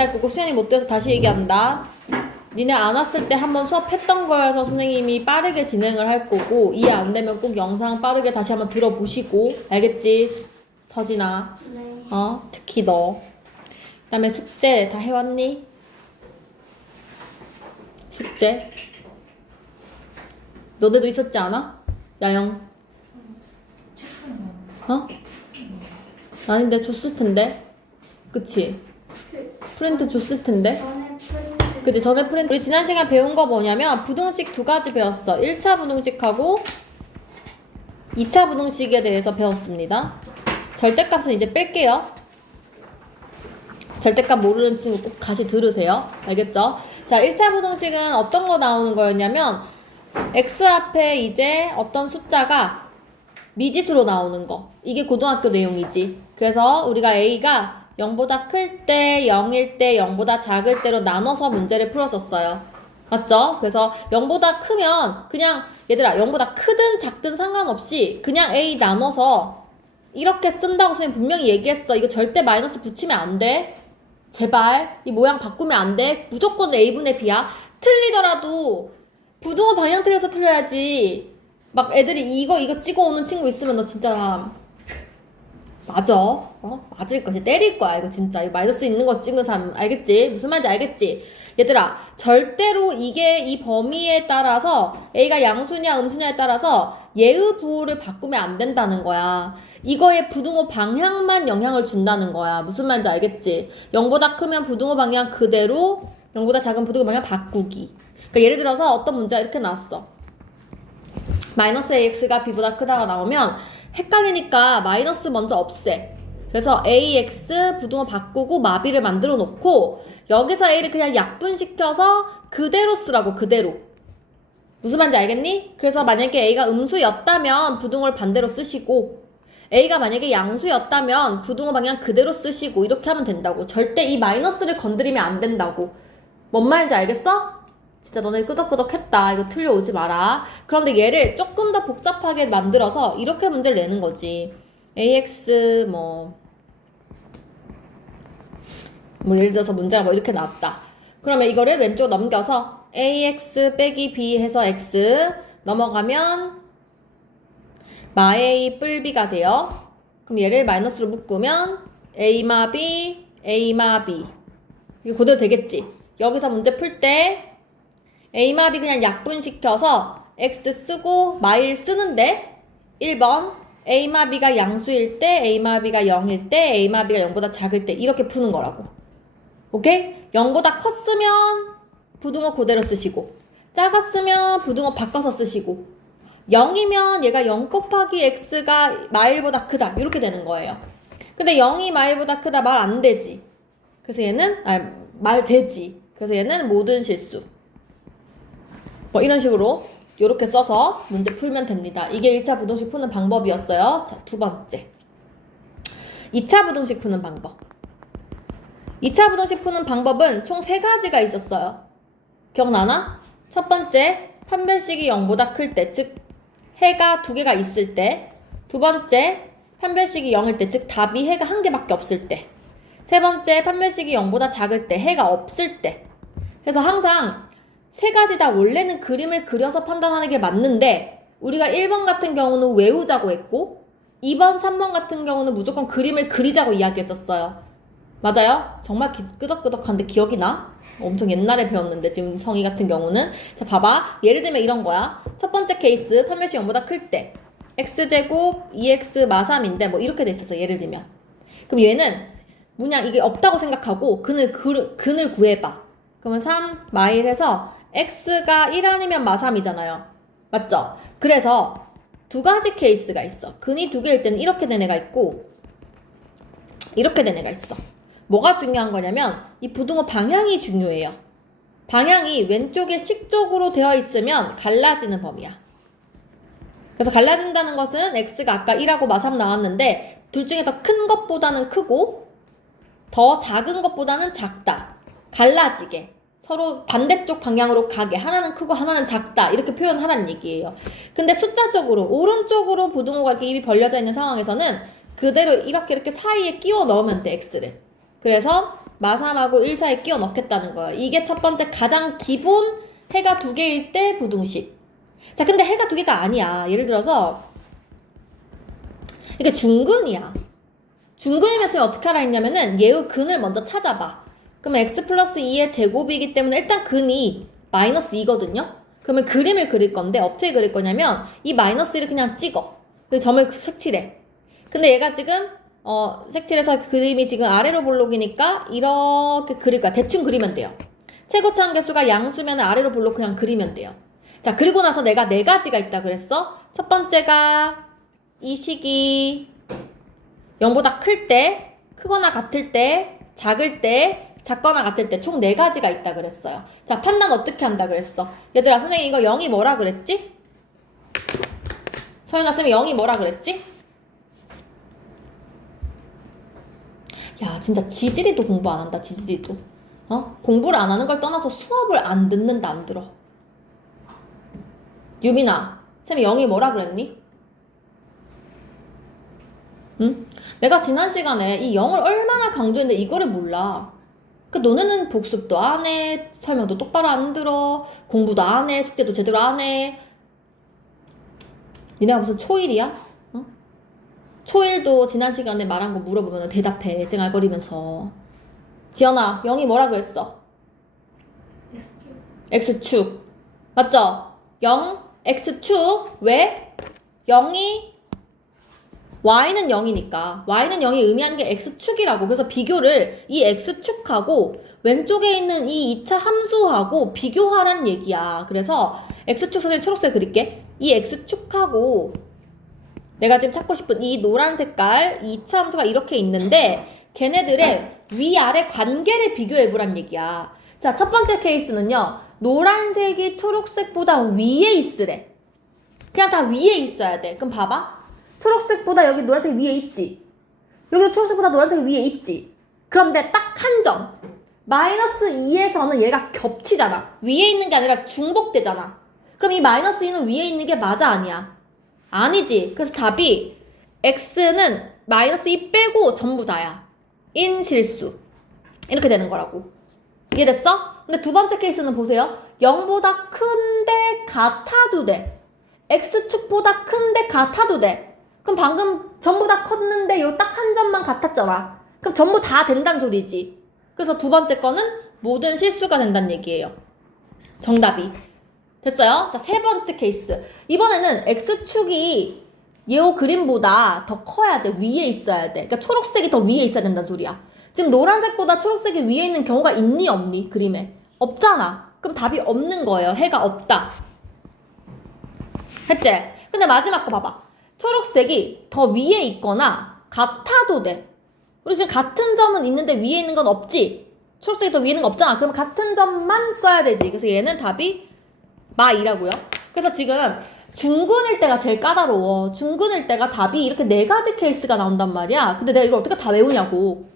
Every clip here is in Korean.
할 거고 수연이 못 돼서 다시 얘기한다. 니네 안 왔을 때 한번 수업했던 거여서 선생님이 빠르게 진행을 할 거고 이해 안 되면 꼭 영상 빠르게 다시 한번 들어보시고 알겠지? 서진아. 네. 특히 너. 그다음에 숙제 다 해왔니? 숙제? 너네도 있었지 않아? 야영. 아닌데 줬을 텐데. 그치? 프린트 줬을 텐데. 전에 프린트. 그치? 전에 프린트. 우리 지난 시간 배운 거 뭐냐면 부등식 두 가지 배웠어. 1차 부등식하고 2차 부등식에 대해서 배웠습니다. 절대값은 이제 뺄게요. 절대값 모르는 친구 꼭 다시 들으세요. 알겠죠? 자, 1차 부등식은 어떤 거 나오는 거였냐면 x 앞에 이제 어떤 숫자가 미지수로 나오는 거. 이게 고등학교 내용이지. 그래서 우리가 a가 0보다 클 때, 0일 때, 0보다 작을 때로 나눠서 문제를 풀었었어요. 맞죠? 그래서 0보다 크면 그냥 얘들아 0보다 크든 작든 상관없이 그냥 a 나눠서 이렇게 쓴다고 선생님 분명히 얘기했어. 이거 절대 마이너스 붙이면 안 돼. 제발 이 모양 바꾸면 안 돼. 무조건 a분의 b야. 틀리더라도 부등호 방향 틀려서 틀려야지. 막 애들이 이거 찍어오는 친구 있으면 너 진짜 맞아. 맞을 거지. 때릴 거야 이거 진짜. 이거 마이너스 있는 거 찍은 사람 알겠지? 무슨 말인지 알겠지? 얘들아 절대로 이게 이 범위에 따라서 a가 양수냐 음수냐에 따라서 예의 부호를 바꾸면 안 된다는 거야. 이거의 부등호 방향만 영향을 준다는 거야. 무슨 말인지 알겠지? 0보다 크면 부등호 방향 그대로 0보다 작은 부등호 방향 바꾸기. 그러니까 예를 들어서 어떤 문제가 이렇게 나왔어. 마이너스 ax가 b보다 크다가 나오면 헷갈리니까 마이너스 먼저 없애. 그래서 ax 부등호 바꾸고 마비를 만들어 놓고 여기서 a를 그냥 약분시켜서 그대로 쓰라고. 그대로. 무슨 말인지 알겠니? 그래서 만약에 a가 음수였다면 부등호를 반대로 쓰시고 a가 만약에 양수였다면 부등호 방향 그대로 쓰시고 이렇게 하면 된다고. 절대 이 마이너스를 건드리면 안 된다고. 뭔 말인지 알겠어? 진짜 너네 끄덕끄덕했다. 이거 틀려오지 마라. 그런데 얘를 조금 더 복잡하게 만들어서 이렇게 문제를 내는 거지. ax 예를 들어서 문제가 이렇게 나왔다. 그러면 이거를 왼쪽 넘겨서 ax 빼기 b 해서 x 넘어가면 마A 뿔b가 돼요. 그럼 얘를 마이너스로 묶으면 a마 b, a마 b. 이거 그대로 되겠지? 여기서 문제 풀 때 a마 b 그냥 약분시켜서 x 쓰고 마일 쓰는데 1번 a마 b가 양수일 때, a마 b가 0일 때, a마 b가 0보다 작을 때 이렇게 푸는 거라고. 오케이? 0보다 컸으면 부등호 그대로 쓰시고 작았으면 부등호 바꿔서 쓰시고 0이면 얘가 0 곱하기 x가 마일보다 크다 이렇게 되는 거예요. 근데 0이 마일보다 크다 말 안 되지. 그래서 얘는 말 되지. 그래서 얘는 모든 실수. 이런 식으로 이렇게 써서 문제 풀면 됩니다. 이게 1차 부등식 푸는 방법이었어요. 자, 두 번째 2차 부등식 푸는 방법. 2차 부등식 푸는 방법은 총 3가지가 있었어요. 기억나나? 첫 번째 판별식이 0보다 클 때, 즉 해가 2개가 있을 때. 두 번째 판별식이 0일 때, 즉 답이 해가 1개밖에 없을 때. 세 번째 판별식이 0보다 작을 때, 해가 없을 때. 그래서 항상 3가지 다 원래는 그림을 그려서 판단하는 게 맞는데 우리가 1번 같은 경우는 외우자고 했고 2번, 3번 같은 경우는 무조건 그림을 그리자고 이야기했었어요. 맞아요? 정말 끄덕끄덕한데 기억이 나? 엄청 옛날에 배웠는데 지금 성희 같은 경우는. 자, 봐봐. 예를 들면 이런 거야. 첫 번째 케이스 판별식 0보다 클 때 x제곱 2x 마3인데 이렇게 돼 있었어. 예를 들면. 그럼 얘는 뭐냐 이게 없다고 생각하고 근을 구해봐. 그러면 3 마일 해서 x가 1 아니면 마3이잖아요. 맞죠? 그래서 두 가지 케이스가 있어. 근이 2개일 때는 이렇게 된 애가 있고 이렇게 된 애가 있어. 뭐가 중요한 거냐면 이 부등호 방향이 중요해요. 방향이 왼쪽에 식쪽으로 되어 있으면 갈라지는 범위야. 그래서 갈라진다는 것은 x가 아까 1하고 마3 나왔는데 둘 중에 더 큰 것보다는 크고 더 작은 것보다는 작다. 갈라지게. 서로 반대쪽 방향으로 가게. 하나는 크고 하나는 작다. 이렇게 표현하라는 얘기예요. 근데 숫자적으로 오른쪽으로 부등호가 이렇게 입이 벌려져 있는 상황에서는 그대로 이렇게 사이에 끼워 넣으면 돼. x를. 그래서 마3하고 1 사이에 끼워 넣겠다는 거예요. 이게 첫 번째 가장 기본 해가 2개일 때 부등식. 자, 근데 해가 2개가 아니야. 예를 들어서 이게 중근이야. 중근이면 어떻게 하라 했냐면은 얘의 근을 먼저 찾아봐. 그러면 x 플러스 2의 제곱이기 때문에 일단 근이 마이너스 2거든요. 그러면 그림을 그릴 건데 어떻게 그릴 거냐면 이 마이너스 1을 그냥 찍어. 그래서 점을 색칠해. 근데 얘가 지금 색칠해서 그림이 지금 아래로 볼록이니까 이렇게 그릴 거야. 대충 그리면 돼요. 최고차항 계수가 양수면 아래로 볼록 그냥 그리면 돼요. 자, 그리고 나서 내가 4가지가 있다 그랬어. 첫 번째가 이 식이 0보다 클 때, 크거나 같을 때, 작을 때, 작거나 같을 때 총 4가지가 있다 그랬어요. 자, 판단 어떻게 한다 그랬어? 얘들아, 선생님 이거 0이 뭐라 그랬지? 서연아 선생님 0이 뭐라 그랬지? 야, 진짜 지지리도 공부 안 한다, 지지리도. 공부를 안 하는 걸 떠나서 수업을 안 듣는다, 안 들어. 유민아, 선생님 0이 뭐라 그랬니? 응? 내가 지난 시간에 이 0을 얼마나 강조했는데 이거를 몰라. 그 너네는 복습도 안 해, 설명도 똑바로 안 들어, 공부도 안 해, 숙제도 제대로 안 해. 니네가 무슨 초일이야? 어? 초일도 지난 시간에 말한 거 물어보면 대답해, 찡알거리면서. 지연아, 0이 뭐라 그랬어? X축. 맞죠? 0, X축. 왜? 0이 y는 0이니까 y는 0이 의미하는 게 x축이라고. 그래서 비교를 이 x축하고 왼쪽에 있는 이 2차 함수하고 비교하란 얘기야. 그래서 x축 선생님 초록색 그릴게. 이 x축하고 내가 지금 찾고 싶은 이 노란 색깔 2차 함수가 이렇게 있는데 걔네들의 위아래 관계를 비교해보란 얘기야. 자, 첫 번째 케이스는요. 노란색이 초록색보다 위에 있으래. 그냥 다 위에 있어야 돼. 그럼 봐봐. 초록색보다 여기 노란색이 위에 있지. 여기도 초록색보다 노란색이 위에 있지. 그런데 딱 한 점. 마이너스 2에서는 얘가 겹치잖아. 위에 있는 게 아니라 중복되잖아. 그럼 이 마이너스 2는 위에 있는 게 맞아, 아니야? 아니지. 그래서 답이 x는 마이너스 2 빼고 전부 다야. 인실수. 이렇게 되는 거라고. 이해됐어? 근데 두 번째 케이스는 보세요. 0보다 큰데 같아도 돼. x축보다 큰데 같아도 돼. 그럼 방금 전부 다 컸는데 요 딱 한 점만 같았잖아. 그럼 전부 다 된다는 소리지. 그래서 두 번째 거는 모든 실수가 된다는 얘기예요. 정답이. 됐어요? 자, 세 번째 케이스. 이번에는 x축이 요 그림보다 더 커야 돼. 위에 있어야 돼. 그러니까 초록색이 더 위에 있어야 된다는 소리야. 지금 노란색보다 초록색이 위에 있는 경우가 있니 없니? 그림에. 없잖아. 그럼 답이 없는 거예요. 해가 없다. 했지? 근데 마지막 거 봐봐. 초록색이 더 위에 있거나 같아도 돼. 우리 지금 같은 점은 있는데 위에 있는 건 없지? 초록색이 더 위에 있는 거 없잖아. 그럼 같은 점만 써야 되지. 그래서 얘는 답이 마2라고요. 그래서 지금 중근일 때가 제일 까다로워. 중근일 때가 답이 이렇게 4가지 케이스가 나온단 말이야. 근데 내가 이걸 어떻게 다 외우냐고.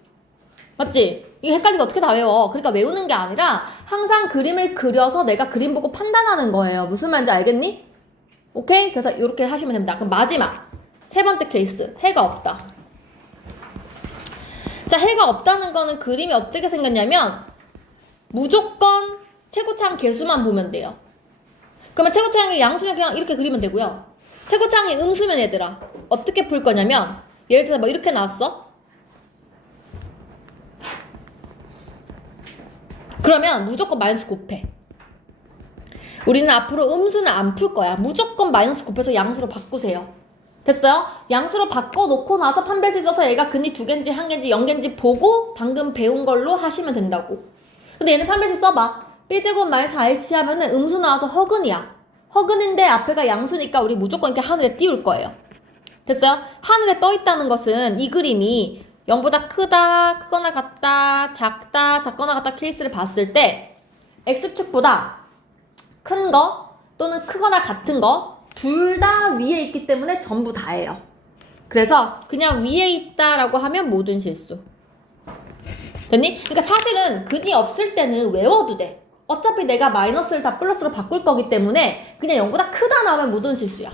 맞지? 이게 헷갈리게 어떻게 다 외워. 그러니까 외우는 게 아니라 항상 그림을 그려서 내가 그림 보고 판단하는 거예요. 무슨 말인지 알겠니? 오케이? 그래서 이렇게 하시면 됩니다. 그럼 마지막 세 번째 케이스. 해가 없다. 자, 해가 없다는 거는 그림이 어떻게 생겼냐면 무조건 최고차항 계수만 보면 돼요. 그러면 최고차항이 양수면 그냥 이렇게 그리면 되고요. 최고차항이 음수면 얘들아 어떻게 풀 거냐면 예를 들어서 뭐 이렇게 나왔어? 그러면 무조건 마이너스 곱해. 우리는 앞으로 음수는 안 풀 거야. 무조건 마이너스 곱해서 양수로 바꾸세요. 됐어요? 양수로 바꿔놓고 나서 판별식 써서 얘가 근이 2개인지 1개인지 0개인지 보고 방금 배운 걸로 하시면 된다고. 근데 얘는 판별식 써봐. B제곱 마이너스 4AC 하면은 음수 나와서 허근이야. 허근인데 앞에가 양수니까 우리 무조건 이렇게 하늘에 띄울 거예요. 됐어요? 하늘에 떠 있다는 것은 이 그림이 0보다 크다, 크거나 같다, 작다, 작거나 같다 케이스를 봤을 때 X축보다 큰 거 또는 크거나 같은 거 둘 다 위에 있기 때문에 전부 다예요. 그래서 그냥 위에 있다라고 하면 모든 실수. 됐니? 그러니까 사실은 근이 없을 때는 외워도 돼. 어차피 내가 마이너스를 다 플러스로 바꿀 거기 때문에 그냥 0보다 크다 나오면 모든 실수야.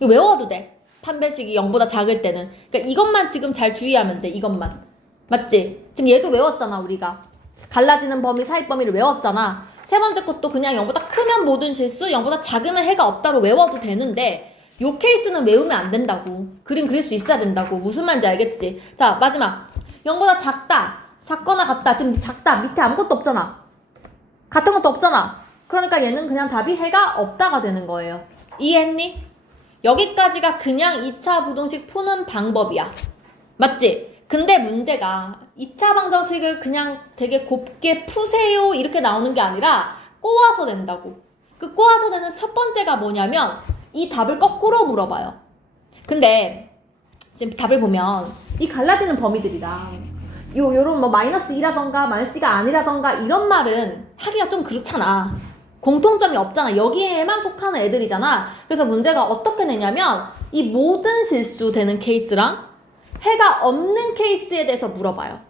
이거 외워도 돼. 판별식이 0보다 작을 때는. 그러니까 이것만 지금 잘 주의하면 돼. 이것만. 맞지? 지금 얘도 외웠잖아, 우리가. 갈라지는 범위, 사입 범위를 외웠잖아. 세 번째 것도 그냥 0보다 크면 모든 실수, 0보다 작으면 해가 없다로 외워도 되는데 요 케이스는 외우면 안 된다고. 그림 그릴 수 있어야 된다고. 무슨 말인지 알겠지? 자, 마지막. 0보다 작다, 작거나 같다. 지금 작다, 밑에 아무것도 없잖아. 같은 것도 없잖아. 그러니까 얘는 그냥 답이 해가 없다가 되는 거예요. 이해했니? 여기까지가 그냥 2차 부등식 푸는 방법이야. 맞지? 근데 문제가 2차 방정식을 그냥 되게 곱게 푸세요 이렇게 나오는 게 아니라 꼬아서 낸다고. 그 꼬아서 내는 첫 번째가 뭐냐면 이 답을 거꾸로 물어봐요. 근데 지금 답을 보면 이 갈라지는 범위들이랑 요런 뭐 마이너스 2라던가 마이너스 2가 아니라던가 이런 말은 하기가 좀 그렇잖아. 공통점이 없잖아. 여기에만 속하는 애들이잖아. 그래서 문제가 어떻게 내냐면 이 모든 실수 되는 케이스랑 해가 없는 케이스에 대해서 물어봐요.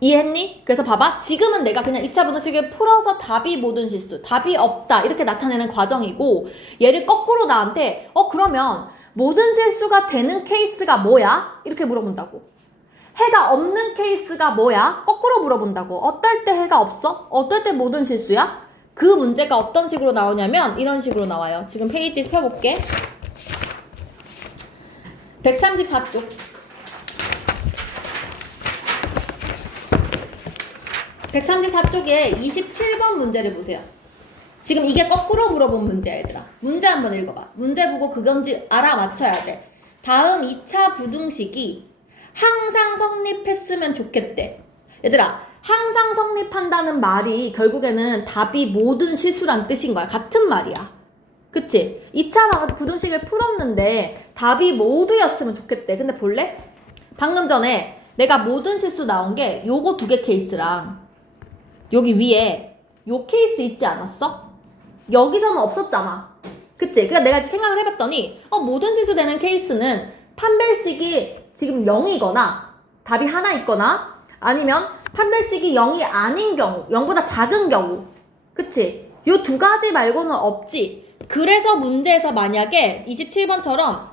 이해했니? 그래서 봐봐. 지금은 내가 그냥 2차 분식을 풀어서 답이 모든 실수, 답이 없다 이렇게 나타내는 과정이고 얘를 거꾸로 나한테 그러면 모든 실수가 되는 케이스가 뭐야? 이렇게 물어본다고. 해가 없는 케이스가 뭐야? 거꾸로 물어본다고. 어떨 때 해가 없어? 어떨 때 모든 실수야? 그 문제가 어떤 식으로 나오냐면 이런 식으로 나와요. 지금 페이지 펴볼게. 134쪽. 134쪽에 27번 문제를 보세요. 지금 이게 거꾸로 물어본 문제야, 얘들아. 문제 한번 읽어봐. 문제 보고 그건지 알아맞혀야 돼. 다음 2차 부등식이 항상 성립했으면 좋겠대. 얘들아, 항상 성립한다는 말이 결국에는 답이 모든 실수란 뜻인 거야. 같은 말이야. 그치? 2차 부등식을 풀었는데 답이 모두였으면 좋겠대. 근데 볼래? 방금 전에 내가 모든 실수 나온 게 요거 2개 케이스랑 여기 위에 요 케이스 있지 않았어? 여기서는 없었잖아. 그치? 그러니까 내가 생각을 해봤더니 모든 실수 되는 케이스는 판별식이 지금 0이거나 답이 하나 있거나 아니면 판별식이 0이 아닌 경우, 0보다 작은 경우. 그치? 요 2가지 말고는 없지. 그래서 문제에서 만약에 27번처럼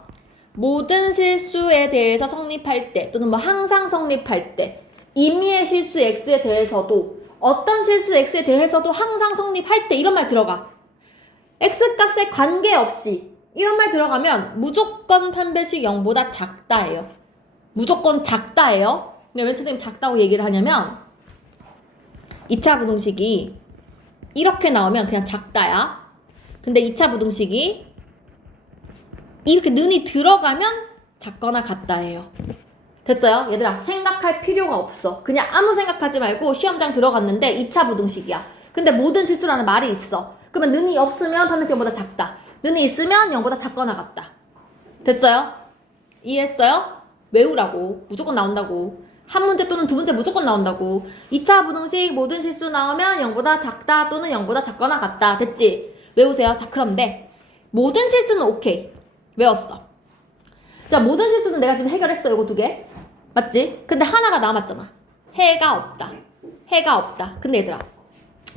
모든 실수에 대해서 성립할 때 또는 뭐 항상 성립할 때 임의의 실수 X에 대해서도 어떤 실수 X에 대해서도 항상 성립할 때 이런 말 들어가. X값에 관계없이 이런 말 들어가면 무조건 판별식 0보다 작다예요. 무조건 작다예요. 근데 왜 선생님 작다고 얘기를 하냐면 2차 부등식이 이렇게 나오면 그냥 작다야. 근데 2차 부등식이 이렇게 는이 들어가면 작거나 같다예요. 됐어요? 얘들아, 생각할 필요가 없어. 그냥 아무 생각하지 말고 시험장 들어갔는데 2차 부등식이야. 근데 모든 실수라는 말이 있어. 그러면 는이 없으면 판별식 0보다 작다. 는이 있으면 0보다 작거나 같다. 됐어요? 이해했어요? 외우라고. 무조건 나온다고. 한 문제 또는 2문제 무조건 나온다고. 2차 부등식 모든 실수 나오면 0보다 작다 또는 0보다 작거나 같다. 됐지? 외우세요. 자, 그런데 모든 실수는 오케이. 외웠어. 자, 모든 실수는 내가 지금 해결했어. 이거 2개. 맞지? 근데 하나가 남았잖아. 해가 없다. 해가 없다. 근데 얘들아,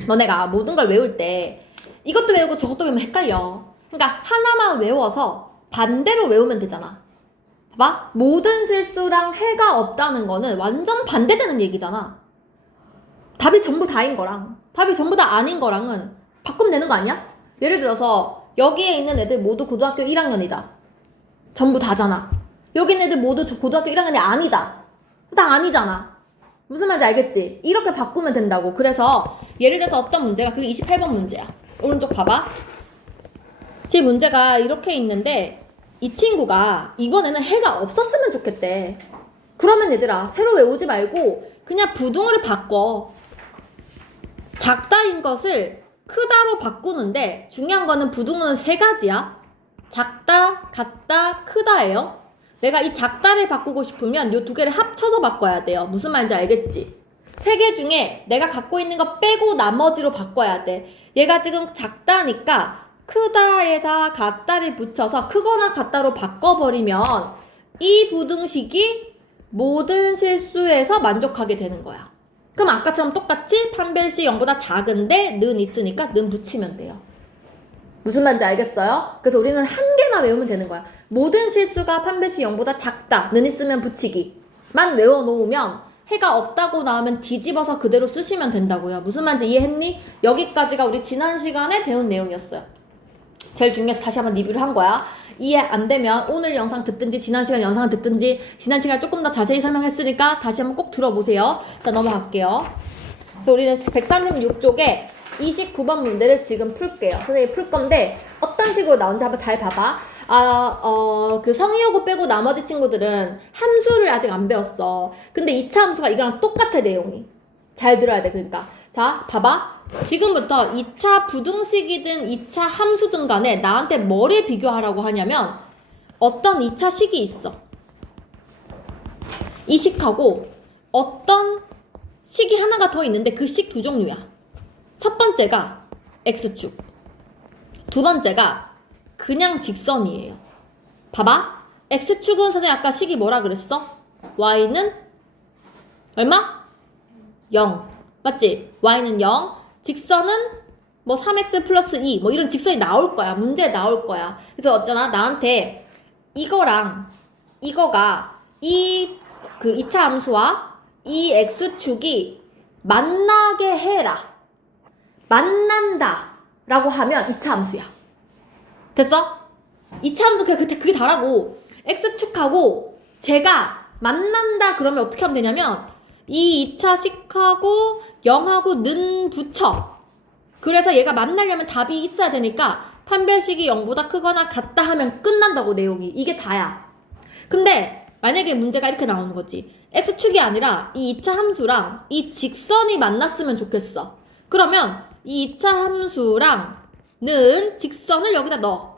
너네가 모든 걸 외울 때 이것도 외우고 저것도 외우면 헷갈려. 그러니까 하나만 외워서 반대로 외우면 되잖아. 봐봐. 모든 실수랑 해가 없다는 거는 완전 반대되는 얘기잖아. 답이 전부 다인 거랑 답이 전부 다 아닌 거랑은 바꾸면 되는 거 아니야? 예를 들어서 여기에 있는 애들 모두 고등학교 1학년이다. 전부 다잖아. 여기 있는 애들 모두 고등학교 1학년이 아니다. 다 아니잖아. 무슨 말인지 알겠지? 이렇게 바꾸면 된다고. 그래서 예를 들어서 어떤 문제가 그게 28번 문제야. 오른쪽 봐봐. 제 문제가 이렇게 있는데 이 친구가 이번에는 해가 없었으면 좋겠대. 그러면 얘들아, 새로 외우지 말고 그냥 부등호를 바꿔. 작다인 것을 크다로 바꾸는데 중요한 거는 부등호는 3가지야. 작다, 같다, 크다예요. 내가 이 작다를 바꾸고 싶으면 이 2개를 합쳐서 바꿔야 돼요. 무슨 말인지 알겠지? 3개 중에 내가 갖고 있는 거 빼고 나머지로 바꿔야 돼. 얘가 지금 작다니까 크다에다 같다를 붙여서 크거나 같다로 바꿔버리면 이 부등식이 모든 실수에서 만족하게 되는 거야. 그럼 아까처럼 똑같이 판별식 0보다 작은데 는 있으니까 는 붙이면 돼요. 무슨 말인지 알겠어요? 그래서 우리는 한 개만 외우면 되는 거야. 모든 실수가 판별식 0보다 작다, 는 있으면 붙이기만 외워놓으면 해가 없다고 나오면 뒤집어서 그대로 쓰시면 된다고요. 무슨 말인지 이해했니? 여기까지가 우리 지난 시간에 배운 내용이었어요. 제일 중요해서 다시 한번 리뷰를 한 거야. 이해 안 되면 오늘 영상 듣든지 지난 시간 영상을 듣든지 지난 시간에 조금 더 자세히 설명했으니까 다시 한번 꼭 들어보세요. 자, 넘어갈게요. 그래서 우리는 136쪽에 29번 문제를 지금 풀게요. 선생님이 풀 건데 어떤 식으로 나오는지 한번 잘 봐봐. 그 성의어구 빼고 나머지 친구들은 함수를 아직 안 배웠어. 근데 2차 함수가 이거랑 똑같아, 내용이. 잘 들어야 돼, 그러니까. 자, 봐봐. 지금부터 2차 부등식이든 2차 함수든 간에 나한테 뭐를 비교하라고 하냐면 어떤 2차 식이 있어. 이 식하고 어떤 식이 하나가 더 있는데 그 식 두 종류야. 첫 번째가 x축, 두 번째가 그냥 직선이에요. 봐봐. x축은 선생님 아까 식이 뭐라 그랬어? y는 얼마? 0. 맞지? y는 0. 직선은 뭐 3x 플러스 2 뭐 이런 직선이 나올 거야. 문제에 나올 거야. 그래서 어쩌나 나한테 이거랑 이거가 그 2차 함수와 이 x축이 만나게 해라. 만난다 라고 하면 2차 함수야. 됐어? 2차 함수 그게 다라고. x축하고 제가 만난다 그러면 어떻게 하면 되냐면 이 2차 식하고 0하고 는 붙여. 그래서 얘가 만나려면 답이 있어야 되니까 판별식이 0보다 크거나 같다 하면 끝난다고, 내용이. 이게 다야. 근데 만약에 문제가 이렇게 나오는 거지. x축이 아니라 이 2차 함수랑 이 직선이 만났으면 좋겠어. 그러면 이 2차 함수랑 는 직선을 여기다 넣어.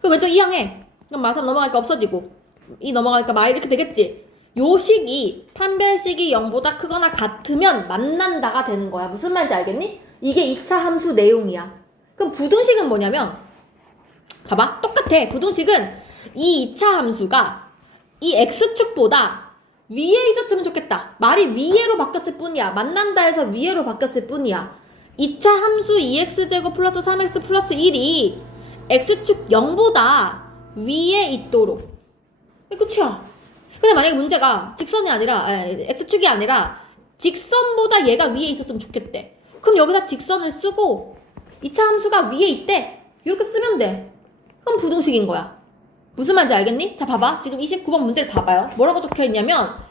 그럼 왼쪽 이항해. 그럼 마삼 넘어가니까 없어지고 이 넘어가니까 마 이렇게 되겠지. 요 식이 판별식이 0보다 크거나 같으면 만난다가 되는 거야. 무슨 말인지 알겠니? 이게 2차 함수 내용이야. 그럼 부등식은 뭐냐면 봐봐. 똑같아. 부등식은 이 2차 함수가 이 x축보다 위에 있었으면 좋겠다. 말이 위에로 바뀌었을 뿐이야. 만난다 해서 위에로 바뀌었을 뿐이야. 2차 함수 2x제곱 플러스 3x 플러스 1이 x축 0보다 위에 있도록. 끝이야. 근데 만약에 문제가 직선이 아니라 x축이 아니라 직선보다 얘가 위에 있었으면 좋겠대. 그럼 여기다 직선을 쓰고 2차 함수가 위에 있대. 이렇게 쓰면 돼. 그럼 부등식인 거야. 무슨 말인지 알겠니? 자, 봐봐. 지금 29번 문제를 봐봐요. 뭐라고 적혀있냐면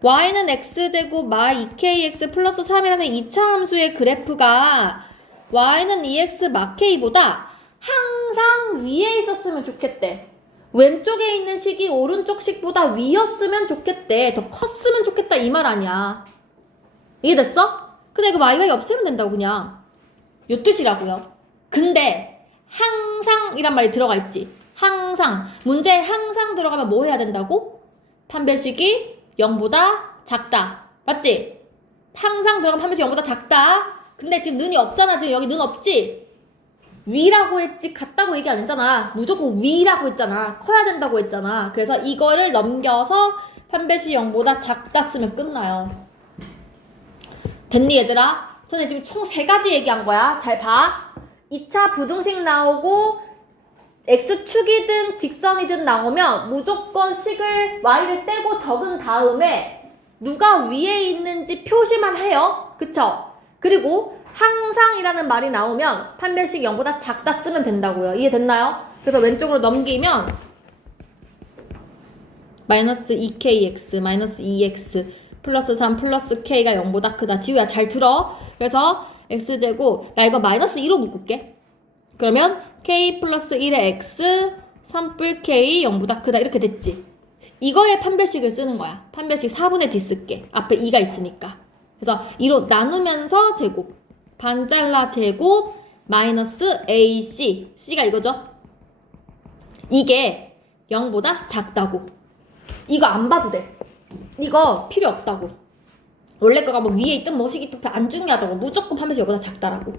y는 x제곱 마 2kx 플러스 3이라는 2차 함수의 그래프가 y는 2x 마 k보다 항상 위에 있었으면 좋겠대. 왼쪽에 있는 식이 오른쪽 식보다 위였으면 좋겠대. 더 컸으면 좋겠다 이 말 아니야. 이해됐어? 근데 이거 y가 없애면 된다고 그냥. 요 뜻이라고요. 근데 항상이란 말이 들어가 있지. 항상. 문제에 항상 들어가면 뭐 해야 된다고? 판별식이 0보다 작다. 맞지? 항상 들어가면 판별식이 0보다 작다. 근데 지금 는이 없잖아. 지금 여기 는 없지? 위라고 했지 같다고 얘기 안 했잖아. 무조건 위라고 했잖아. 커야 된다고 했잖아. 그래서 이거를 넘겨서 판별식 0보다 작다 쓰면 끝나요. 됐니 얘들아? 저는 지금 총 3가지 얘기한 거야. 잘 봐. 2차 부등식 나오고 x축이든 직선이든 나오면 무조건 식을 y를 떼고 적은 다음에 누가 위에 있는지 표시만 해요. 그쵸? 그리고 항상이라는 말이 나오면 판별식 0보다 작다 쓰면 된다고요. 이해됐나요? 그래서 왼쪽으로 넘기면 마이너스 2kx 마이너스 2x 플러스 3 플러스 k가 0보다 크다. 지우야 잘 들어. 그래서 x제곱 나 이거 마이너스 2로 묶을게. 그러면 k 플러스 1의 x 3뿔 k 0보다 크다. 이렇게 됐지. 이거의 판별식을 쓰는 거야. 판별식 4분의 d 쓸게. 앞에 2가 있으니까. 그래서 2로 나누면서 제곱 반 잘라 제곱 마이너스 AC C가 이거죠? 이게 0보다 작다고. 이거 안 봐도 돼. 이거 필요 없다고. 원래 거가 뭐 위에 있든 뭐식이 있든 안 중요하다고. 무조건 판별식 0보다 작다라고.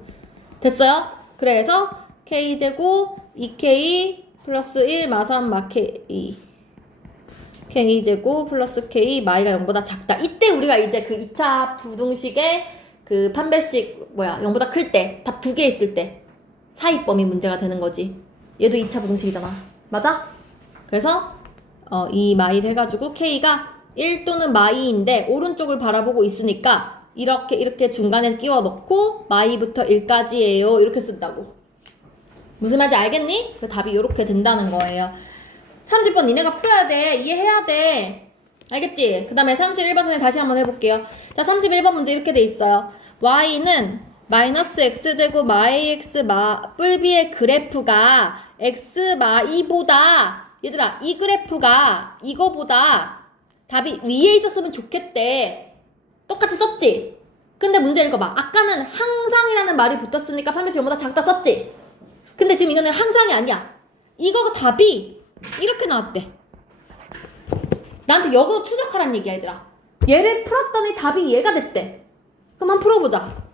됐어요? 그래서 K제곱 2K 플러스 1 마삼 마 K K제곱 플러스 K 마이가 0보다 작다. 이때 우리가 이제 그 2차 부등식의 그 판별식 0보다 클 때 답 2개 있을 때 사이범위 문제가 되는 거지. 얘도 2차 부등식이잖아. 맞아? 그래서 이 마이를 해가지고 K가 1 또는 마이인데 오른쪽을 바라보고 있으니까 이렇게 중간에 끼워 넣고 마이부터 1까지예요. 이렇게 쓴다고. 무슨 말인지 알겠니? 그 답이 이렇게 된다는 거예요. 30번 니네가 풀어야 돼. 이해해야 돼. 알겠지? 그 다음에 31번 선생님 다시 한번 해볼게요. 자, 31번 문제 이렇게 돼 있어요. y는 마이너스 x제곱 마이x 뿔비의 그래프가 x 마이보다 얘들아 이 그래프가 이거보다 답이 위에 있었으면 좋겠대. 똑같이 썼지? 근데 문제 읽어봐. 아까는 항상이라는 말이 붙었으니까 판매시 이거보다 작다 썼지? 근데 지금 이거는 항상이 아니야. 이거 답이 이렇게 나왔대. 나한테 역으로 추적하란 얘기야 얘들아. 얘를 풀었더니 답이 얘가 됐대. 그럼 한번 풀어보자.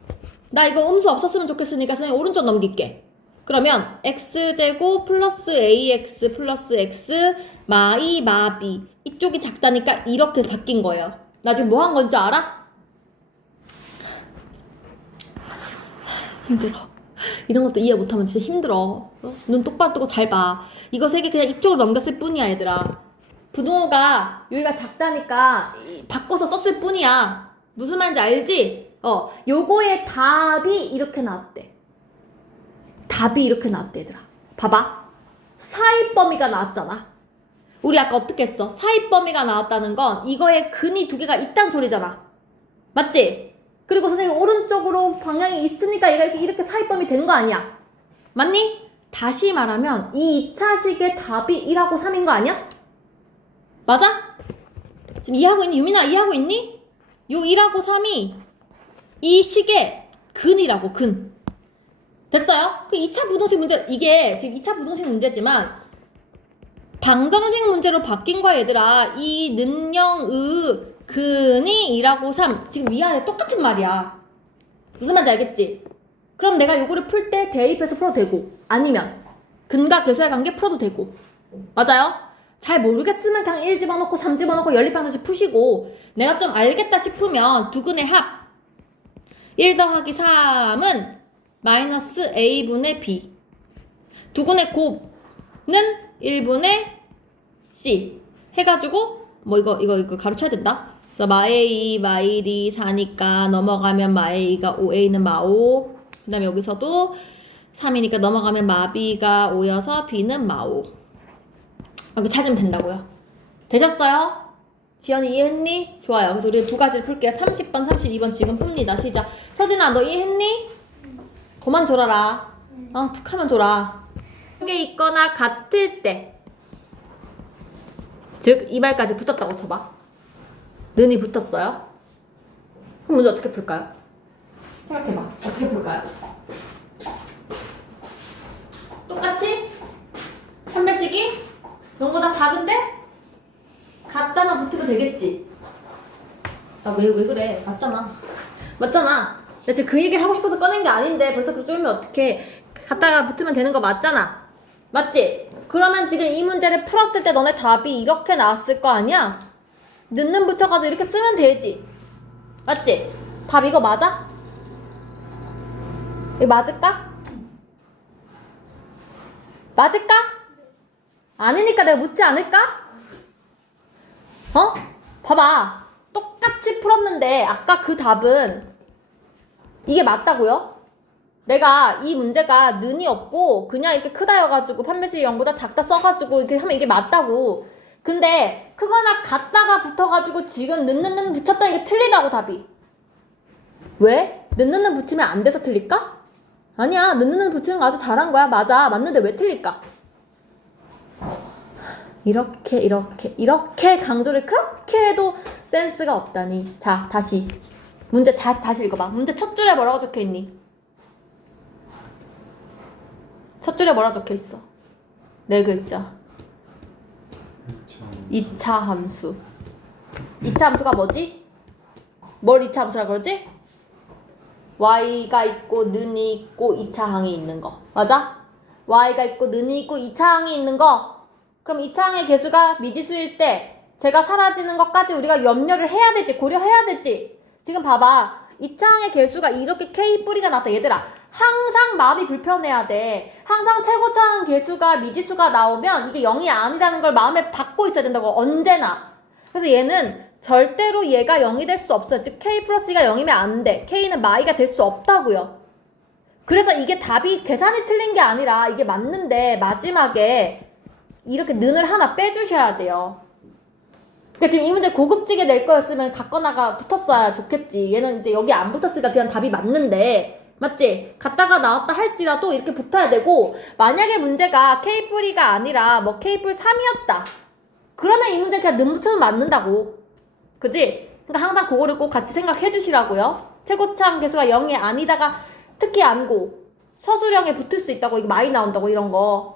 나 이거 음수 없었으면 좋겠으니까 선생님 오른쪽 넘길게. 그러면 x제곱 플러스 ax 플러스 x 마이 마비 이쪽이 작다니까 이렇게 바뀐 거예요. 나 지금 뭐 한 건지 알아? 힘들어. 이런 것도 이해 못하면 진짜 힘들어. 눈 똑바로 뜨고 잘 봐. 이거 세 개 그냥 이쪽으로 넘겼을 뿐이야 얘들아. 부등호가 여기가 작다니까 바꿔서 썼을 뿐이야. 무슨 말인지 알지? 요거의 답이 이렇게 나왔대. 답이 이렇게 나왔대 얘들아. 봐봐. 사입 범위가 나왔잖아. 우리 아까 어떻게 했어? 사입 범위가 나왔다는 건 이거에 근이 두 개가 있단 소리잖아. 맞지? 그리고 선생님 오른쪽으로 방향이 있으니까 얘가 이렇게 사입 범위 된 거 아니야? 맞니? 다시 말하면 이 2차식의 답이 1하고 3인 거 아니야? 맞아? 지금 이해하고 있니? 유민아 이해하고 있니? 요 1하고 3이 이 식의 근이라고 근. 됐어요? 그 2차 부등식 문제 이게 지금 2차 부등식 문제지만 방정식 문제로 바뀐 거야 얘들아. 이 능령의 근이 2하고 3 지금 위아래 똑같은 말이야. 무슨 말인지 알겠지? 그럼 내가 요거를 풀 때 대입해서 풀어도 되고 아니면 근과 계수의 관계 풀어도 되고 맞아요? 잘 모르겠으면 그냥 1 집어넣고 3 집어넣고 연립방정식 푸시고 내가 좀 알겠다 싶으면 두근의 합 1 더하기 3은 마이너스 a분의 b 두근의 곱는 1분의 c 해가지고 뭐 이거 가로쳐야 된다. 그래서 마A 마일이 4니까 넘어가면 마A가 5a는 마5 그 다음에 여기서도 3이니까 넘어가면 마B가 5여서 b는 마5 이렇게 찾으면 된다고요. 되셨어요? 지연이 이해했니? 좋아요. 그래서 우리 두 가지를 풀게요. 30번, 32번 지금 풉니다. 시작. 서진아 너 이해했니? 그만 졸아라. 툭 하면 졸아. 게 있거나 같을 때 즉 이 말까지 붙었다고 쳐봐. 는이 붙었어요. 그럼 문제 어떻게 풀까요? 생각해봐. 어떻게 풀까요? 똑같이? 판별식이 0보다 작은데? 같다만 붙으면 되겠지? 나 왜 그래? 맞잖아. 맞잖아. 나 지금 그 얘기를 하고 싶어서 꺼낸 게 아닌데 벌써 그렇게 쪼이면 어떡해. 같다가 붙으면 되는 거 맞잖아. 맞지? 그러면 지금 이 문제를 풀었을 때 너네 답이 이렇게 나왔을 거 아니야? 는는 붙여가지고 이렇게 쓰면 되지. 맞지? 답 이거 맞아? 이거 맞을까? 맞을까? 아니니까 내가 묻지 않을까? 봐봐. 똑같이 풀었는데 아까 그 답은 이게 맞다고요? 내가 이 문제가 는이 없고 그냥 이렇게 크다여가지고 판매식 0보다 작다 써가지고 이렇게 하면 이게 맞다고. 근데 크거나 같다가 붙어가지고 지금 는는 붙였더니 이게 틀리다고 답이. 왜? 는는 붙이면 안 돼서 틀릴까? 아니야. 는는 붙이는 거 아주 잘한 거야. 맞아. 맞는데 왜 틀릴까? 이렇게 강조를 그렇게 해도 센스가 없다니. 자, 다시 문제 다시 읽어봐. 문제 첫 줄에 뭐라고 적혀있니? 첫 줄에 뭐라 적혀있어? 네 글자. 2차 함수. 2차 함수가 뭐지? 뭘 2차 함수라 그러지? y가 있고 는이 있고 2차 항이 있는 거. 맞아? y가 있고 는이 있고 2차 항이 있는 거. 그럼 2차 항의 개수가 미지수일 때 제가 사라지는 것까지 우리가 염려를 해야 되지. 고려해야 되지. 지금 봐봐. 2차 항의 개수가 이렇게 k 뿌리가 나왔다. 얘들아. 항상 마음이 불편해야 돼. 항상 최고차 항 개수가 미지수가 나오면 이게 0이 아니라는 걸 마음에 받고 있어야 된다고. 언제나. 그래서 얘는 절대로 얘가 0이 될 수 없어요. 즉 K 플러스 2가 0이면 안 돼. K는 마이가 될 수 없다고요. 그래서 이게 답이 계산이 틀린 게 아니라 이게 맞는데 마지막에 이렇게 는을 하나 빼주셔야 돼요. 그러니까 지금 이 문제 고급지게 낼 거였으면 갖거나가 붙었어야 좋겠지. 얘는 이제 여기 안 붙었으니까 그냥 답이 맞는데, 맞지? 갔다가 나왔다 할지라도 이렇게 붙어야 되고, 만약에 문제가 K뿔이가 아니라 뭐 K뿔 3이었다. 그러면 이 문제 그냥 는 붙여도 맞는다고. 그지? 그러니까 항상 그거를 꼭 같이 생각해 주시라고요. 최고차항 계수가 0이 아니다가 특히 안고 서술형에 붙을 수 있다고, 이거 많이 나온다고, 이런 거.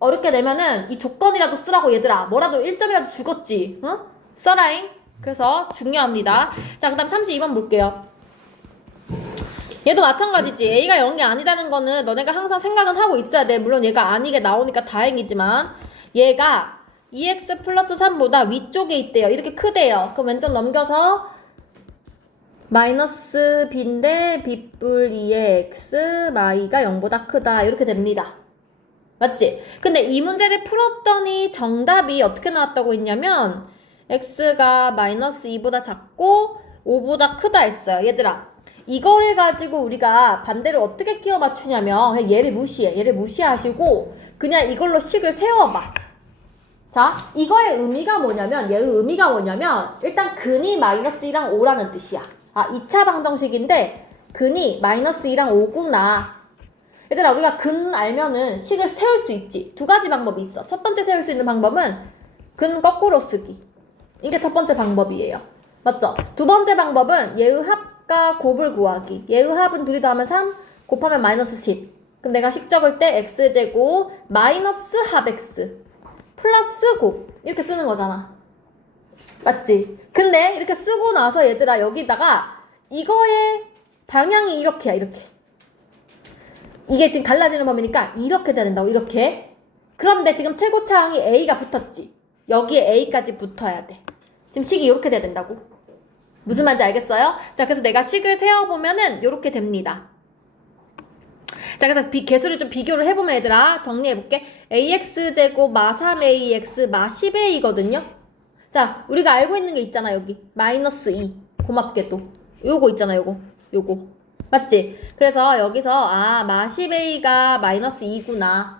어렵게 내면은 이 조건이라도 쓰라고 얘들아. 뭐라도 1점이라도 주겠지. 응? 써라잉. 그래서 중요합니다. 자, 그 다음 32번 볼게요. 얘도 마찬가지지. A가 0이 아니다는 거는 너네가 항상 생각은 하고 있어야 돼. 물론 얘가 아니게 나오니까 다행이지만 얘가 2x 플러스 3보다 위쪽에 있대요. 이렇게 크대요. 그럼 왼쪽 넘겨서 마이너스 b인데 b뿔 2의 x 마이가 0보다 크다. 이렇게 됩니다. 맞지? 근데 이 문제를 풀었더니 정답이 어떻게 나왔다고 했냐면 x가 마이너스 2보다 작고 5보다 크다 했어요. 얘들아, 이거를 가지고 우리가 반대로 어떻게 끼워 맞추냐면 그냥 얘를 무시해. 얘를 무시하시고 그냥 이걸로 식을 세워봐. 자, 이거의 의미가 뭐냐면, 얘의 의미가 뭐냐면 일단 근이 마이너스 2랑 5라는 뜻이야. 2차 방정식인데 근이 마이너스 2랑 5구나. 얘들아, 우리가 근 알면은 식을 세울 수 있지. 두 가지 방법이 있어. 첫 번째 세울 수 있는 방법은 근 거꾸로 쓰기. 이게 첫 번째 방법이에요. 맞죠? 두 번째 방법은 얘의 합과 곱을 구하기. 얘의 합은 둘이 더하면 3, 곱하면 마이너스 10. 그럼 내가 식 적을 때 x제곱 마이너스 합 x 플러스 곱 이렇게 쓰는 거잖아. 맞지? 근데 이렇게 쓰고 나서 얘들아, 여기다가 이거의 방향이 이렇게야. 이렇게. 이게 지금 갈라지는 범위니까 이렇게 돼야 된다고. 이렇게. 그런데 지금 최고차항이 A가 붙었지. 여기에 A까지 붙어야 돼. 지금 식이 이렇게 돼야 된다고. 무슨 말인지 알겠어요? 자, 그래서 내가 식을 세어보면은 이렇게 됩니다. 자, 그래서 개수를 좀 비교를 해보면 얘들아, 정리해볼게. ax제곱 마 3ax 마 10a거든요. 자, 우리가 알고 있는 게 있잖아. 여기 마이너스 2. 고맙게도 요거 있잖아. 요거 맞지? 그래서 여기서 마 10a가 마이너스 2구나.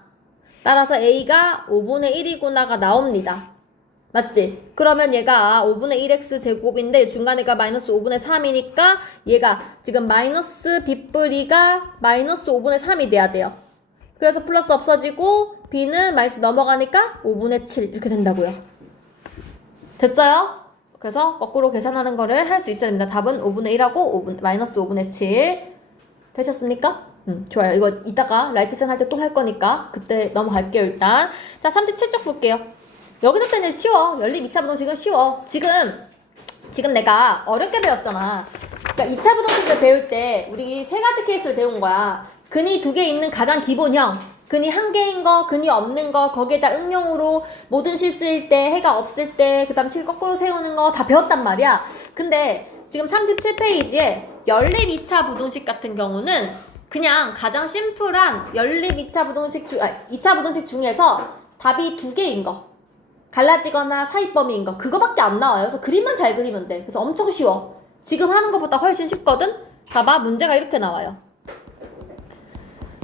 따라서 a가 5분의 1이구나가 나옵니다. 맞지? 그러면 얘가 5분의 1x 제곱인데 중간에가 마이너스 5분의 3이니까 얘가 지금 마이너스 b뿔이가 마이너스 5분의 3이 돼야 돼요. 그래서 플러스 없어지고 b는 마이너스 넘어가니까 5분의 7 이렇게 된다고요. 됐어요? 그래서 거꾸로 계산하는 거를 할 수 있어야 됩니다. 답은 5분의 1하고 마이너스 5분의 7 되셨습니까? 좋아요. 이거 이따가 라이트센 할 때 또 할 거니까 그때 넘어갈게요. 일단 자, 37쪽 볼게요. 여기서 때는 쉬워. 연립 2차 부동식은 쉬워. 지금 내가 어렵게 배웠잖아. 그러니까 2차 부동식을 배울 때 우리 세 가지 케이스를 배운 거야. 근이 2개 있는 가장 기본형, 근이 1개인 거, 근이 없는 거, 거기에다 응용으로 모든 실수일 때, 해가 없을 때, 그 다음 식 거꾸로 세우는 거 다 배웠단 말이야. 근데 지금 37페이지에 연립 2차 부동식 같은 경우는 그냥 가장 심플한 연립 2차 부동식 2차 부동식 중에서 답이 2개인 거, 갈라지거나 사이범위인 거, 그거밖에 안 나와요. 그래서 그림만 잘 그리면 돼. 그래서 엄청 쉬워. 지금 하는 것보다 훨씬 쉽거든? 봐봐, 문제가 이렇게 나와요.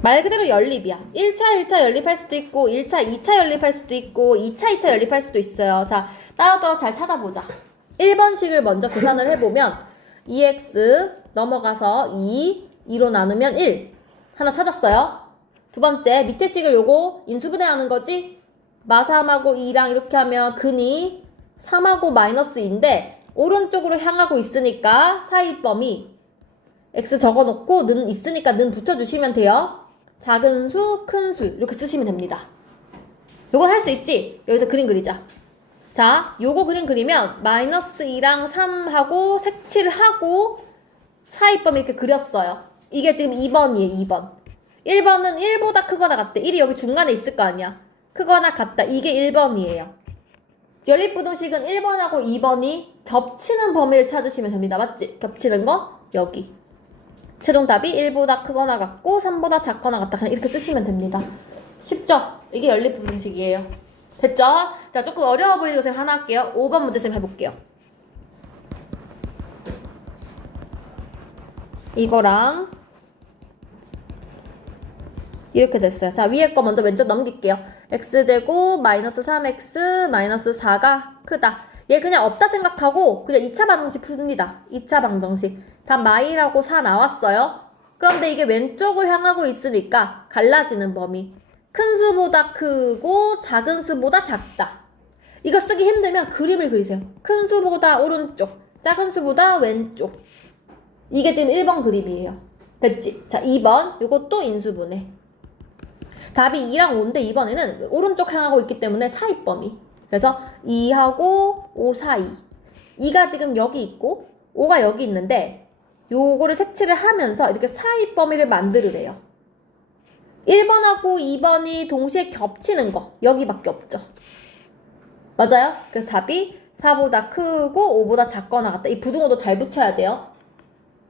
말 그대로 연립이야. 1차 연립할 수도 있고 1차 2차 연립할 수도 있고 2차 연립할 수도 있어요. 자, 따로따로 잘 찾아보자. 1번식을 먼저 계산을 해보면 2x 넘어가서 2로 나누면 1 하나 찾았어요. 두 번째, 밑에 식을 요거 인수분해하는 거지? 마3하고 2랑 이렇게 하면 근이 3하고 마이너스 2인데 오른쪽으로 향하고 있으니까 사이범위 x 적어놓고 는 있으니까 는 붙여주시면 돼요. 작은 수, 큰 수 이렇게 쓰시면 됩니다. 요건 할 수 있지? 여기서 그림 그리자. 자, 요거 그림 그리면 마이너스 2랑 3하고 색칠을 하고 사이범위 이렇게 그렸어요. 이게 지금 2번이에요. 2번. 1번은 1보다 크거나 같대. 1이 여기 중간에 있을 거 아니야. 크거나 같다. 이게 1번이에요. 연립부동식은 1번하고 2번이 겹치는 범위를 찾으시면 됩니다. 맞지? 겹치는 거 여기. 최종답이 1보다 크거나 같고 3보다 작거나 같다. 그냥 이렇게 쓰시면 됩니다. 쉽죠? 이게 연립부동식이에요. 됐죠? 자, 조금 어려워 보이는 거 하나 할게요. 5번 문제 좀 해볼게요. 이거랑 이렇게 됐어요. 자, 위에 거 먼저 왼쪽 넘길게요. x제곱 마이너스 3x 마이너스 4가 크다. 얘 그냥 없다 생각하고 그냥 2차 방정식 풉니다. 2차 방정식. 답 마이라고 4 나왔어요. 그런데 이게 왼쪽을 향하고 있으니까 갈라지는 범위. 큰 수보다 크고 작은 수보다 작다. 이거 쓰기 힘들면 그림을 그리세요. 큰 수보다 오른쪽, 작은 수보다 왼쪽. 이게 지금 1번 그림이에요. 됐지? 자, 2번. 이것도 인수분해. 답이 2랑 5인데 이번에는 오른쪽 향하고 있기 때문에 사이 범위. 그래서 2하고 5 사이. 2가 지금 여기 있고 5가 여기 있는데 요거를 색칠을 하면서 이렇게 사이 범위를 만들으래요. 1번하고 2번이 동시에 겹치는 거 여기밖에 없죠. 맞아요? 그래서 답이 4보다 크고 5보다 작거나 같다. 이 부등호도 잘 붙여야 돼요.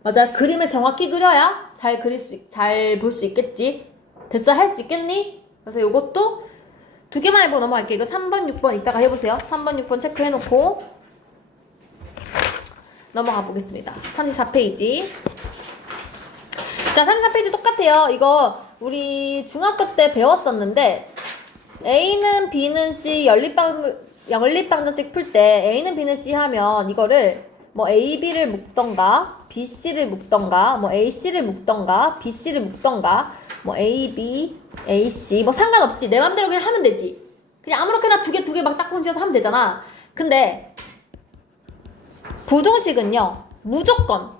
맞아요? 그림을 정확히 그려야 잘 볼 수 있겠지. 됐어? 할 수 있겠니? 그래서 요것도 두 개만 해보고 넘어갈게요. 이거 3번, 6번 이따가 해보세요. 3번, 6번 체크해놓고 넘어가 보겠습니다. 34페이지. 자, 34페이지 똑같아요. 이거 우리 중학교 때 배웠었는데 A는 B는 C 연립방정식 풀 때 A는 B는 C 하면 이거를 뭐 A, B를 묶던가 B, C를 묶던가 뭐 A, C를 묶던가 B, C를 묶던가 뭐 A, B, A, C 뭐 상관없지. 내 맘대로 그냥 하면 되지. 그냥 아무렇게나 두 개 막 짝꿍 지어서 하면 되잖아. 근데 부등식은요 무조건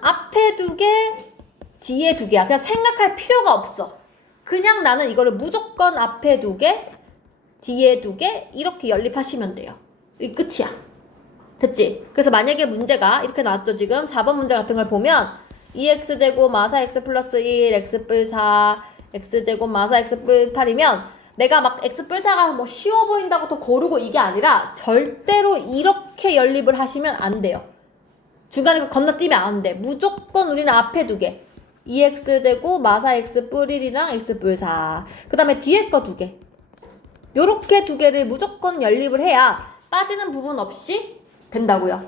앞에 두 개 뒤에 두 개야. 그냥 생각할 필요가 없어. 그냥 나는 이거를 무조건 앞에 두 개 뒤에 두 개 이렇게 연립하시면 돼요. 이게 끝이야. 됐지? 그래서 만약에 문제가 이렇게 나왔죠. 지금 4번 문제 같은 걸 보면 2x제곱 마사 x 플러스 1 x 뿔 4 x제곱 마사 x 뿔 8이면 내가 막 x 뿔 4가 뭐 쉬워 보인다고 더 고르고 이게 아니라 절대로 이렇게 연립을 하시면 안 돼요. 중간에 건너뛰면 안 돼. 무조건 우리는 앞에 두 개 2x제곱 마사 x 뿔 1이랑 x 뿔 4 그 다음에 뒤에 거 두 개 요렇게 두 개를 무조건 연립을 해야 빠지는 부분 없이 된다고요.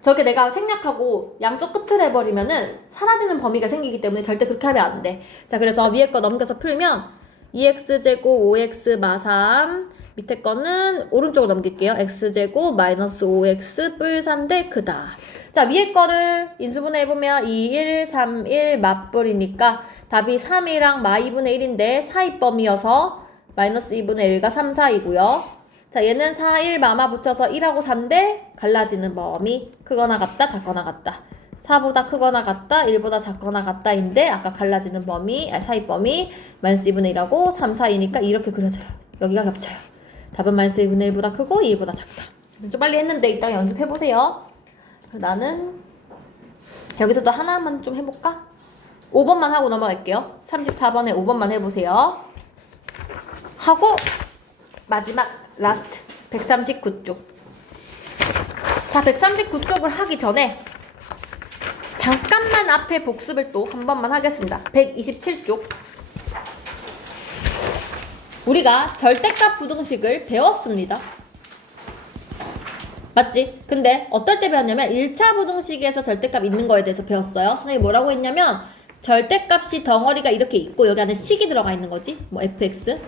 저게 내가 생략하고 양쪽 끝을 해버리면은 사라지는 범위가 생기기 때문에 절대 그렇게 하면 안 돼. 자, 그래서 위에 거 넘겨서 풀면 2x제곱 5x 마삼 밑에 거는 오른쪽으로 넘길게요. x제곱 마이너스 5x 뿔 3대 크다. 자, 위에 거를 인수분해 해보면 2, 1, 3, 1 맞불이니까 답이 3이랑 마 2분의 1인데 사이범위여서 마이너스 2분의 1가 3, 4이고요. 자, 얘는 4, 1 마마 붙여서 1하고 3대 갈라지는 범위 크거나 같다 작거나 같다. 4보다 크거나 같다 1보다 작거나 같다인데 아까 갈라지는 범위 사이 범위 마이너스 2분의 1하고 3, 4이니까 이렇게 그려져요. 여기가 겹쳐요. 답은 마이너스 2분의 1보다 크고 2보다 작다. 좀 빨리 했는데 이따가 연습해보세요. 나는 여기서 또 하나만 좀 해볼까? 5번만 하고 넘어갈게요. 34번에 5번만 해보세요. 하고 마지막 라스트 139쪽. 자, 139쪽을 하기 전에 잠깐만 앞에 복습을 또 한 번만 하겠습니다. 127쪽. 우리가 절대값 부등식을 배웠습니다. 맞지? 근데 어떨 때 배웠냐면 1차 부등식에서 절대값 있는 거에 대해서 배웠어요. 선생님이 뭐라고 했냐면 절대값이 덩어리가 이렇게 있고 여기 안에 식이 들어가 있는 거지. 뭐 fx.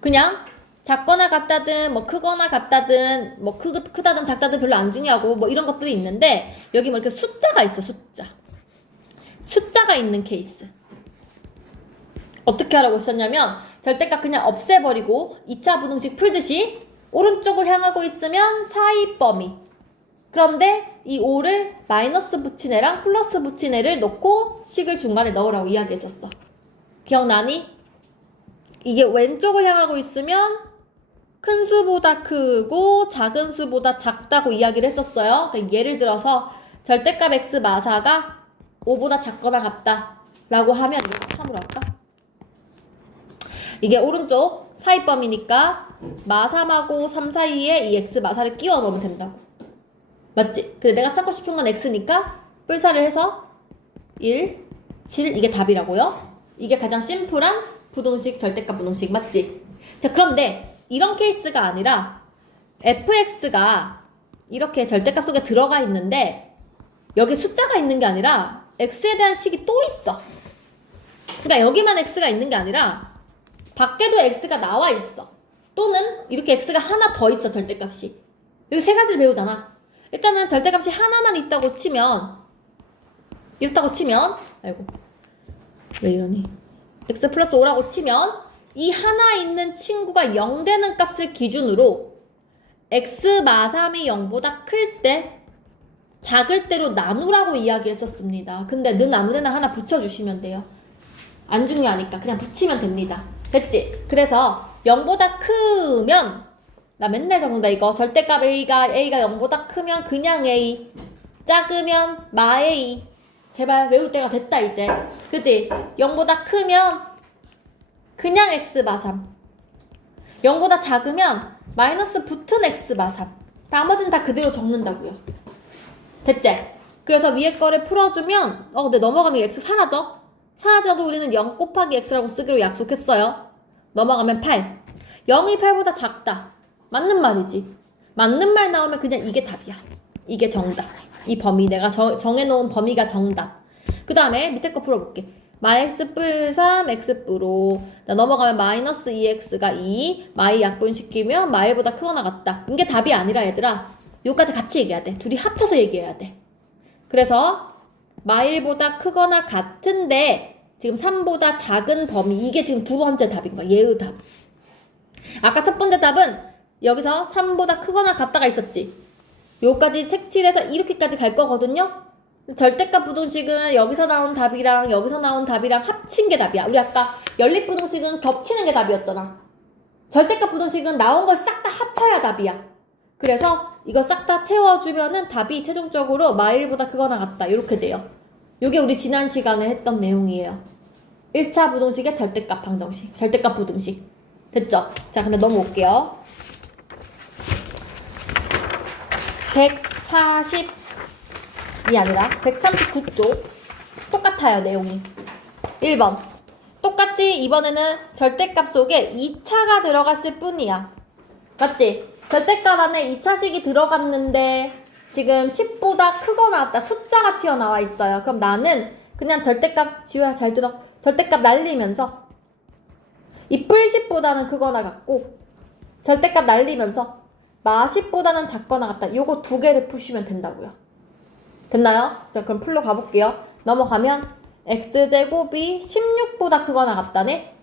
그냥 작거나 같다든 뭐 크거나 같다든 뭐 크다든 작다든 별로 안 중요하고 뭐 이런 것들이 있는데 여기 뭐 이렇게 숫자가 있어. 숫자가 있는 케이스. 어떻게 하라고 했었냐면 절대값 그냥 없애버리고 2차 부등식 풀듯이 오른쪽을 향하고 있으면 사이 범위. 그런데 이 5를 마이너스 붙인 애랑 플러스 붙인 애를 넣고 식을 중간에 넣으라고 이야기했었어. 기억나니? 이게 왼쪽을 향하고 있으면 큰 수보다 크고 작은 수보다 작다고 이야기를 했었어요. 그러니까 예를 들어서 절대값 x 마사가 5보다 작거나 같다 라고 하면 이거 3으로 할까? 이게 오른쪽 사이범위니까 마3하고 3 사이에 이 x 마사를 끼워 넣으면 된다고. 맞지? 근데 내가 찾고 싶은 건 x니까 뿔살을 해서 1, 7 이게 답이라고요. 이게 가장 심플한 부등식 절대값 부등식 맞지? 자, 그런데 이런 케이스가 아니라 fx가 이렇게 절대값 속에 들어가 있는데 여기 숫자가 있는 게 아니라 x에 대한 식이 또 있어. 그러니까 여기만 x가 있는 게 아니라 밖에도 x가 나와 있어. 또는 이렇게 x가 하나 더 있어, 절대값이. 여기 세 가지를 배우잖아. 일단은 절대값이 하나만 있다고 치면, 이렇다고 치면, 아이고 왜 이러니, x 플러스 5라고 치면 이 하나 있는 친구가 0 되는 값을 기준으로 x 마삼이 0보다 클 때 작을 대로 나누라고 이야기했었습니다. 근데 는 아무데나 하나 붙여주시면 돼요. 안 중요하니까 그냥 붙이면 됩니다. 됐지? 그래서 0보다 크면, 나 맨날 적는다 이거. 절대값 A가 0보다 크면 그냥 A, 작으면 마 A. 제발 외울 때가 됐다 이제. 그지? 0보다 크면 그냥 X 마3, 0보다 작으면 마이너스 붙은 X 마3. 나머지는 다 그대로 적는다고요. 됐지? 그래서 위에 거를 풀어주면 근데 넘어가면 X 사라져? 사라져도 우리는 0 곱하기 X라고 쓰기로 약속했어요. 넘어가면 8. 0이 8보다 작다. 맞는 말이지. 맞는 말 나오면 그냥 이게 답이야. 이게 정답. 이 범위, 내가 정해놓은 범위가 정답. 그 다음에 밑에 거 풀어볼게. 마x 뿔 3 x 뿔5. 넘어가면 마이너스 2x가 2. 마이 약분시키면 마이보다 크거나 같다. 이게 답이 아니라 얘들아, 요까지 같이 얘기해야 돼. 둘이 합쳐서 얘기해야 돼. 그래서 마일보다 크거나 같은데 지금 3보다 작은 범위, 이게 지금 두 번째 답인 거야. 얘의 답. 아까 첫 번째 답은 여기서 3보다 크거나 같다가 있었지. 요까지 색칠해서 이렇게까지 갈 거거든요. 절대값 부등식은 여기서 나온 답이랑 여기서 나온 답이랑 합친 게 답이야. 우리 아까 연립부등식은 겹치는 게 답이었잖아. 절대값 부등식은 나온 걸 싹 다 합쳐야 답이야. 그래서 이거 싹 다 채워주면은 답이 최종적으로 마일보다 크거나 같다. 이렇게 돼요. 이게 우리 지난 시간에 했던 내용이에요. 1차 부등식의 절대값 방정식, 절대값 부등식. 됐죠? 자, 근데 넘어올게요. 140이 아니라 139쪽. 똑같아요, 내용이. 1번. 똑같이 이번에는 절대값 속에 2차가 들어갔을 뿐이야. 맞지? 절대값 안에 2차식이 들어갔는데 지금 10보다 크거나 같다. 숫자가 튀어나와 있어요. 그럼 나는 그냥 절대값, 지우야 잘 들어. 절대값 날리면서 이 뿔 10보다는 크거나 같고 절대값 날리면서 마 10보다는 작거나 같다. 요거 두 개를 푸시면 된다고요. 됐나요? 자, 그럼 풀로 가볼게요. 넘어가면 x제곱이 16보다 크거나 같다네?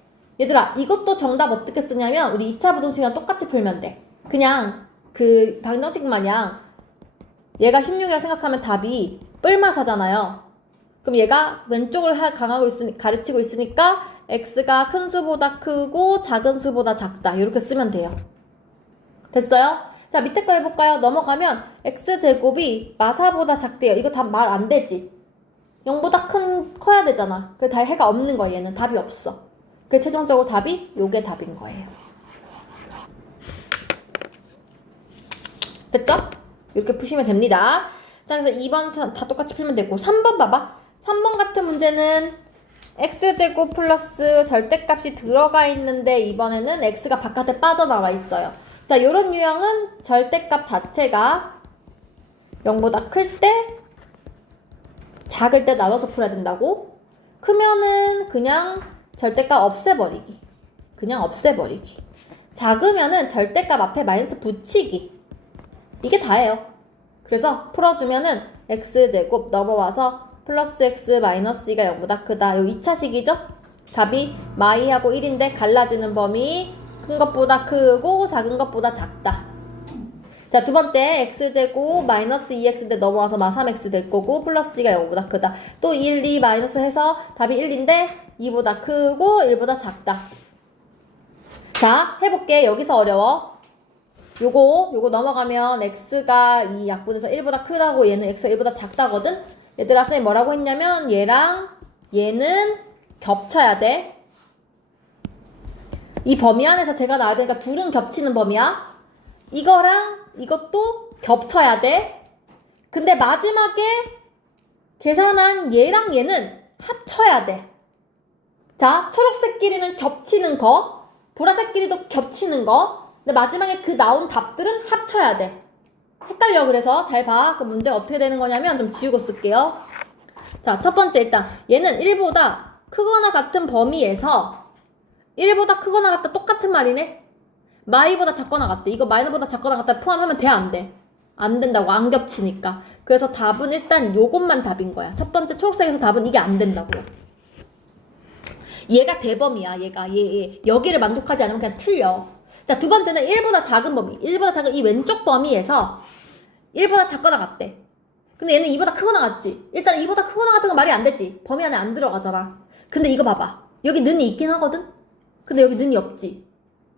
얘들아, 이것도 정답 어떻게 쓰냐면 우리 2차 부등식이랑 똑같이 풀면 돼. 그냥 그 방정식 마냥 얘가 16이라 생각하면 답이 뿔마사잖아요. 그럼 얘가 왼쪽을 가르치고 있으니까 x가 큰 수보다 크고 작은 수보다 작다. 이렇게 쓰면 돼요. 됐어요? 자, 밑에 거 해볼까요? 넘어가면 x제곱이 마사보다 작대요. 이거 답 말 안 되지. 0보다 커야 되잖아. 그래, 다 해가 없는 거야. 얘는 답이 없어. 그래서 최종적으로 답이 요게 답인 거예요. 됐죠? 이렇게 푸시면 됩니다. 자, 그래서 2번 다 똑같이 풀면 되고 3번 봐봐. 3번 같은 문제는 x제곱 플러스 절대값이 들어가 있는데 이번에는 x가 바깥에 빠져나와 있어요. 자, 요런 유형은 절대값 자체가 0보다 클 때, 작을 때 나눠서 풀어야 된다고? 크면은 그냥 절대값 없애버리기. 그냥 없애버리기. 작으면은 절대값 앞에 마이너스 붙이기. 이게 다예요. 그래서 풀어주면은 x제곱 넘어와서 플러스 x 마이너스 2가 0보다 크다. 요 2차식이죠? 답이 마이하고 1인데 갈라지는 범위 큰 것보다 크고 작은 것보다 작다. 자, 두 번째 x제곱 마이너스 2x인데 넘어와서 마 3x 될 거고 플러스 2가 0보다 크다. 또 1, 2 마이너스 해서 답이 1인데 2보다 크고 1보다 작다. 자, 해볼게. 여기서 어려워. 요거 넘어가면 x가 이 약분에서 1보다 크다고 얘는 x가 1보다 작다거든? 얘들아, 선생님 뭐라고 했냐면 얘랑 얘는 겹쳐야 돼. 이 범위 안에서 제가 나와야 되니까 둘은 겹치는 범위야. 이거랑 이것도 겹쳐야 돼. 근데 마지막에 계산한 얘랑 얘는 합쳐야 돼. 자, 초록색끼리는 겹치는 거, 보라색끼리도 겹치는 거. 근데 마지막에 그 나온 답들은 합쳐야 돼. 헷갈려. 그래서 잘 봐. 그 문제가 어떻게 되는 거냐면 좀 지우고 쓸게요. 자, 첫 번째 일단 얘는 1보다 크거나 같은 범위에서 1보다 크거나 같다 똑같은 말이네. 마이보다 작거나 같대. 이거 마이너보다 작거나 같다 포함하면 돼, 안 돼? 안 된다고. 안 겹치니까. 그래서 답은 일단 요것만 답인 거야. 첫 번째 초록색에서 답은 이게 안 된다고요. 얘가 대범위야. 얘. 여기를 만족하지 않으면 그냥 틀려. 자, 두 번째는 1보다 작은 범위. 1보다 작은 이 왼쪽 범위에서 1보다 작거나 같대. 근데 얘는 2보다 크거나 같지. 일단 2보다 크거나 같은 건 말이 안 되지. 범위 안에 안 들어가잖아. 근데 이거 봐봐. 여기 는이 있긴 하거든? 근데 여기 는이 없지.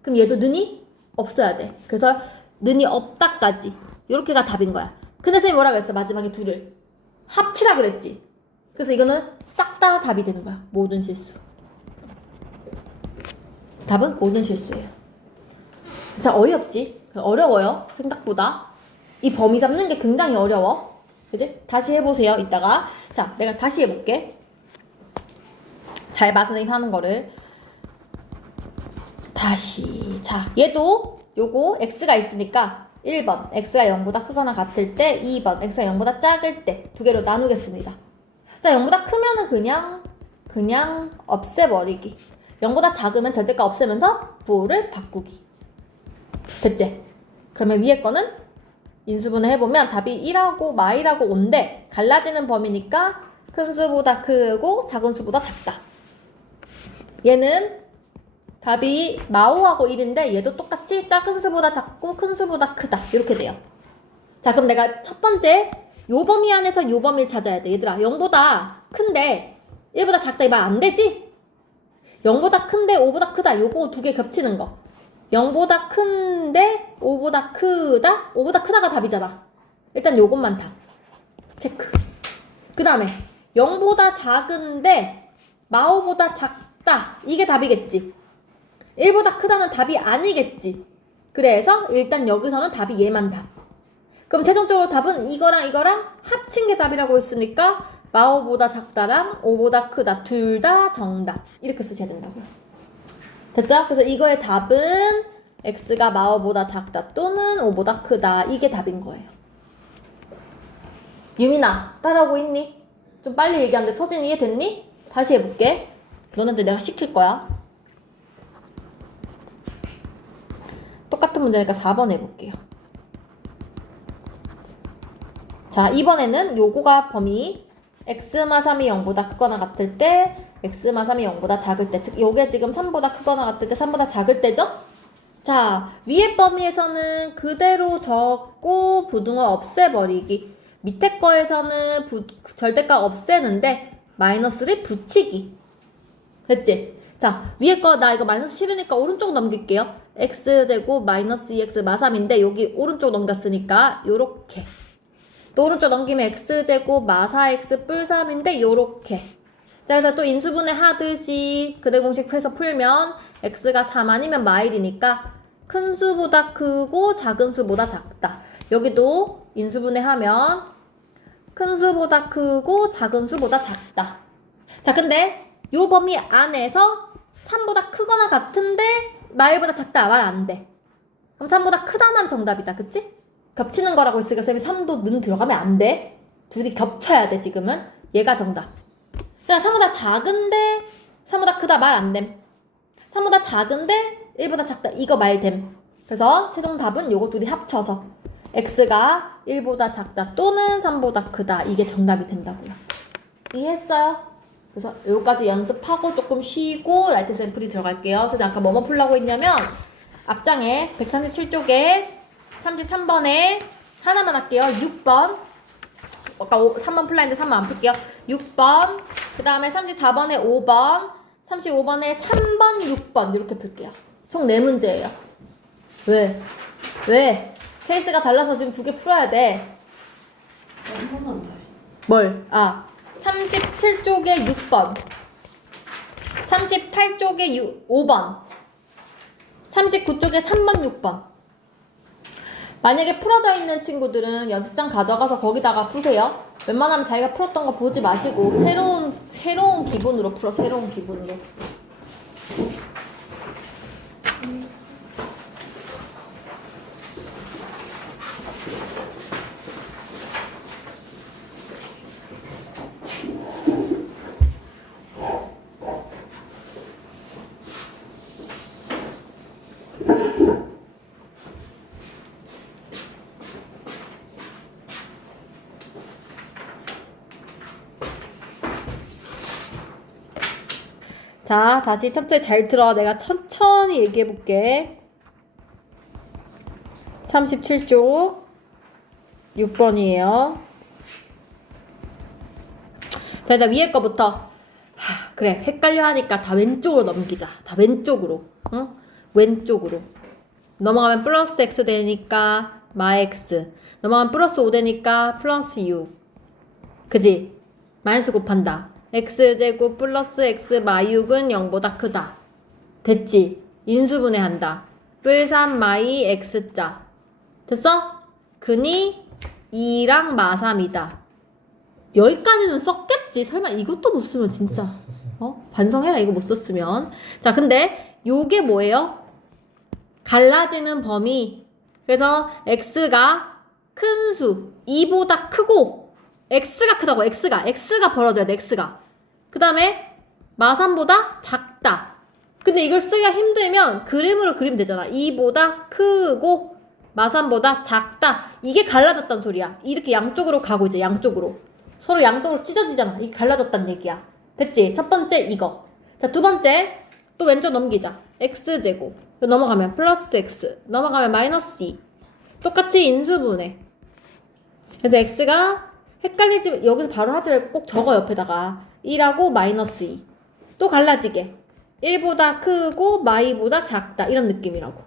그럼 얘도 는이 없어야 돼. 그래서 는이 없다까지. 요렇게가 답인 거야. 근데 선생님이 뭐라 그랬어? 마지막에 둘을 합치라 그랬지. 그래서 이거는 싹 다 답이 되는 거야. 모든 실수. 답은 모든 실수예요. 자, 어이없지? 어려워요. 생각보다. 이 범위 잡는 게 굉장히 어려워. 그지? 다시 해보세요. 이따가. 자, 내가 다시 해볼게. 잘 봐, 선생님 하는 거를. 다시. 자, 얘도 요거 x가 있으니까 1번 x가 0보다 크거나 같을 때, 2번 x가 0보다 작을 때 두 개로 나누겠습니다. 자, 0보다 크면은 그냥 없애버리기. 0보다 작으면 절대값 없애면서 부호를 바꾸기. 됐지? 그러면 위에 거는 인수분해 해보면 답이 1하고 마이라고 5인데 갈라지는 범위니까 큰 수보다 크고 작은 수보다 작다. 얘는 답이 마오하고 1인데 얘도 똑같이 작은 수보다 작고 큰 수보다 크다. 이렇게 돼요. 자, 그럼 내가 첫 번째 요 범위 안에서 요 범위를 찾아야 돼. 얘들아, 0보다 큰데 1보다 작다 이 말 안 되지? 0보다 큰데 5보다 크다. 요거 두 개 겹치는 거. 0보다 큰데 5보다 크다? 5보다 크다가 답이잖아. 일단 요것만 답. 체크. 그 다음에 0보다 작은데 마오보다 작다. 이게 답이겠지. 1보다 크다는 답이 아니겠지. 그래서 일단 여기서는 답이 얘만 답. 그럼 최종적으로 답은 이거랑 합친 게 답이라고 했으니까 마오보다 작다랑 5보다 크다 둘 다 정답. 이렇게 쓰셔야 된다고요. 됐어? 그래서 이거의 답은 x가 마오보다 작다 또는 5보다 크다. 이게 답인 거예요. 유민아, 따라오고 있니? 좀 빨리 얘기하는데 서진 이해됐니? 다시 해볼게. 너네들 내가 시킬 거야. 똑같은 문제니까 4번 해볼게요. 자, 이번에는 요거가 범위 x마 3이 0보다 크거나 같을 때 x마 3이 0보다 작을 때, 즉 요게 지금 3보다 크거나 같을 때 3보다 작을 때죠? 자, 위에 범위에서는 그대로 적고 부등호 없애버리기. 밑에 거에서는 절대값 없애는데 마이너스를 붙이기. 됐지? 자, 위에 거 나 이거 마이너스 싫으니까 오른쪽 넘길게요. x제곱 마이너스 2x 마 3인데 여기 오른쪽 넘겼으니까 요렇게. 또 오른쪽 넘기면 x제곱 마 4x 뿔 3인데 요렇게. 자, 그래서 또 인수분해 하듯이 그대 공식 해서 풀면 x가 3 아니면 마일이니까 큰 수보다 크고 작은 수보다 작다. 여기도 인수분해 하면 큰 수보다 크고 작은 수보다 작다. 자, 근데 요 범위 안에서 3보다 크거나 같은데 마일보다 작다 말 안 돼. 그럼 3보다 크다만 정답이다. 그치? 겹치는 거라고 했으니까 쌤이 3도 는 들어가면 안 돼. 둘이 겹쳐야 돼. 지금은 얘가 정답. 그냥 3보다 작은데 3보다 크다 말 안 됨. 3보다 작은데 1보다 작다 이거 말됨. 그래서 최종 답은 요거 둘이 합쳐서 x가 1보다 작다 또는 3보다 크다 이게 정답이 된다고요. 이해했어요? 그래서 여기까지 연습하고 조금 쉬고 라이트 샘플이 들어갈게요. 그래서 아까 뭐뭐 풀라고 했냐면 앞장에 137쪽에 33번에 하나만 할게요. 6번 아까 3번 풀라인데 3번 안 풀게요. 6번 그 다음에 34번에 5번 35번에 3번 6번 이렇게 풀게요. 총 4문제예요. 왜? 케이스가 달라서 지금 2개 풀어야 돼. 한 번만 다시. 뭘? 37쪽에 6번 38쪽에 5번 39쪽에 3번 6번. 만약에 풀어져 있는 친구들은 연습장 가져가서 거기다가 푸세요. 웬만하면 자기가 풀었던 거 보지 마시고 새로운 기분으로 풀어. 새로운 기분으로. 자, 다시 천천히 잘 들어. 내가 천천히 얘기해 볼게. 37쪽 6번이에요. 자, 일단 위에 거부터. 그래, 헷갈려 하니까 다 왼쪽으로 넘기자. 다 왼쪽으로. 응? 왼쪽으로. 넘어가면 플러스 x 되니까 마 x. 넘어가면 플러스 5 되니까 플러스 6. 그지? 마이너스 곱한다. x제곱 플러스 x 마 6은 0보다 크다. 됐지? 인수분해한다. 뿔3 마이 x자. 됐어? 근이 2랑 마 3이다. 여기까지는 썼겠지. 설마 이것도 못 쓰면 진짜 반성해라. 이거 못 썼으면. 자, 근데 요게 뭐예요? 갈라지는 범위. 그래서 x가 큰 수 2보다 크고 x가 크다고. x가 벌어져야 돼. x가. 그 다음에 마3보다 작다. 근데 이걸 쓰기가 힘들면 그림으로 그리면 되잖아. 2보다 크고 마3보다 작다. 이게 갈라졌단 소리야. 이렇게 양쪽으로 가고 이제 양쪽으로 서로 양쪽으로 찢어지잖아. 이게 갈라졌단 얘기야. 됐지? 첫 번째 이거. 자, 두 번째 또 왼쪽 넘기자. x제곱 넘어가면 플러스 x 넘어가면 마이너스 2. 똑같이 인수분해. 그래서 x가 헷갈리지 여기서 바로 하지 말고 꼭 적어 옆에다가 1하고 마이너스 2. 또 갈라지게 1보다 크고 마이보다 작다. 이런 느낌이라고.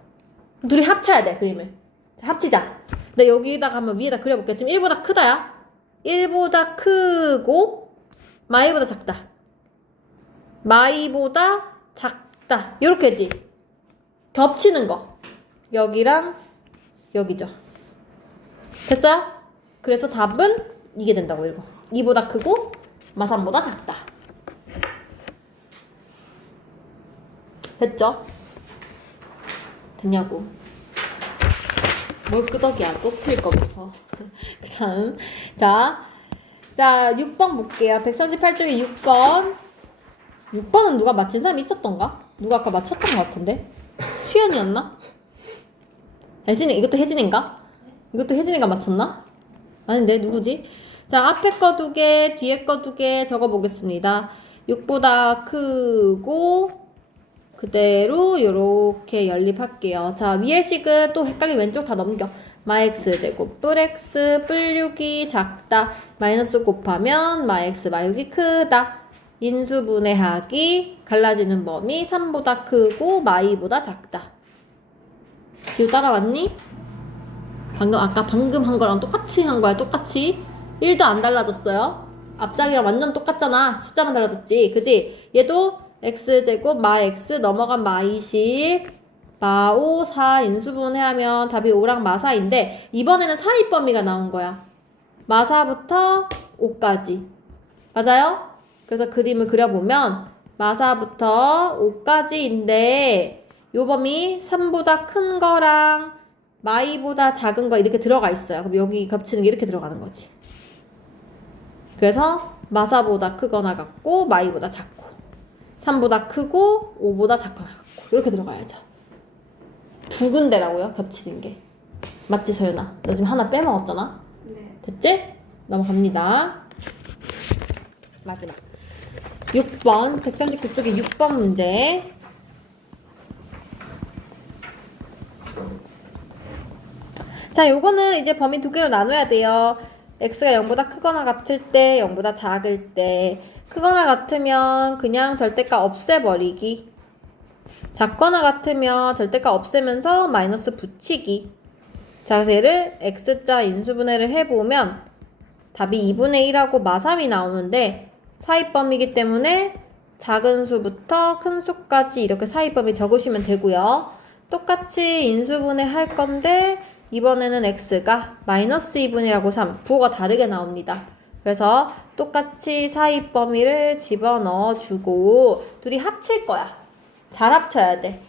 둘이 합쳐야 돼. 그림을. 자, 합치자. 근데 여기다가 한번 위에다 그려볼게. 지금 1보다 크다야. 1보다 크고 마이보다 작다. 마이보다 작다. 요렇게지. 겹치는 거. 여기랑 여기죠. 됐어요? 그래서 답은 이게 된다고. 이거 2보다 크고 마3보다 작다. 됐죠? 됐냐고. 뭘 끄덕이야. 또 틀 거면서. 그 다음. 자, 6번 볼게요. 138쪽에 6번. 6번은 누가 맞힌 사람이 있었던가? 누가 아까 맞췄던 것 같은데? 수연이었나? 혜진이, 이것도 혜진인가? 이것도 혜진이가 맞췄나? 아닌데, 누구지? 자, 앞에 거 2개, 뒤에 거 2개 적어보겠습니다. 6보다 크고, 그대로 요렇게 연립할게요. 자, 위에 식은 또 헷갈리 왼쪽 다 넘겨. 마x 제곱 뿔 x 뿔 6이 작다. 마이너스 곱하면 마x 마 6이 크다. 인수분해하기 갈라지는 범위 3보다 크고 마2보다 작다. 지우 따라왔니? 방금 한 거랑 똑같이 한 거야. 똑같이 1도 안 달라졌어요. 앞장이랑 완전 똑같잖아. 숫자만 달라졌지. 그지? 얘도 x제곱 마 x 넘어간 마 20 마 5 4 인수분해하면 답이 5랑 마 4인데 이번에는 사이 범위가 나온 거야. 마 4부터 5까지. 맞아요? 그래서 그림을 그려보면 마 4부터 5까지인데 요 범위 3보다 큰 거랑 마 2보다 작은 거 이렇게 들어가 있어요. 그럼 여기 겹치는 게 이렇게 들어가는 거지. 그래서 마 4보다 크거나 같고 마 2보다 작고 3보다 크고 5보다 작거나 같고 이렇게 들어가야죠. 두 군데라고요. 겹치는 게. 맞지 서윤아? 너 지금 하나 빼먹었잖아? 네. 됐지? 넘어갑니다. 마지막 6번 139쪽에 6번 문제. 자, 요거는 이제 범위 2개로 나눠야 돼요. x가 0보다 크거나 같을 때, 0보다 작을 때. 크거나 같으면 그냥 절대값 없애버리기. 작거나 같으면 절대값 없애면서 마이너스 붙이기. 자, 그래서 얘를 x자 인수분해를 해보면 답이 2분의 1하고 마3이 나오는데 사이범위이기 때문에 작은 수부터 큰 수까지 이렇게 사이범위 적으시면 되고요. 똑같이 인수분해 할 건데 이번에는 x가 마이너스 2분의 1하고 3 부호가 다르게 나옵니다. 그래서 똑같이 사이 범위를 집어넣어 주고 둘이 합칠 거야. 잘 합쳐야 돼.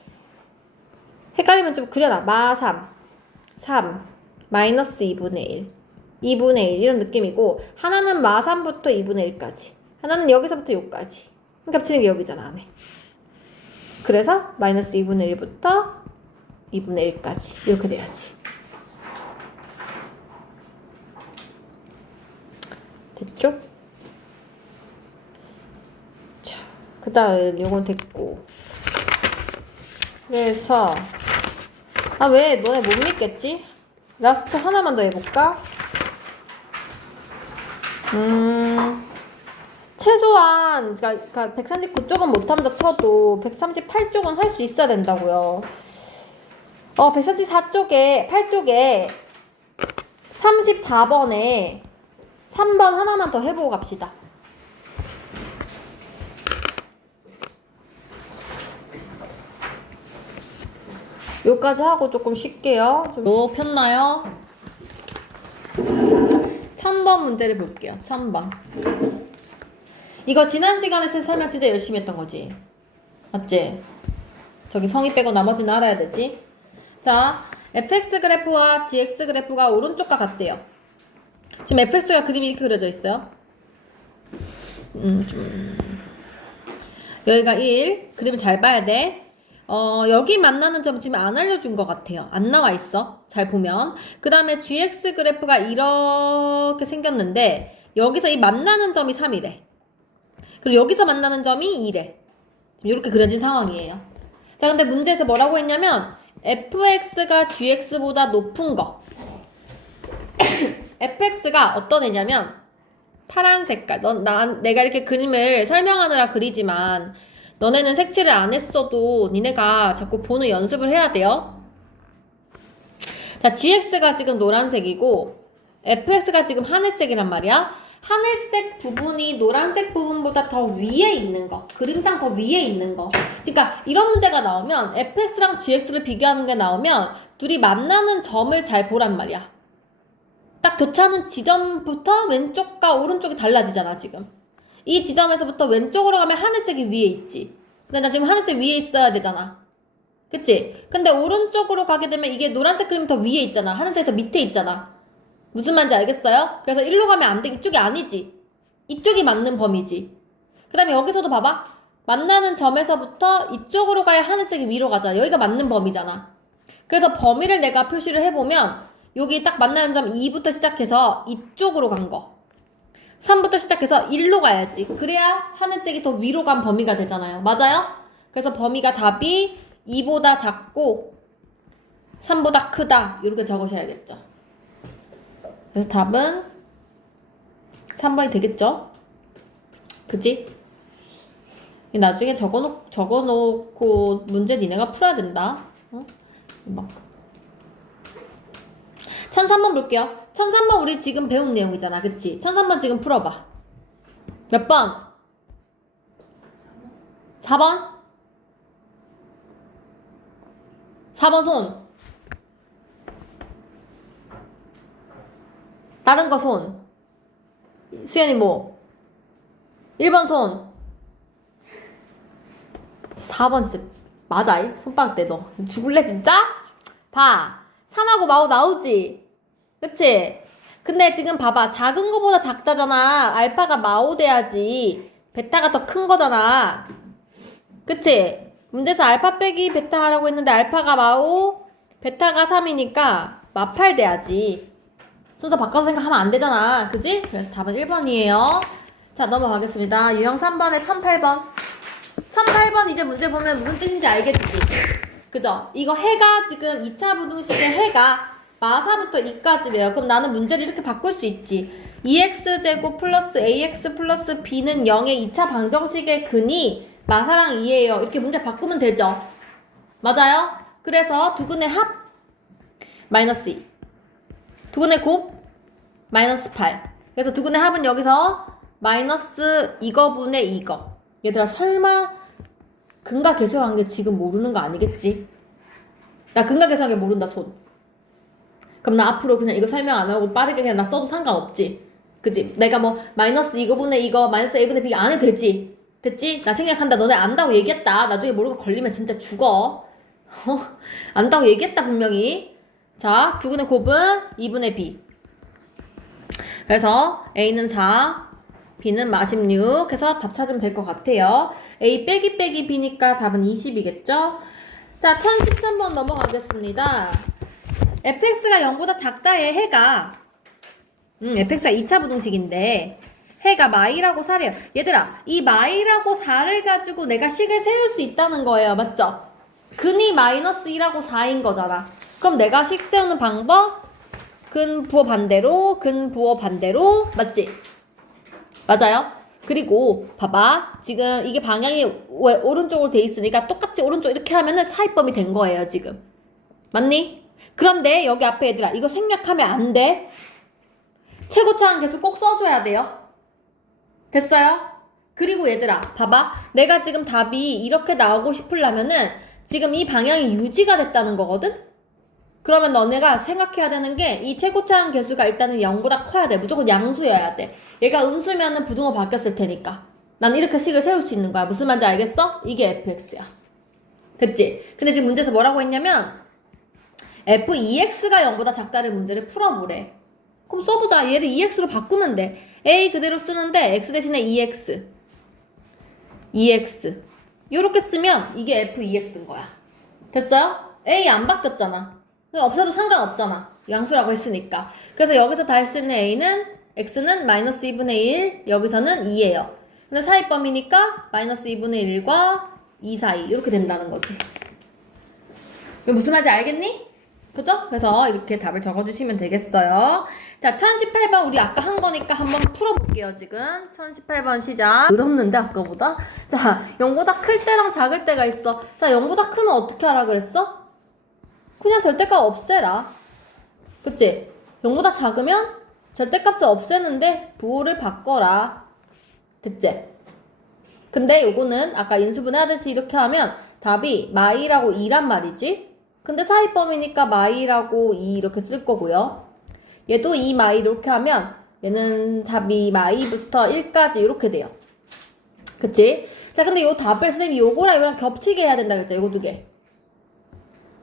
헷갈리면 좀 그려놔. 마3 3 마이너스 2분의 1 2분의 1 이런 느낌이고 하나는 마3부터 2분의 1까지 하나는 여기서부터 여기까지 겹치는 게 여기잖아 안에. 그래서 마이너스 2분의 1부터 2분의 1까지 이렇게 돼야지. 됐죠? 자, 그 다음 요건 됐고. 그래서 아 왜 너네 못 믿겠지? 라스트 하나만 더 해볼까? 최소한 그러니까 139쪽은 못한다 쳐도 138쪽은 할 수 있어야 된다고요. 134쪽에 8쪽에 34번에 3번 하나만 더 해보고 갑시다. 여기까지 하고 조금 쉴게요. 좀 폈나요? 1000번 문제를 볼게요. 1000번. 이거 지난 시간에 설명 진짜 열심히 했던 거지. 맞지? 저기 성의 빼고 나머지는 알아야 되지. 자, fx 그래프와 gx 그래프가 오른쪽과 같대요. 지금 fx가 그림이 이렇게 그려져 있어요. 여기가 1. 그림을 잘 봐야 돼. 여기 만나는 점 지금 안 알려준 것 같아요. 안 나와 있어. 잘 보면. 그 다음에 gx 그래프가 이렇게 생겼는데 여기서 이 만나는 점이 3이래. 그리고 여기서 만나는 점이 2래. 지금 이렇게 그려진 상황이에요. 자, 근데 문제에서 뭐라고 했냐면 fx가 gx보다 높은 거. fx가 어떤 애냐면 파란 색깔. 내가 이렇게 그림을 설명하느라 그리지만 너네는 색칠을 안 했어도 니네가 자꾸 보는 연습을 해야 돼요. 자, gx가 지금 노란색이고 fx가 지금 하늘색이란 말이야. 하늘색 부분이 노란색 부분보다 더 위에 있는 거. 그림상 더 위에 있는 거. 그러니까 이런 문제가 나오면 fx랑 gx를 비교하는 게 나오면 둘이 만나는 점을 잘 보란 말이야. 딱 교차하는 지점부터 왼쪽과 오른쪽이 달라지잖아 지금. 이 지점에서부터 왼쪽으로 가면 하늘색이 위에 있지. 근데 나 지금 하늘색 위에 있어야 되잖아. 그치? 근데 오른쪽으로 가게 되면 이게 노란색 그림이 더 위에 있잖아. 하늘색이 더 밑에 있잖아. 무슨 말인지 알겠어요? 그래서 일로 가면 안 돼. 이쪽이 아니지. 이쪽이 맞는 범위지. 그 다음에 여기서도 봐봐. 만나는 점에서부터 이쪽으로 가야 하늘색이 위로 가잖아. 여기가 맞는 범위잖아. 그래서 범위를 내가 표시를 해보면 여기 딱 만나는 점 2부터 시작해서 이쪽으로 간 거. 3부터 시작해서 1로 가야지. 그래야 하늘색이 더 위로 간 범위가 되잖아요. 맞아요? 그래서 범위가 답이 2보다 작고 3보다 크다. 이렇게 적으셔야겠죠. 그래서 답은 3번이 되겠죠? 그치? 나중에 적어놓고 문제 니네가 풀어야 된다. 이만큼. 1003번 볼게요. 1003번 우리 지금 배운 내용이잖아. 그치? 1003번 지금 풀어봐. 몇 번? 4번? 4번 손. 다른 거 손. 수연이 뭐? 1번 손. 4번 진짜 맞아? 손바닥 대 너. 죽을래 진짜? 봐. 3하고 마오 나오지? 그치? 근데 지금 봐봐. 작은 거보다 작다잖아. 알파가 마오 돼야지. 베타가 더 큰 거잖아. 그치? 문제에서 알파 빼기 베타 하라고 했는데 알파가 마오, 베타가 3이니까 마팔 돼야지. 순서 바꿔서 생각하면 안 되잖아. 그치? 그래서 답은 1번이에요. 자, 넘어가겠습니다. 유형 3번에 1008번. 1008번 이제 문제 보면 무슨 뜻인지 알겠지? 그죠? 이거 해가 지금 2차 부등식의 해가 마사부터 2까지래요. 그럼 나는 문제를 이렇게 바꿀 수 있지. 2x제곱 플러스 ax 플러스 b는 0의 2차 방정식의 근이 마사랑 2예요. 이렇게 문제 바꾸면 되죠. 맞아요? 그래서 두근의 합 마이너스 2. 두근의 곱 마이너스 8. 그래서 두근의 합은 여기서 마이너스 이거분의 이거. 얘들아 설마 근과 계수한 게 지금 모르는 거 아니겠지? 나 근과 계수한 게 모른다 손. 그럼 나 앞으로 그냥 이거 설명 안 하고 빠르게 그냥 나 써도 상관없지. 그치? 내가 뭐 마이너스 이거분의 이거 마이너스 a분의 b 안 해도 되지? 됐지? 나 생각한다. 너네 안다고 얘기했다. 나중에 모르고 걸리면 진짜 죽어. 안다고 얘기했다 분명히. 자, 두근의 곱은 2분의 b. 그래서 a는 4, b는 마 16 해서 답 찾으면 될 것 같아요. a 빼기 빼기 b니까 답은 20이겠죠? 자, 1013번 넘어가겠습니다. fx가 0보다 작다의 해가 fx가 2차 부등식인데 해가 마이라고 4래요. 얘들아, 이 마이라고 4를 가지고 내가 식을 세울 수 있다는 거예요. 맞죠? 근이 마이너스 1하고 4인 거잖아. 그럼 내가 식 세우는 방법? 근 부호 반대로, 근 부호 반대로. 맞지? 맞아요? 그리고 봐봐. 지금 이게 방향이 오른쪽으로 돼 있으니까 똑같이 오른쪽 이렇게 하면은 사이범이 된 거예요, 지금. 맞니? 그런데 여기 앞에 얘들아, 이거 생략하면 안 돼. 최고차항 계수 꼭 써줘야 돼요. 됐어요? 그리고 얘들아, 봐봐. 내가 지금 답이 이렇게 나오고 싶으려면은 지금 이 방향이 유지가 됐다는 거거든? 그러면 너네가 생각해야 되는 게 이 최고차항 개수가 일단은 0보다 커야 돼. 무조건 양수여야 돼. 얘가 음수면은 부등호 바뀌었을 테니까. 난 이렇게 식을 세울 수 있는 거야. 무슨 말인지 알겠어? 이게 fx야. 됐지? 근데 지금 문제에서 뭐라고 했냐면 f2x가 0보다 작다는 문제를 풀어보래. 그럼 써보자. 얘를 2x로 바꾸면 돼. a 그대로 쓰는데 x 대신에 2x 요렇게 쓰면 이게 f2x인 거야. 됐어요? a 안 바뀌었잖아. 없애도 상관없잖아. 양수라고 했으니까. 그래서 여기서 다 할 수 있는 a는 x는 마이너스 2분의 1 여기서는 2예요. 근데 사이범이니까 마이너스 2분의 1과 2 사이 이렇게 된다는 거지. 이거 무슨 말인지 알겠니? 그죠? 그래서 이렇게 답을 적어주시면 되겠어요. 자, 1018번 우리 아까 한 거니까 한번 풀어볼게요, 지금. 1018번 시작. 늘었는데, 아까보다? 자, 0보다 클 때랑 작을 때가 있어. 자, 0보다 크면 어떻게 하라 그랬어? 그냥 절대값 없애라. 그치? 0보다 작으면 절대값을 없애는데 부호를 바꿔라. 됐지? 근데 요거는 아까 인수분해하듯이 이렇게 하면 답이 마이라고 2란 말이지? 근데 사이범이니까 마이라고 2 이렇게 쓸 거고요. 얘도 2 마이 이렇게 하면 얘는 답이 마이부터 1까지 이렇게 돼요. 그치? 자, 근데 요 답을 쌤이 요거랑 요거랑 겹치게 해야 된다 그랬죠? 요거 두 개.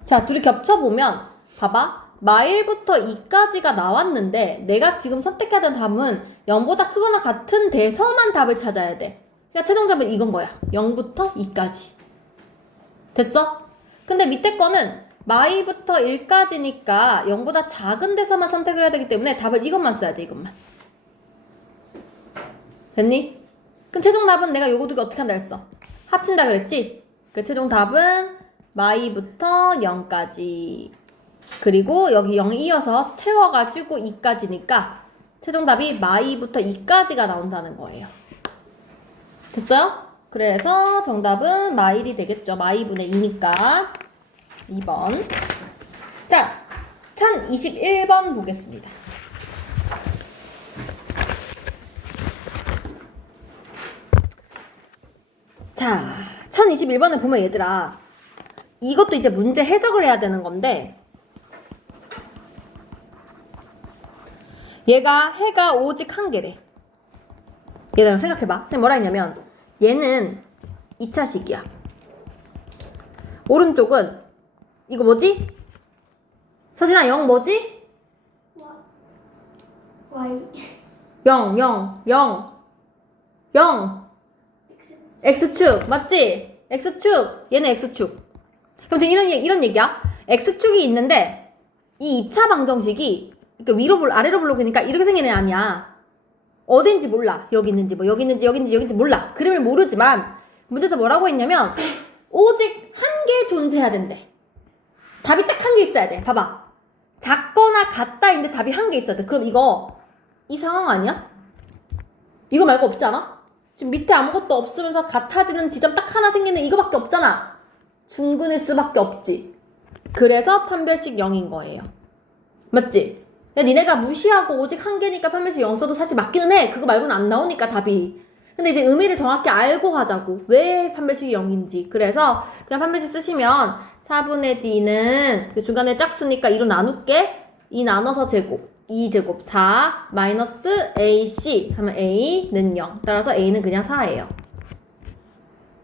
자, 둘이 겹쳐보면 봐봐. 마일부터 2까지가 나왔는데 내가 지금 선택해야 되는 답은 0보다 크거나 같은 데서만 답을 찾아야 돼. 그러니까 최종 답은 이건 거야. 0부터 2까지. 됐어? 근데 밑에 거는 마이부터 1까지니까 0보다 작은 데서만 선택을 해야 되기 때문에 답을 이것만 써야 돼. 이것만. 됐니? 그럼 최종 답은 내가 요거 두 개 어떻게 한다 했어? 합친다 그랬지? 그 최종 답은 마이부터 0까지 그리고 여기 0 이어서 채워가지고 2까지니까 최종 답이 마이부터 2까지가 나온다는 거예요. 됐어요? 그래서 정답은 마일이 되겠죠. 마이분의 2니까 2번. 자, 1021번 보겠습니다. 자, 1021번을 보면 얘들아 이것도 이제 문제 해석을 해야 되는 건데 얘가 해가 오직 한 개래. 얘들아 생각해봐. 선생님 뭐라 했냐면 얘는 2차식이야. 오른쪽은 이거 뭐지? 서진아 0 뭐지? Y 0 0 0 0 X축 맞지? X축 얘는 X축. 그럼 지금 이런 얘기야. X축이 있는데 이 2차 방정식이 그러니까 위로 아래로 블록이니까 이렇게 생긴 애 아니야. 어딘지 몰라. 여기 있는지 뭐 여기 있는지 몰라. 그림을 모르지만 문제에서 뭐라고 했냐면 오직 한 개 존재해야 된대. 답이 딱 한 개 있어야 돼. 봐봐. 작거나 같다인데 답이 한 개 있어야 돼. 그럼 이 상황 아니야? 이거 말고 없지 않아? 지금 밑에 아무것도 없으면서 같아지는 지점 딱 하나 생기는 이거밖에 없잖아. 중근일 수밖에 없지. 그래서 판별식 0인 거예요. 맞지? 니네가 무시하고 오직 한 개니까 판별식 0 써도 사실 맞기는 해. 그거 말고는 안 나오니까 답이. 근데 이제 의미를 정확히 알고 하자고. 왜 판별식이 0인지. 그래서 그냥 판별식 쓰시면 4분의 D는 중간에 짝수니까 2로 나눌게. 2 나눠서 제곱. 2제곱 4 마이너스 AC 하면 A는 0. 따라서 A는 그냥 4예요.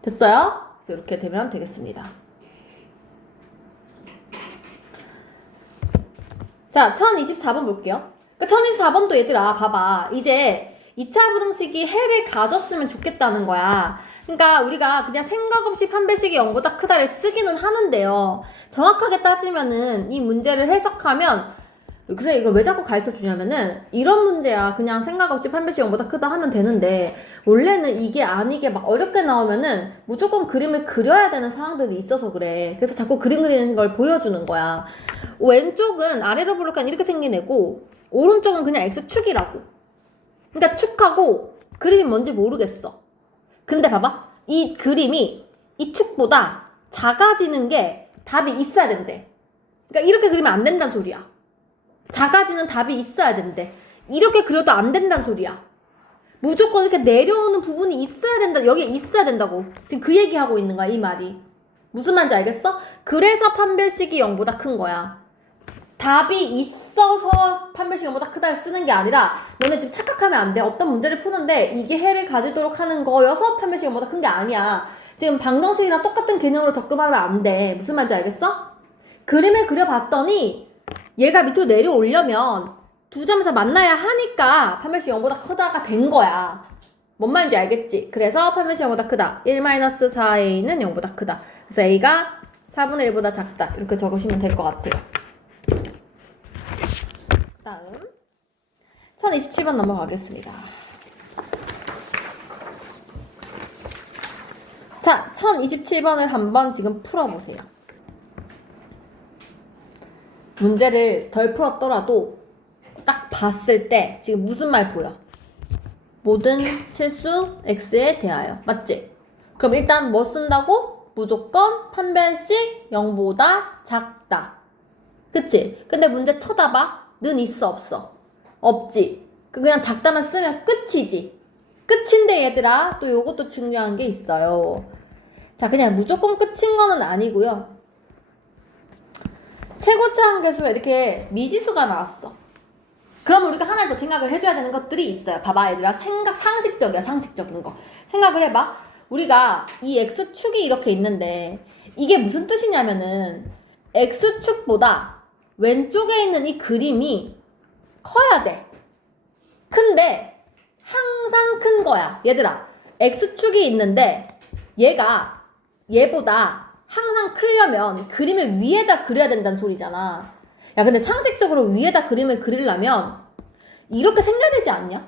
됐어요? 그래서 이렇게 되면 되겠습니다. 자, 1024번 볼게요. 그러니까 1024번도 얘들아 봐봐. 이제 2차 부등식이 해를 가졌으면 좋겠다는 거야. 그러니까 우리가 그냥 생각 없이 판별식이 0보다 크다를 쓰기는 하는데요. 정확하게 따지면은 이 문제를 해석하면 요새 이걸 왜 자꾸 가르쳐 주냐면은 이런 문제야 그냥 생각 없이 판별식 0보다 크다 하면 되는데 원래는 이게 아니게 막 어렵게 나오면은 무조건 그림을 그려야 되는 상황들이 있어서 그래. 그래서 자꾸 그림 그리는 걸 보여주는 거야. 왼쪽은 아래로 볼록한 이렇게 생긴 애고 오른쪽은 그냥 X축이라고. 그러니까 축하고 그림이 뭔지 모르겠어. 근데 봐봐. 이 그림이 이 축보다 작아지는 게 답이 있어야 된대. 그러니까 이렇게 그리면 안 된다는 소리야. 작아지는 답이 있어야 된대. 이렇게 그려도 안 된다는 소리야. 무조건 이렇게 내려오는 부분이 있어야 된다. 여기에 있어야 된다고. 지금 그 얘기하고 있는 거야, 이 말이. 무슨 말인지 알겠어? 그래서 판별식이 0보다 큰 거야. 답이 있어서 판별식 0보다 크다를 쓰는 게 아니라 너네 지금 착각하면 안 돼. 어떤 문제를 푸는데 이게 해를 가지도록 하는 거여서 판별식 0보다 큰 게 아니야. 지금 방정식이랑 똑같은 개념으로 접근하면 안 돼. 무슨 말인지 알겠어? 그림을 그려봤더니 얘가 밑으로 내려오려면 두 점에서 만나야 하니까 판별식 0보다 크다가 된 거야. 뭔 말인지 알겠지? 그래서 판별식 0보다 크다. 1-4a는 0보다 크다. 그래서 a가 4분의 1보다 작다. 이렇게 적으시면 될 것 같아요. 다음 1027번 넘어가겠습니다. 자, 1027번을 한번 지금 풀어보세요. 문제를 덜 풀었더라도 딱 봤을 때 지금 무슨 말 보여? 모든 실수 x에 대하여. 맞지? 그럼 일단 뭐 쓴다고? 무조건 판별식 0보다 작다. 그치? 근데 문제 쳐다봐. 는 있어 없어? 없지. 그냥 작다만 쓰면 끝이지. 끝인데 얘들아 또 요것도 중요한 게 있어요. 자, 그냥 무조건 끝인 거는 아니고요. 최고차 한계수가 이렇게 미지수가 나왔어. 그럼 우리가 하나 더 생각을 해줘야 되는 것들이 있어요. 봐봐 얘들아, 상식적이야. 상식적인 거 생각을 해봐. 우리가 이 x축이 이렇게 있는데 이게 무슨 뜻이냐면은 x축보다 왼쪽에 있는 이 그림이 커야 돼. 근데 항상 큰 거야. 얘들아, x축이 있는데 얘보다 항상 크려면 그림을 위에다 그려야 된다는 소리잖아. 야, 근데 상식적으로 위에다 그림을 그리려면 이렇게 생겨야 되지 않냐?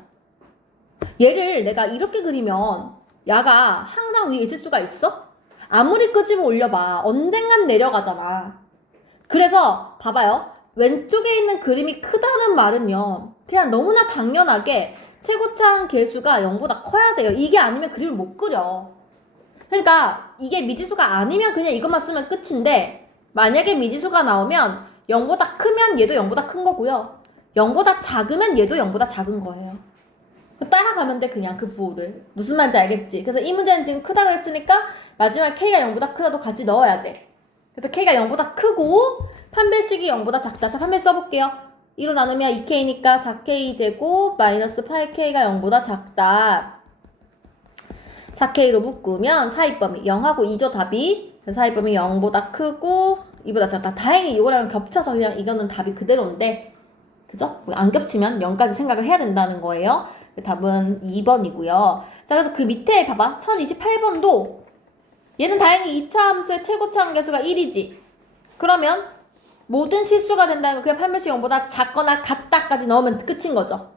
얘를 내가 이렇게 그리면 야가 항상 위에 있을 수가 있어? 아무리 끄집어 올려봐 언젠간 내려가잖아. 그래서 봐봐요. 왼쪽에 있는 그림이 크다는 말은요, 그냥 너무나 당연하게 최고차항 계수가 0보다 커야 돼요. 이게 아니면 그림을 못 그려. 그러니까 이게 미지수가 아니면 그냥 이것만 쓰면 끝인데 만약에 미지수가 나오면 0보다 크면 얘도 0보다 큰 거고요. 0보다 작으면 얘도 0보다 작은 거예요. 따라가면 돼 그냥 그 부호를. 무슨 말인지 알겠지? 그래서 이 문제는 지금 크다 그랬으니까 마지막에 k가 0보다 크다도 같이 넣어야 돼. 그래서 k가 0보다 크고 판별식이 0보다 작다. 자, 판별 써볼게요. 2로 나누면 2k니까 4k제곱 마이너스 8k가 0보다 작다. 4k로 묶으면 사이범위 0하고 2죠 답이. 사이범위 0보다 크고 2보다 작다. 다행히 이거랑 겹쳐서 그냥 이거는 답이 그대로인데, 그죠? 안 겹치면 0까지 생각을 해야 된다는 거예요. 답은 2번이고요. 자, 그래서 그 밑에 봐봐. 1028번도 얘는 다행히 2차 함수의 최고차 함계수가 1이지. 그러면 모든 실수가 된다는 거 그냥 판별식 0보다 작거나 같다까지 넣으면 끝인 거죠.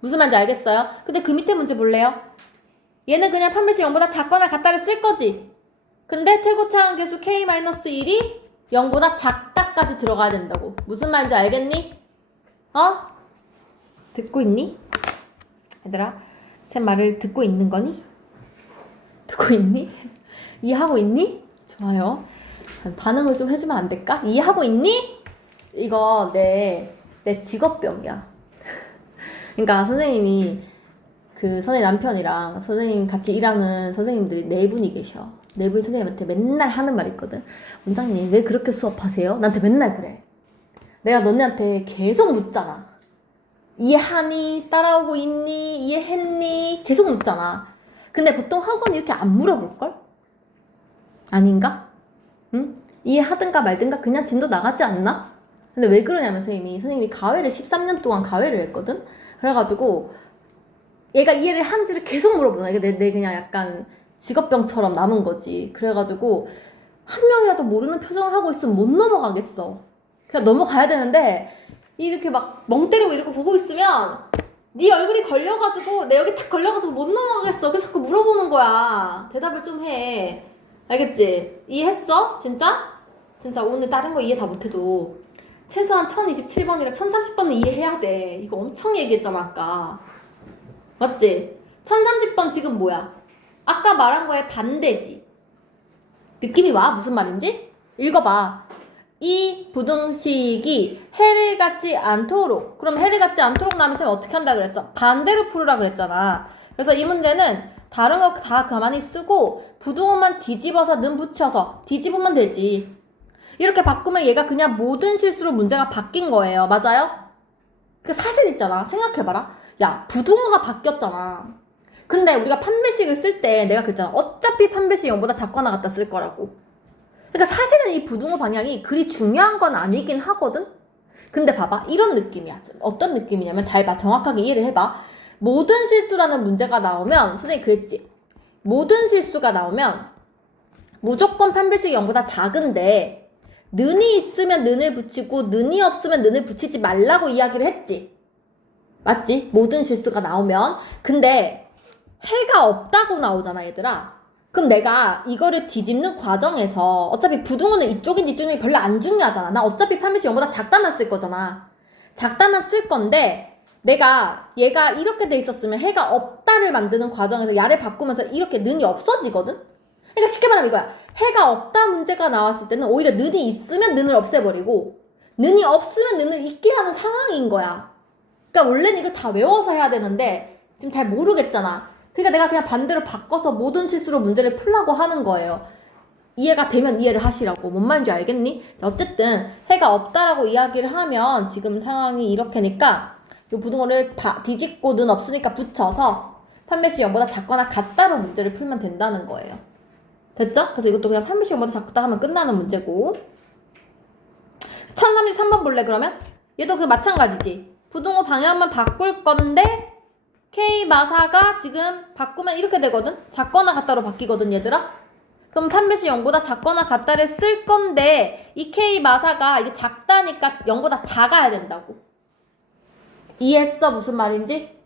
무슨 말인지 알겠어요? 근데 그 밑에 문제 볼래요? 얘는 그냥 판별식 0보다 작거나 같다를 쓸 거지. 근데 최고차 함계수 k-1이 0보다 작다까지 들어가야 된다고. 무슨 말인지 알겠니? 듣고 있니? 얘들아, 제 말을 듣고 있는 거니? 듣고 있니? 이해하고 있니? 좋아요. 반응을 좀 해주면 안 될까? 이해하고 있니? 이거 내 직업병이야. 그러니까 선생님이 선생님 남편이랑 선생님 같이 일하는 선생님들이 4분이 계셔. 4분이 선생님한테 맨날 하는 말이 있거든. 원장님 왜 그렇게 수업하세요? 나한테 맨날 그래. 내가 너네한테 계속 묻잖아. 이해하니? 따라오고 있니? 이해했니? 계속 묻잖아. 근데 보통 학원 이렇게 안 물어볼걸? 아닌가? 응? 이해하든가 말든가 그냥 진도 나가지 않나? 근데 왜 그러냐면 선생님이 가외를 13년 동안 가외를 했거든? 그래가지고 얘가 이해를 한지를 계속 물어보나. 이게 내 그냥 약간 직업병처럼 남은 거지. 그래가지고 한 명이라도 모르는 표정을 하고 있으면 못 넘어가겠어. 그냥 넘어가야 되는데 이렇게 막 멍 때리고 이러고 보고 있으면 네 얼굴이 걸려가지고 내 여기 탁 걸려가지고 못 넘어가겠어. 그래서 자꾸 물어보는 거야. 대답을 좀 해. 알겠지? 이해했어? 진짜? 진짜 오늘 다른 거 이해 다 못해도 최소한 1027번이랑 1030번은 이해해야 돼. 이거 엄청 얘기했잖아 아까. 맞지? 1030번 지금 뭐야? 아까 말한 거에 반대지. 느낌이 와? 무슨 말인지? 읽어봐. 이 부등식이 해를 갖지 않도록, 그럼 해를 갖지 않도록 나면 쌤 어떻게 한다 그랬어? 반대로 풀으라 그랬잖아. 그래서 이 문제는 다른 거 다 가만히 쓰고 부등호만 뒤집어서 는 붙여서 뒤집으면 되지. 이렇게 바꾸면 얘가 그냥 모든 실수로 문제가 바뀐 거예요. 맞아요? 그 사실 있잖아. 생각해봐라. 야, 부등호가 바뀌었잖아. 근데 우리가 판별식을 쓸 때 내가 그랬잖아. 어차피 판별식이 0보다 작거나 같다 쓸 거라고. 그러니까 사실은 이 부등호 방향이 그리 중요한 건 아니긴 하거든? 근데 봐봐. 이런 느낌이야. 어떤 느낌이냐면 잘 봐. 정확하게 이해를 해봐. 모든 실수라는 문제가 나오면 선생님이 그랬지. 모든 실수가 나오면 무조건 판별식이 0보다 작은데 는이 있으면 는을 붙이고 는이 없으면 는을 붙이지 말라고 이야기를 했지. 맞지? 모든 실수가 나오면. 근데 해가 없다고 나오잖아 얘들아. 그럼 내가 이거를 뒤집는 과정에서 어차피 부등호는 이쪽인지 이쪽인지 별로 안 중요하잖아. 나 어차피 판별식 0보다 작다만 쓸 거잖아. 작다만 쓸 건데 내가 얘가 이렇게 돼 있었으면 해가 없다를 만드는 과정에서 야를 바꾸면서 이렇게 는이 없어지거든? 그러니까 쉽게 말하면 이거야. 해가 없다 문제가 나왔을 때는 오히려 는이 있으면 는을 없애버리고 는이 없으면 는을 있게 하는 상황인 거야. 그러니까 원래는 이걸 다 외워서 해야 되는데 지금 잘 모르겠잖아. 그러니까 내가 그냥 반대로 바꿔서 모든 실수로 문제를 풀라고 하는 거예요. 이해가 되면 이해를 하시라고. 뭔 말인지 알겠니? 어쨌든 해가 없다라고 이야기를 하면 지금 상황이 이렇게니까 이 부등호를 뒤집고 는 없으니까 붙여서 판별식 0보다 작거나 같다로 문제를 풀면 된다는 거예요. 됐죠? 그래서 이것도 그냥 판별식 0보다 작다 하면 끝나는 문제고 1033번 볼래 그러면? 얘도 그 마찬가지지. 부등호 방향만 바꿀 건데 K 마사가 지금 바꾸면 이렇게 되거든? 작거나 같다로 바뀌거든 얘들아? 그럼 판별식 0보다 작거나 같다를 쓸 건데 이 K 마사가 이게 작다니까 0보다 작아야 된다고. 이해했어? 무슨 말인지?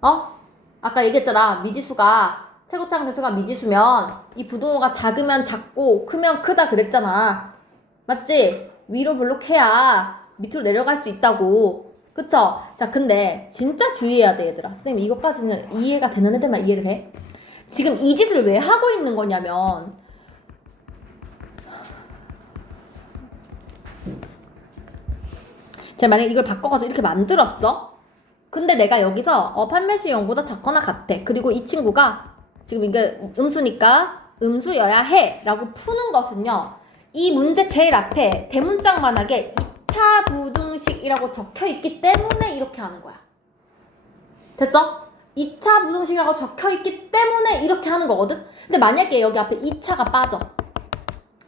아까 얘기했잖아. 미지수가 최고차항 계수가 미지수면 이 부등호가 작으면 작고 크면 크다 그랬잖아. 맞지? 위로 블록해야 밑으로 내려갈 수 있다고. 그쵸? 자, 근데 진짜 주의해야 돼 얘들아. 선생님 이것까지는 이해가 되는 애들만 이해를 해. 지금 이 짓을 왜 하고 있는 거냐면 제가 만약에 이걸 바꿔가지고 이렇게 만들었어. 근데 내가 여기서 판별식 0보다 작거나 같아. 그리고 이 친구가 지금 이게 음수니까 음수여야 해 라고 푸는 것은요. 이 문제 제일 앞에 대문짝만하게 2차 부등식이라고 적혀있기 때문에 이렇게 하는 거야. 됐어? 2차 부등식이라고 적혀있기 때문에 이렇게 하는 거거든? 근데 만약에 여기 앞에 2차가 빠져.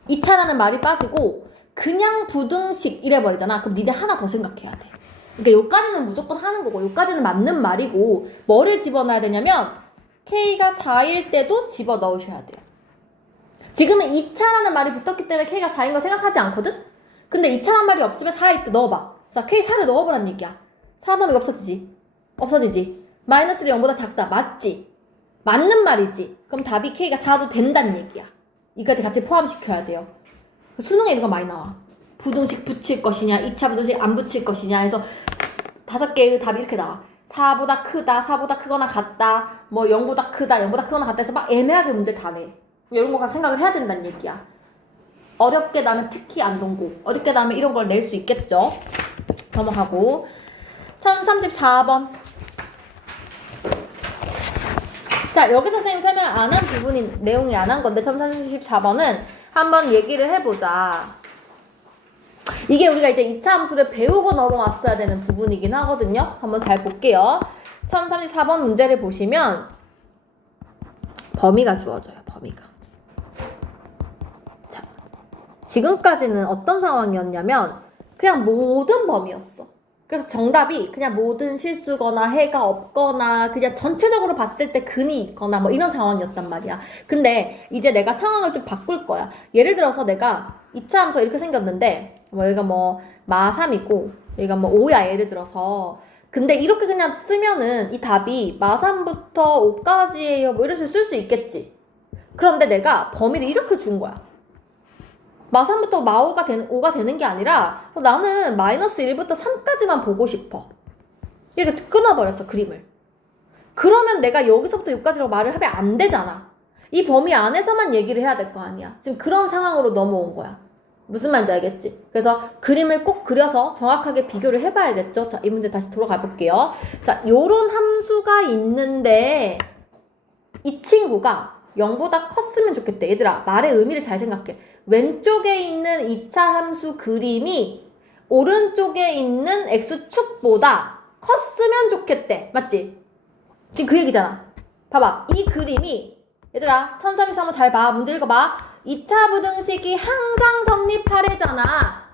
2차라는 말이 빠지고 그냥 부등식 이래버리잖아. 그럼 니네 하나 더 생각해야 돼. 그러니까 요까지는 무조건 하는 거고 요까지는 맞는 말이고 뭐를 집어넣어야 되냐면 K가 4일 때도 집어넣으셔야 돼요. 지금은 2차라는 말이 붙었기 때문에 K가 4인 걸 생각하지 않거든? 근데 2차란 말이 없으면 4일 때 넣어봐. 자, K4를 넣어보란 얘기야. 4 넣으면 없어지지. 없어지지. 마이너스를 0보다 작다. 맞지? 맞는 말이지. 그럼 답이 K가 4도 된다는 얘기야. 이까지 같이 포함시켜야 돼요. 수능에 이런 거 많이 나와. 부등식 붙일 것이냐, 2차 부등식 안 붙일 것이냐 해서 5개의 답이 이렇게 나와. 4보다 크다, 4보다 크거나 같다, 뭐 0보다 크다, 0보다 크거나 같다 해서 막 애매하게 문제 다 내. 이런 거 생각을 해야 된다는 얘기야. 어렵게 나면 특히 안동고, 어렵게 나면 이런 걸 낼 수 있겠죠. 넘어가고 1034번. 자, 여기서 선생님 설명 안 한 부분이 내용이 안 한 건데 1034번은 한번 얘기를 해보자. 이게 우리가 이제 2차 함수를 배우고 넘어왔어야 되는 부분이긴 하거든요. 한번 잘 볼게요. 1034번 문제를 보시면 범위가 주어져요. 범위가. 자, 지금까지는 어떤 상황이었냐면 그냥 모든 범위였어. 그래서 정답이 그냥 모든 실수거나 해가 없거나 그냥 전체적으로 봤을 때 근이 있거나 뭐 이런 상황이었단 말이야. 근데 이제 내가 상황을 좀 바꿀 거야. 예를 들어서 내가 2차 함수가 이렇게 생겼는데 뭐 여기가 뭐 마3이고 여기가 뭐 5야 예를 들어서. 근데 이렇게 그냥 쓰면은 이 답이 마3부터 5까지예요 뭐 이렇게 쓸 수 있겠지. 그런데 내가 범위를 이렇게 준 거야. 마3부터 마5가 되는 게 아니라 나는 마이너스 1부터 3까지만 보고 싶어. 이렇게 끊어버렸어 그림을. 그러면 내가 여기서부터 여기까지라고 말을 하면 안 되잖아. 이 범위 안에서만 얘기를 해야 될 거 아니야. 지금 그런 상황으로 넘어온 거야. 무슨 말인지 알겠지? 그래서 그림을 꼭 그려서 정확하게 비교를 해봐야겠죠? 자, 이 문제 다시 돌아가 볼게요. 자, 요런 함수가 있는데 이 친구가 0보다 컸으면 좋겠대. 얘들아, 말의 의미를 잘 생각해. 왼쪽에 있는 2차 함수 그림이 오른쪽에 있는 x축보다 컸으면 좋겠대. 맞지? 지금 그 얘기잖아. 봐봐. 이 그림이 얘들아 1323 한번 잘 봐. 문제 읽어봐. 2차 부등식이 항상 성립하래잖아.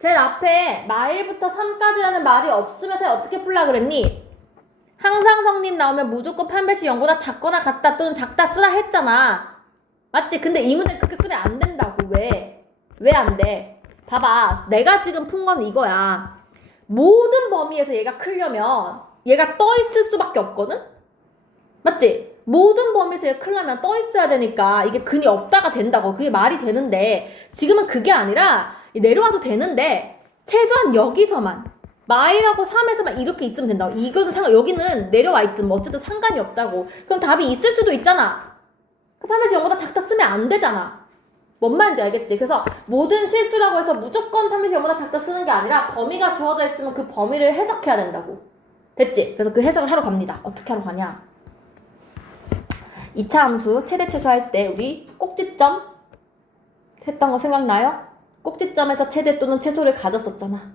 제일 앞에 마1부터 3까지라는 말이 없으면서 어떻게 풀라 그랬니? 항상 성립 나오면 무조건 판별식 0보다 작거나 같다 또는 작다 쓰라 했잖아. 맞지? 근데 이 문제 그렇게 쓰면 안 된다고. 왜? 왜 안 돼? 봐봐. 내가 지금 푼 건 이거야. 모든 범위에서 얘가 크려면 얘가 떠 있을 수밖에 없거든? 맞지? 모든 범위에서 얘가 크려면 떠 있어야 되니까 이게 근이 없다가 된다고. 그게 말이 되는데 지금은 그게 아니라 내려와도 되는데 최소한 여기서만 마이라고 3에서만 이렇게 있으면 된다고. 이것은 여기는 내려와 있든 뭐 어쨌든 상관이 없다고. 그럼 답이 있을 수도 있잖아. 그 판별식 0보다 작다 쓰면 안 되잖아. 뭔 말인지 알겠지? 그래서 모든 실수라고 해서 무조건 판별식 0보다 작다 쓰는 게 아니라 범위가 주어져 있으면 그 범위를 해석해야 된다고. 됐지? 그래서 그 해석을 하러 갑니다. 어떻게 하러 가냐? 2차 함수 최대 최소 할 때 우리 꼭지점 했던 거 생각나요? 꼭지점에서 최대 또는 최소를 가졌었잖아.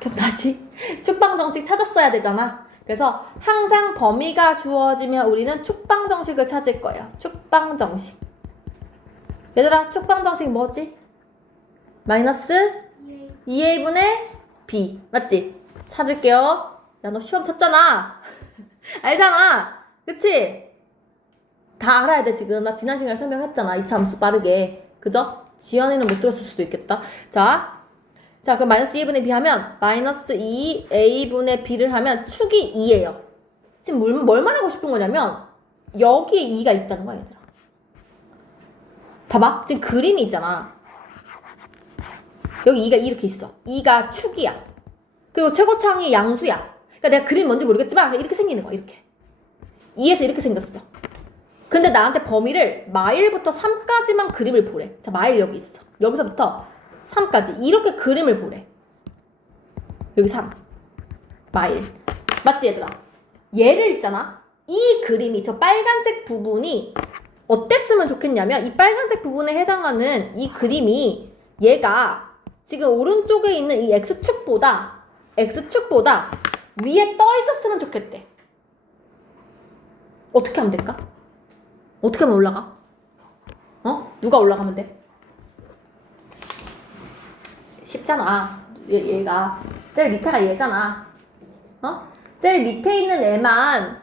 기억나지? 축방정식 찾았어야 되잖아. 그래서 항상 범위가 주어지면 우리는 축방정식을 찾을 거예요. 축방정식. 얘들아, 축방정식 뭐지? 마이너스 2a분의 b. 맞지? 찾을게요. 야, 너 시험 쳤잖아. 알잖아. 그치? 다 알아야 돼 지금. 나 지난 시간에 설명했잖아. 2차 함수 빠르게. 그죠? 지연이는 못 들었을 수도 있겠다. 자, 그럼 마이너스 2분의 b 하면 마이너스 2a분의 b를 하면 축이 2예요. 지금 뭘 말하고 싶은 거냐면 여기에 2가 있다는 거야 얘들아. 봐봐. 지금 그림이 있잖아. 여기 2가 이렇게 있어. 2가 축이야. 그리고 최고창이 양수야. 그러니까 내가 그림 뭔지 모르겠지만 이렇게 생기는 거야. 이렇게. 2에서 이렇게 생겼어. 근데 나한테 범위를 마1부터 3까지만 그림을 보래. 자, 마1 여기 있어. 여기서부터 3까지 이렇게 그림을 보래. 여기 3 마1 맞지 얘들아? 얘를 있잖아. 이 그림이 저 빨간색 부분이 어땠으면 좋겠냐면 이 빨간색 부분에 해당하는 이 그림이 얘가 지금 오른쪽에 있는 이 x축보다 위에 떠 있었으면 좋겠대. 어떻게 하면 될까? 어떻게 하면 올라가? 누가 올라가면 돼? 쉽잖아. 얘가 제일 밑에가 얘잖아. 제일 밑에 있는 애만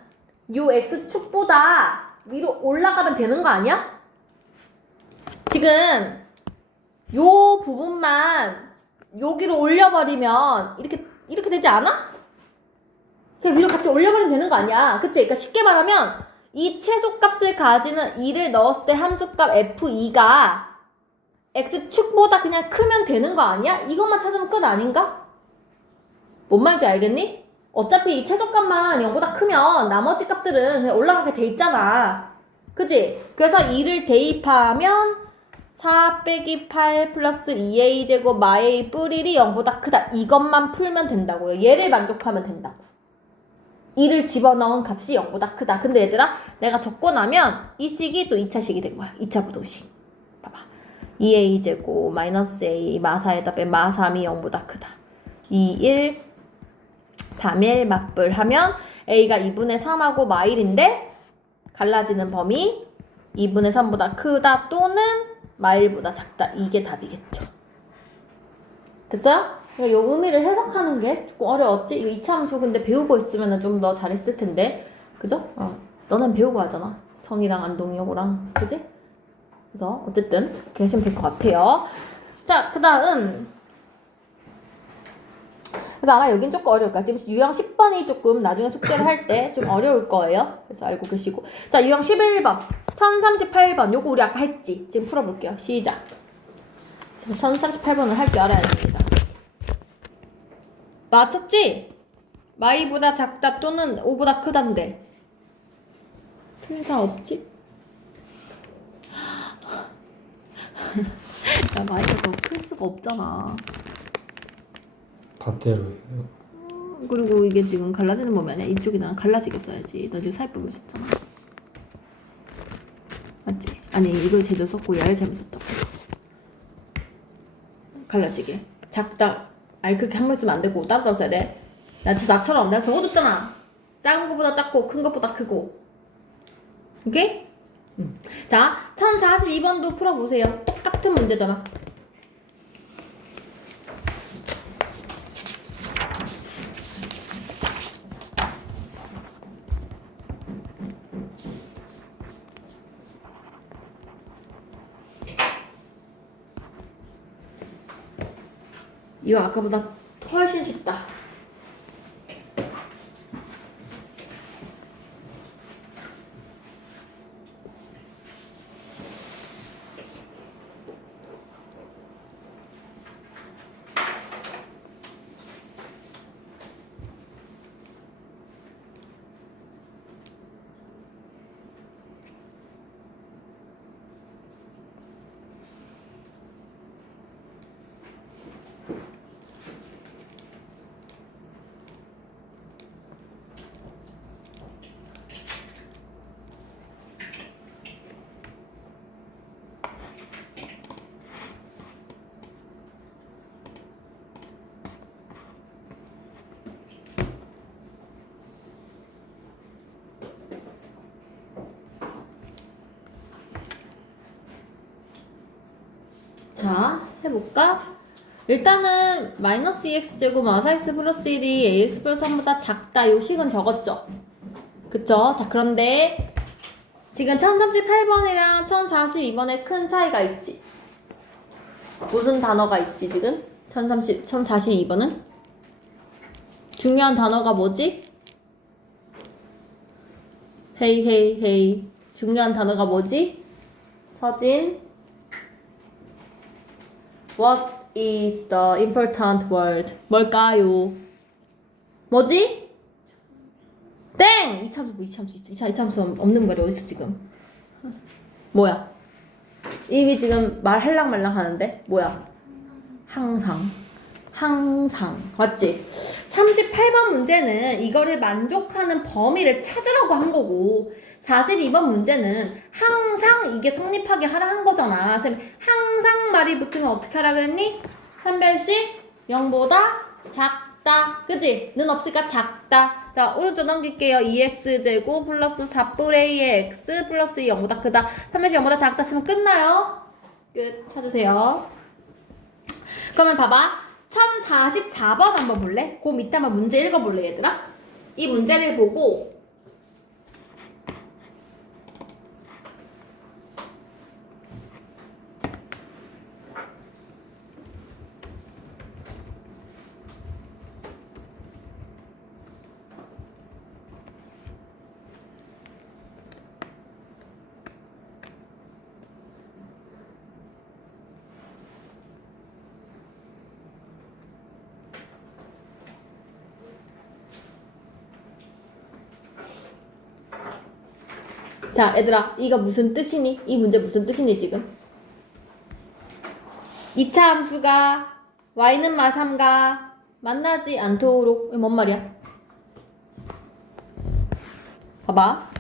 요 x축보다 위로 올라가면 되는 거 아니야? 지금 요 부분만 여기로 올려버리면 이렇게 되지 않아? 그냥 위로 같이 올려버리면 되는 거 아니야. 그치? 그러니까 쉽게 말하면 이 최소값을 가지는 2를 넣었을 때 함수값 f2가 x축보다 그냥 크면 되는 거 아니야? 이것만 찾으면 끝 아닌가? 뭔 말인지 알겠니? 어차피 이 최소값만 0보다 크면 나머지 값들은 그냥 올라가게 돼 있잖아. 그치? 그래서 2를 대입하면 4 빼기 8 플러스 2a제곱 마a 뿌릴이 0보다 크다. 이것만 풀면 된다고요. 얘를 만족하면 된다고. 2를 집어넣은 값이 0보다 크다. 근데 얘들아, 내가 적고 나면 이 식이 또 2차식이 된 거야. 2차 부등식. 봐봐. 2a제곱 마이너스 a 마4에다 빼 마3이 0보다 크다. 2, 1, 3, 1 맞불하면 a가 2분의 3하고 마1인데 갈라지는 범위 2분의 3보다 크다 또는 마1보다 작다. 이게 답이겠죠. 됐어요? 이 의미를 해석하는 게 조금 어려웠지? 이거 2차 함수 근데 배우고 있으면 좀 더 잘했을 텐데. 그죠? 너는 배우고 하잖아. 성이랑 안동이하고랑. 그지? 그래서 어쨌든 이렇게 하시면 될 것 같아요. 자, 그 다음 그래서 아마 여긴 조금 어려울 거야. 지금 유형 10번이 조금 나중에 숙제를 할 때 좀 어려울 거예요. 그래서 알고 계시고. 자, 유형 11번. 1038번. 요거 우리 아까 했지? 지금 풀어볼게요. 시작. 지금 1038번을 할 줄 알아야 됩니다. 맞췄지? y보다 작다 또는 5보다 크단데. 틀린 사람 없지? 야, y가 더 클 수가 없잖아. 반대로예요. 그리고 이게 지금 갈라지는 범위 아니야. 이쪽이랑 갈라지게 써야지. 너 지금 사이법을 썼잖아. 맞지? 아니, 이걸 제대로 썼고 얘를 잘못 썼다고. 갈라지게. 작다. 아니, 그렇게 한 번 쓰면 안 되고 따로 써야 돼. 나처럼 내가 적어줬잖아. 작은 것보다 작고 큰 것보다 크고. 오케이? 자, 1042번도 풀어보세요. 똑같은 문제잖아. 이거 아까보다 훨씬 쉽다. 자, 해볼까? 일단은 마이너스 2x제곱 마사 x 플러스 1이 ax 플러스 3보다 작다. 요 식은 적었죠? 그쵸? 자, 그런데 지금 1038번이랑 1042번에 큰 차이가 있지? 무슨 단어가 있지, 지금? 1042번은? 중요한 단어가 뭐지? 헤이. 중요한 단어가 뭐지? 서진. What is the important word? 뭘까요? 뭐지? 땡! 이참수 없는 말이 어딨어 지금? 뭐야? 입이 지금 말할랑 말랑 하는데? 뭐야? 항상 맞지? 38번 문제는 이거를 만족하는 범위를 찾으라고 한 거고 42번 문제는 항상 이게 성립하게 하라 한 거잖아. 선생님 항상 말이 붙으면 어떻게 하라 그랬니? 한 별씩 0보다 작다. 그치? 는 없으니까 작다. 자, 오른쪽 넘길게요. 2x제곱 플러스 4분의 A의 x 플러스 0보다 크다. 한 별씩 0보다 작다 쓰면 끝나요. 끝. 찾으세요. 그러면 봐봐. 1044번 한번 볼래? 그 밑에 한번 문제 읽어볼래 얘들아? 이 문제를 보고 자, 얘들아, 이거 무슨 뜻이니? 이 문제 무슨 뜻이니, 지금? 2차 함수가 y는 마 3과 만나지 않도록, 이게 뭔 말이야? 봐봐.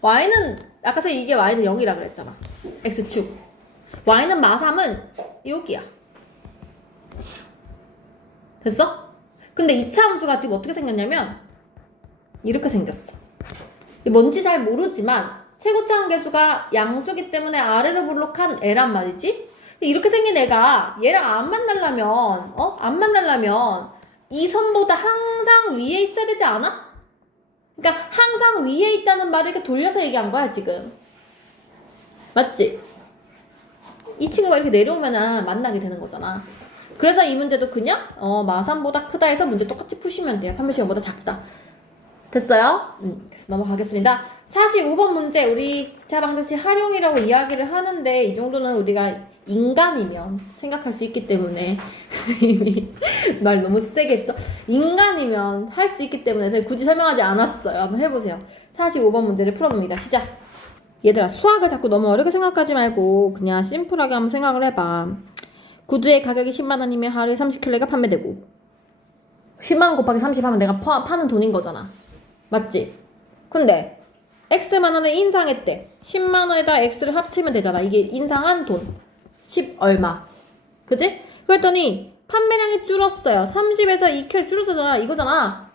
y는, 아까 전에 이게 y는 0이라 그랬잖아. x축. y는 마 3은 여기야. 됐어? 근데 2차 함수가 지금 어떻게 생겼냐면, 이렇게 생겼어. 뭔지 잘 모르지만, 최고차 함계수가 양수기 때문에 아래로 볼록한 애란 말이지? 이렇게 생긴 애가 얘랑 안 만나려면 이 선보다 항상 위에 있어야 되지 않아? 그러니까 항상 위에 있다는 말을 이렇게 돌려서 얘기한 거야 지금. 맞지? 이 친구가 이렇게 내려오면 만나게 되는 거잖아. 그래서 이 문제도 그냥 마3보다 크다 해서 문제 똑같이 푸시면 돼요. 판별식 0보다 작다. 됐어요? 그래서 넘어가겠습니다. 45번 문제 우리 기차 방정식 활용이라고 이야기를 하는데 이 정도는 우리가 인간이면 생각할 수 있기 때문에 이미 말 너무 세게 했죠? 인간이면 할 수 있기 때문에 제가 굳이 설명하지 않았어요. 한번 해보세요. 45번 문제를 풀어봅니다. 시작! 얘들아 수학을 자꾸 너무 어렵게 생각하지 말고 그냥 심플하게 한번 생각을 해봐. 구두의 가격이 10만원이면 하루에 30켤레가 판매되고 10만원 곱하기 30 하면 내가 파는 돈인 거잖아. 맞지? 근데 X만원을 인상했대. 10만원에다 X를 합치면 되잖아. 이게 인상한 돈 10 얼마 그지? 그랬더니 판매량이 줄었어요. 30에서 2켤 줄었잖아. 이거잖아.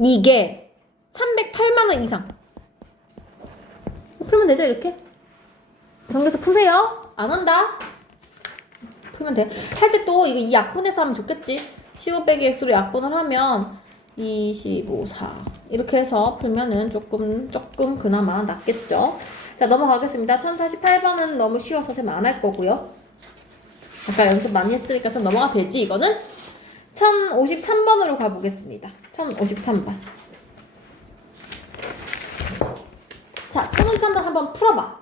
이게 308만원 이상 풀면 되죠 이렇게? 정리해서 푸세요. 안 한다. 풀면 돼. 할 때 또 이 약분해서 하면 좋겠지. 15 빼기 x로 약분을 하면 25, 4 이렇게 해서 풀면은 조금 그나마 낫겠죠. 자 넘어가겠습니다. 1048번은 너무 쉬워서 선생님 안 할 거고요. 아까 연습 많이 했으니까 좀 넘어가 되지 이거는. 1053번으로 가보겠습니다. 1053번. 자 1053번 한번 풀어봐.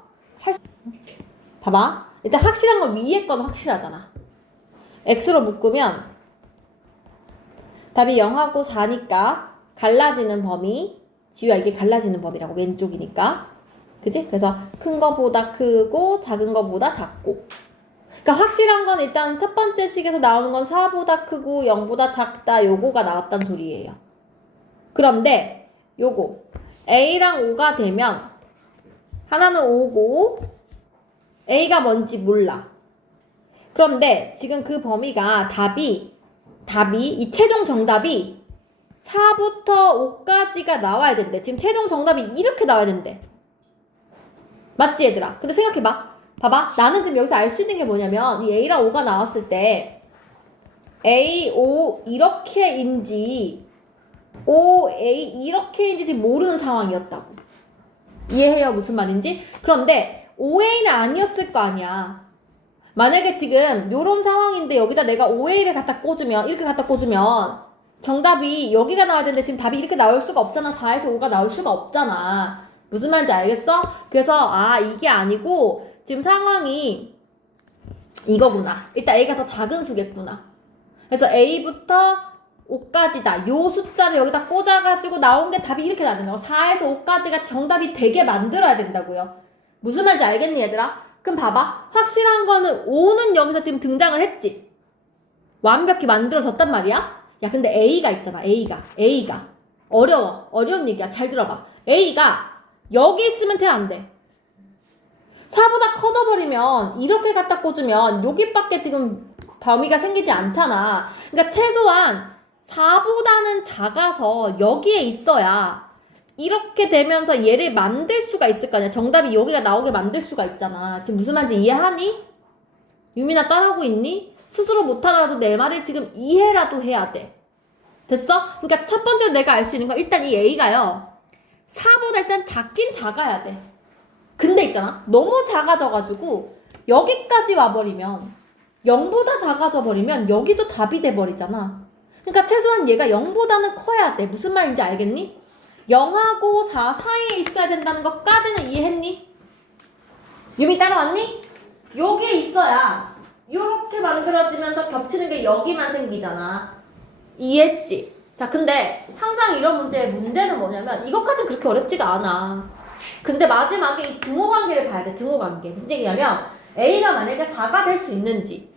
봐봐. 일단 확실한 건 위에 건 확실하잖아. x로 묶으면 답이 0하고 4니까 갈라지는 범위. 지우야 이게 갈라지는 범위라고 왼쪽이니까. 그치? 그래서 큰 거보다 크고 작은 거보다 작고. 그러니까 확실한 건 일단 첫 번째 식에서 나오는 건 4보다 크고 0보다 작다 요거가 나왔단 소리예요. 그런데 요거 a랑 5가 되면 하나는 5고 A가 뭔지 몰라. 그런데 지금 그 범위가 답이 이 최종 정답이 4부터 5까지가 나와야 된대. 지금 최종 정답이 이렇게 나와야 된대. 맞지 얘들아? 근데 생각해봐. 봐봐. 나는 지금 여기서 알 수 있는 게 뭐냐면 이 A랑 5가 나왔을 때 A, 5 이렇게인지 5, A 이렇게인지 지금 모르는 상황이었다고. 이해해요? 무슨 말인지? 그런데 OA는 아니었을 거 아니야. 만약에 지금 요런 상황인데 여기다 내가 OA를 갖다 꽂으면 이렇게 갖다 꽂으면 정답이 여기가 나와야 되는데 지금 답이 이렇게 나올 수가 없잖아. 4에서 5가 나올 수가 없잖아. 무슨 말인지 알겠어? 그래서 이게 아니고 지금 상황이 이거구나. 일단 A가 더 작은 수겠구나. 그래서 A부터 5까지다. 요 숫자를 여기다 꽂아가지고 나온 게 답이 이렇게 나는 거야. 4에서 5까지가 정답이 되게 만들어야 된다고요. 무슨 말인지 알겠니 얘들아? 그럼 봐봐. 확실한 거는 5는 여기서 지금 등장을 했지. 완벽히 만들어졌단 말이야. 야 근데 A가 있잖아. A가 어려운 얘기야. 잘 들어봐. A가 여기 있으면 돼 안 돼? 4보다 커져버리면 이렇게 갖다 꽂으면 여기밖에 지금 범위가 생기지 않잖아. 그러니까 최소한 4보다는 작아서 여기에 있어야 이렇게 되면서 얘를 만들 수가 있을 거 아니야. 정답이 여기가 나오게 만들 수가 있잖아. 지금 무슨 말인지 이해하니? 유민아 따라오고 있니? 스스로 못하더라도 내 말을 지금 이해라도 해야 돼. 됐어? 그러니까 첫 번째로 내가 알 수 있는 건 일단 이 A가요 4보다 일단 작긴 작아야 돼. 근데 있잖아 너무 작아져가지고 여기까지 와버리면 0보다 작아져 버리면 여기도 답이 돼버리잖아. 그러니까 최소한 얘가 0보다는 커야 돼. 무슨 말인지 알겠니? 0하고 4 사이에 있어야 된다는 것까지는 이해했니? 유미 따라왔니? 여기에 있어야 이렇게 만들어지면서 겹치는 게 여기만 생기잖아. 이해했지? 자 근데 항상 이런 문제의 문제는 뭐냐면 이것까지 그렇게 어렵지가 않아. 근데 마지막에 이 등호관계를 봐야 돼. 등호관계 무슨 얘기냐면 A가 만약에 4가 될 수 있는지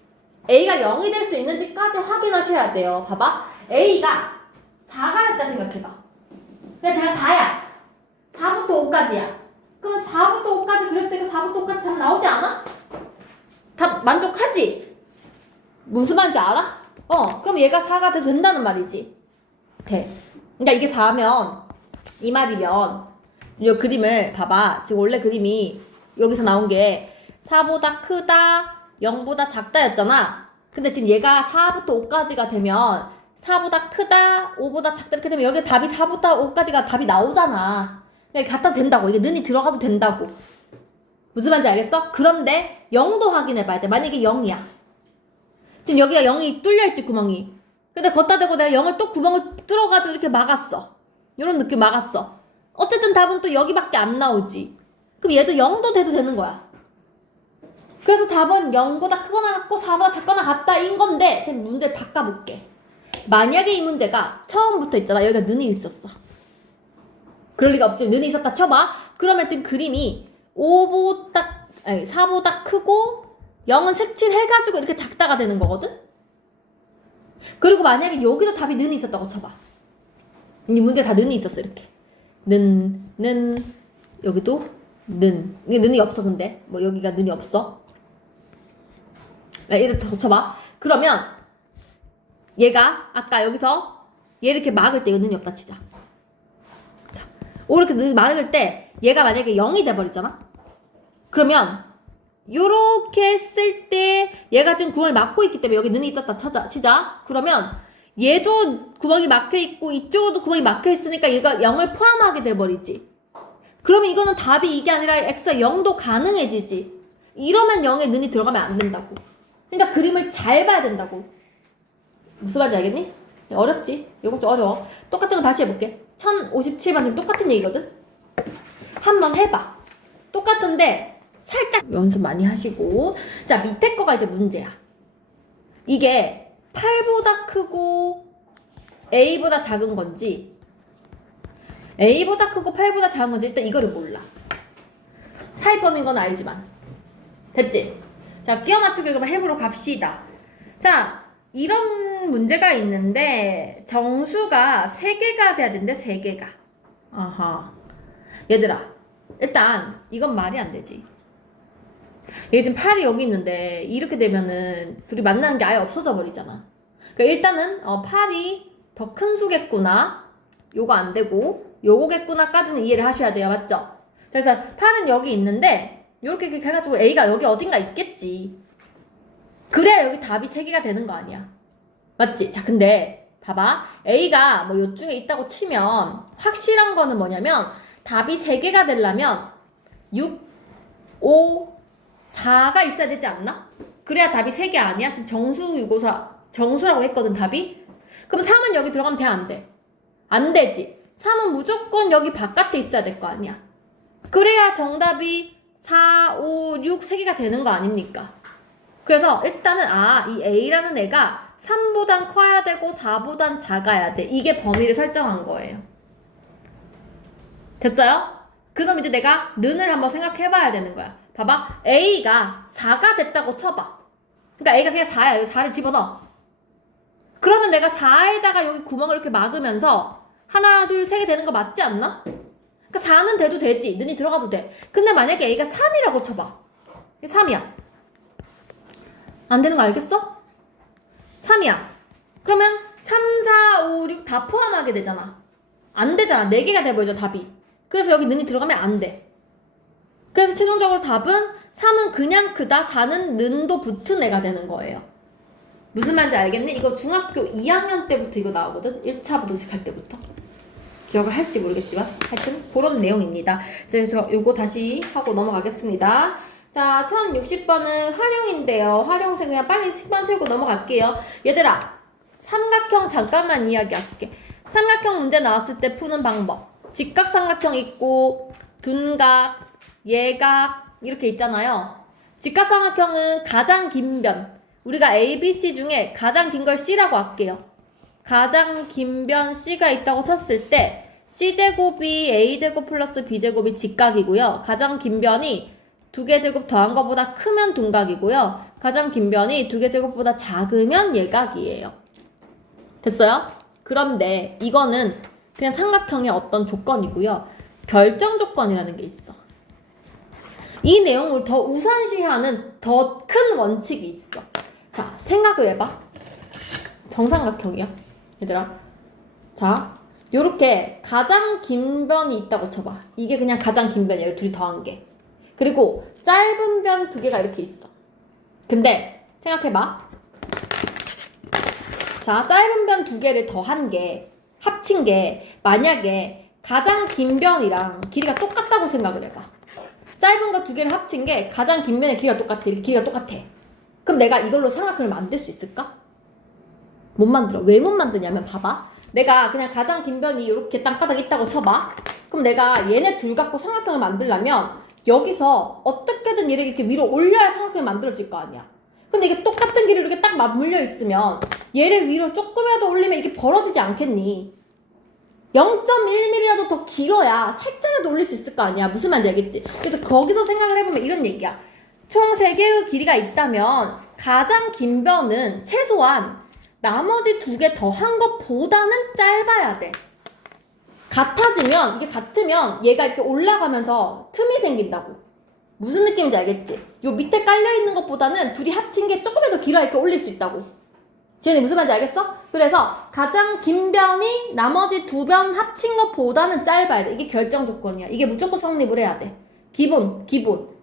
A가 0이 될 수 있는지까지 확인하셔야 돼요. 봐봐. A가 4가 됐다 생각해봐. 근데 제가 4야. 4부터 5까지야. 그럼 4부터 5까지 그랬으니까 4부터 5까지 답 나오지 않아? 답 만족하지? 무슨 말인지 알아? 그럼 얘가 4가 돼도 된다는 말이지. 돼. 그러니까 이게 4면 이 말이면 지금 이 그림을 봐봐. 지금 원래 그림이 여기서 나온 게 4보다 크다 0보다 작다였잖아. 근데 지금 얘가 4부터 5까지가 되면 4보다 크다 5보다 작다 이렇게 되면 여기 답이 4부터 5까지가 답이 나오잖아. 그러니까 갖다 된다고. 이게 는이 들어가도 된다고. 무슨 말인지 알겠어? 그런데 0도 확인해봐야 돼. 만약에 0이야. 지금 여기가 0이 뚫려있지, 구멍이. 근데 걷다 대고 내가 0을 또 구멍을 뚫어가지고 이렇게 막았어. 이런 느낌 막았어. 어쨌든 답은 또 여기밖에 안 나오지. 그럼 얘도 0도 돼도 되는 거야. 그래서 답은 0보다 크거나 같고 4보다 작거나 같다인 건데 지금 문제를 바꿔볼게. 만약에 이 문제가 처음부터 있잖아. 여기가 는이 있었어. 그럴 리가 없지. 는이 있었다 쳐봐. 그러면 지금 그림이 4보다 크고 0은 색칠해가지고 이렇게 작다가 되는 거거든? 그리고 만약에 여기도 답이 는이 있었다고 쳐봐. 이 문제 다 는이 있었어. 이렇게 여기도 이게 는이 없어. 근데 뭐 여기가 는이 없어. 이렇게 더 쳐봐. 그러면 얘가 아까 여기서 얘 이렇게 막을 때 이거 는이 없다 치자. 자, 이렇게 는 막을 때 얘가 만약에 0이 돼버리잖아. 그러면 요렇게 했을 때 얘가 지금 구멍을 막고 있기 때문에 여기 는이 있었다 치자. 그러면 얘도 구멍이 막혀있고 이쪽으로도 구멍이 막혀있으니까 얘가 0을 포함하게 돼버리지. 그러면 이거는 답이 이게 아니라 x가 0도 가능해지지. 이러면 0에 는이 들어가면 안 된다고. 그러니까 그림을 잘 봐야 된다고. 무슨 말인지 알겠니? 어렵지? 이거 좀 어려워. 똑같은 거 다시 해볼게. 1057번 지금 똑같은 얘기거든? 한번 해봐. 똑같은데 살짝 연습 많이 하시고. 자, 밑에 거가 이제 문제야. 이게 8보다 크고 A보다 작은 건지 A보다 크고 8보다 작은 건지 일단 이거를 몰라. 사이범인 건 알지만. 됐지? 자, 끼워 맞추기 그럼 해보러 갑시다. 자, 이런 문제가 있는데 정수가 3개가 돼야 된대. 3개가. 아하. 얘들아, 일단 이건 말이 안 되지. 얘 지금 8이 여기 있는데 이렇게 되면은 둘이 만나는 게 아예 없어져 버리잖아. 그러니까 일단은 8이 더 큰 수겠구나. 요거 안 되고 요거겠구나까지는 이해를 하셔야 돼요. 맞죠? 그래서 8은 여기 있는데 요렇게 해가지고 A가 여기 어딘가 있겠지. 그래야 여기 답이 3개가 되는 거 아니야. 맞지? 자, 근데 봐봐. A가 뭐 요쪽에 있다고 치면 확실한 거는 뭐냐면 답이 3개가 되려면 6, 5, 4가 있어야 되지 않나? 그래야 답이 3개 아니야? 지금 정수 654 정수라고 했거든 답이? 그럼 3은 여기 들어가면 돼? 안 돼? 안 되지. 3은 무조건 여기 바깥에 있어야 될 거 아니야. 그래야 정답이 4, 5, 6 3개가 되는 거 아닙니까? 그래서 일단은 이 A라는 애가 3보단 커야 되고 4보단 작아야 돼. 이게 범위를 설정한 거예요. 됐어요? 그럼 이제 내가 는을 한번 생각해봐야 되는 거야. 봐봐. A가 4가 됐다고 쳐봐. 그러니까 A가 그냥 4야. 여기 4를 집어넣어. 그러면 내가 4에다가 여기 구멍을 이렇게 막으면서 하나, 둘, 3개 되는 거 맞지 않나? 그러니까 4는 돼도 되지. 는이 들어가도 돼. 근데 만약에 A가 3이라고 쳐봐. 3이야. 안 되는 거 알겠어? 3이야. 그러면 3, 4, 5, 6 다 포함하게 되잖아. 안 되잖아. 4개가 돼버리죠, 답이. 그래서 여기 는이 들어가면 안 돼. 그래서 최종적으로 답은 3은 그냥 크다, 4는 는도 붙은 애가 되는 거예요. 무슨 말인지 알겠니? 이거 중학교 2학년 때부터 이거 나오거든? 1차 부도식 할 때부터. 기억을 할지 모르겠지만 하여튼 그런 내용입니다. 그래서 이거 다시 하고 넘어가겠습니다. 자, 1060번은 활용인데요. 활용생 그냥 빨리 식만 세우고 넘어갈게요. 얘들아, 삼각형 잠깐만 이야기할게. 삼각형 문제 나왔을 때 푸는 방법. 직각삼각형 있고 둔각, 예각 이렇게 있잖아요. 직각삼각형은 가장 긴 변. 우리가 A, B, C 중에 가장 긴 걸 C라고 할게요. 가장 긴 변 C가 있다고 쳤을 때 C제곱이 A제곱 플러스 B제곱이 직각이고요. 가장 긴 변이 2개 제곱 더한 것보다 크면 둔각이고요. 가장 긴 변이 2개 제곱보다 작으면 예각이에요. 됐어요? 그런데 이거는 그냥 삼각형의 어떤 조건이고요. 결정 조건이라는 게 있어. 이 내용을 더 우선시하는 더 큰 원칙이 있어. 자, 생각을 해봐. 정삼각형이야. 얘들아. 자, 요렇게 가장 긴 변이 있다고 쳐봐. 이게 그냥 가장 긴 변이에요. 둘이 더한 게. 그리고 짧은 변 2개가 이렇게 있어. 근데 생각해봐. 자, 짧은 변 2개를 더한 게, 합친 게 만약에 가장 긴 변이랑 길이가 똑같다고 생각을 해봐. 짧은 거 두 개를 합친 게 가장 긴 변의 길이가 똑같아. 길이가 똑같아. 그럼 내가 이걸로 삼각형을 만들 수 있을까? 못 만들어. 왜 못 만드냐면 봐봐. 내가 그냥 가장 긴 변이 이렇게 땅바닥 있다고 쳐봐. 그럼 내가 얘네 둘 갖고 삼각형을 만들려면 여기서 어떻게든 얘를 이렇게 위로 올려야 삼각형이 만들어질 거 아니야. 근데 이게 똑같은 길이로 이렇게 딱 맞물려 있으면 얘를 위로 조금이라도 올리면 이게 벌어지지 않겠니? 0.1mm라도 더 길어야 살짝이라도 올릴 수 있을 거 아니야. 무슨 말인지 알겠지? 그래서 거기서 생각을 해보면 이런 얘기야. 총 3개의 길이가 있다면 가장 긴 변은 최소한 나머지 2개 더한 것보다는 짧아야 돼. 같아지면, 이게 같으면 얘가 이렇게 올라가면서 틈이 생긴다고. 무슨 느낌인지 알겠지? 요 밑에 깔려있는 것보다는 둘이 합친 게 조금이라도 길어야 이렇게 올릴 수 있다고. 지현이 무슨 말인지 알겠어? 그래서 가장 긴 변이 나머지 2변 합친 것보다는 짧아야 돼. 이게 결정 조건이야. 이게 무조건 성립을 해야 돼. 기본.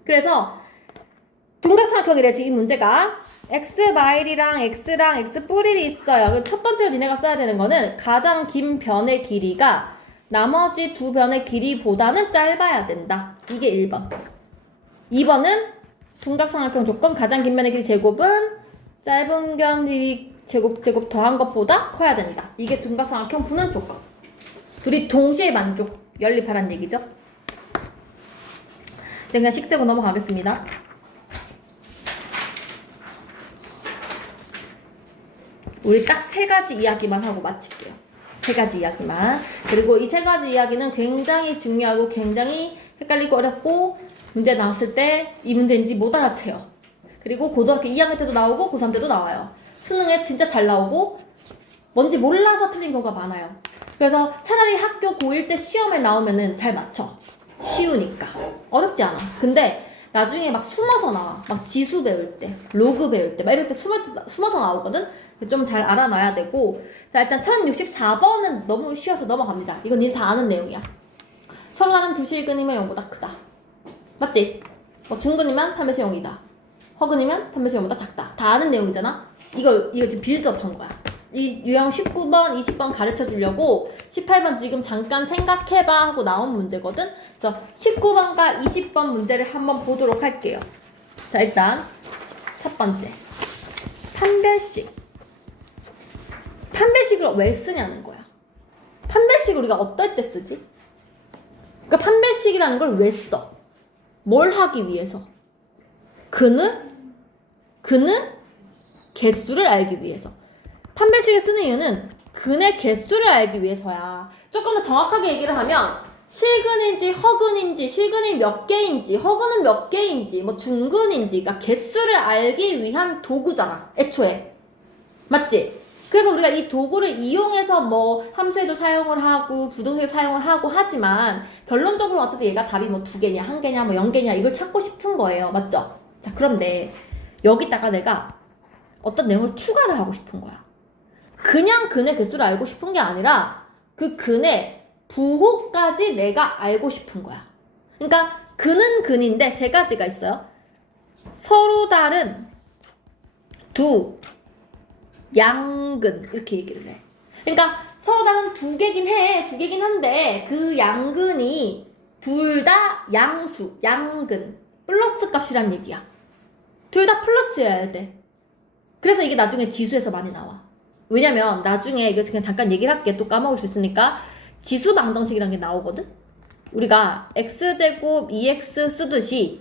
그래서 둔각삼각형이래 지금 이 문제가. x 마일이랑 x랑 x 뿌릴이 있어요. 첫 번째로 니네가 써야 되는 거는 가장 긴 변의 길이가 나머지 2변의 길이보다는 짧아야 된다. 이게 1번. 2번은 둔각삼각형 조건 가장 긴 변의 길이 제곱은 짧은 변 길이 제곱 더한 것보다 커야 된다. 이게 둔각삼각형 푸는 조건. 둘이 동시에 만족, 연립하란 얘기죠. 그냥 식세고 넘어가겠습니다. 우리 딱 3가지 이야기만 하고 마칠게요. 3가지 이야기만. 그리고 이 3가지 이야기는 굉장히 중요하고 굉장히 헷갈리고 어렵고 문제 나왔을 때 이 문제인지 못 알아채요. 그리고 고등학교 2학년 때도 나오고 고3 때도 나와요. 수능에 진짜 잘 나오고 뭔지 몰라서 틀린 경우가 많아요. 그래서 차라리 학교 고1 때 시험에 나오면은 잘 맞춰. 쉬우니까. 어렵지 않아. 근데 나중에 막 숨어서 나와. 막 지수 배울 때, 로그 배울 때, 막 이럴 때 숨어서 나오거든? 좀 잘 알아놔야 되고. 자, 일단 1064번은 너무 쉬워서 넘어갑니다. 이건 니 다 아는 내용이야. 서로 다른 두 실근이면 0보다 크다. 맞지? 뭐 중근이면 판별식 0이다. 허근이면 판별식 0보다 작다. 다 아는 내용이잖아? 이거 지금 빌드업 한 거야. 이 유형 19번, 20번 가르쳐 주려고 18번 지금 잠깐 생각해봐 하고 나온 문제거든? 그래서 19번과 20번 문제를 한번 보도록 할게요. 자, 일단 첫 번째. 판별식을 왜 쓰냐는 거야. 판별식을 우리가 어떨 때 쓰지? 그러니까 판별식이라는 걸 왜 써? 뭘 하기 위해서? 그는 개수를 알기 위해서. 판별식을 쓰는 이유는 근의 개수를 알기 위해서야. 조금 더 정확하게 얘기를 하면 실근인지 허근인지, 실근이 몇 개인지, 허근은 몇 개인지, 뭐 중근인지, 그러니까 개수를 알기 위한 도구잖아, 애초에. 맞지? 그래서 우리가 이 도구를 이용해서 뭐 함수에도 사용을 하고 부등식에 사용을 하고 하지만 결론적으로 어쨌든 얘가 답이 뭐 2개냐, 1개냐, 뭐 0개냐 이걸 찾고 싶은 거예요. 맞죠? 자, 그런데 여기다가 내가 어떤 내용을 추가를 하고 싶은 거야. 그냥 근의 개수를 알고 싶은 게 아니라 그 근의 부호까지 내가 알고 싶은 거야. 그러니까 근은 근인데 3가지가 있어요. 서로 다른 두 양근 이렇게 얘기를 해. 그러니까 서로 다른 2개긴 해. 2개긴 한데 그 양근이 둘 다 양수, 양근 플러스 값이란 얘기야. 둘 다 플러스여야 돼. 그래서 이게 나중에 지수에서 많이 나와. 왜냐면 나중에 이거 그냥 잠깐 얘기를 할게. 또 까먹을 수 있으니까 지수 방정식이라는 게 나오거든. 우리가 x제곱 2x 쓰듯이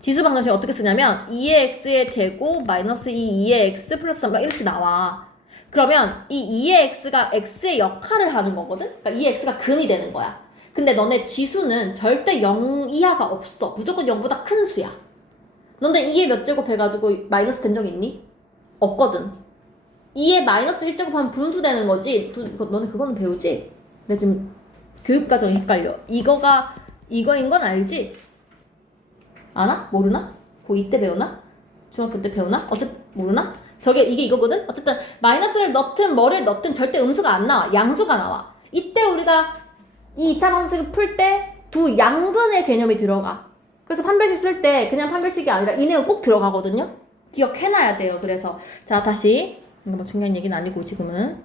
지수 방정식 어떻게 쓰냐면 2의 x의 제곱 마이너스 2의 x 플러스 3 막 이렇게 나와. 그러면 이 2의 x가 x의 역할을 하는 거거든. 그러니까 2의 x가 근이 되는 거야. 근데 너네 지수는 절대 0 이하가 없어. 무조건 0보다 큰 수야. 너네 2의 몇 제곱 해가지고 마이너스 된 적 있니? 없거든. 2의 마이너스 1제곱 하면 분수 되는 거지. 너네 그거는 배우지? 내가 지금 교육과정이 헷갈려. 이거인 건 알지? 아나? 모르나? 고2 때 배우나? 중학교 때 배우나? 어쨌든 모르나? 이게 이거거든? 어쨌든 마이너스를 넣든 뭐를 넣든 절대 음수가 안 나와. 양수가 나와. 이때 우리가 이 2차 방정식을 풀 때 두 양근의 개념이 들어가. 그래서 판별식 쓸 때 그냥 판별식이 아니라 이 내용 꼭 들어가거든요? 기억해놔야 돼요. 그래서 자, 다시 이거 뭐 중요한 얘기는 아니고 지금은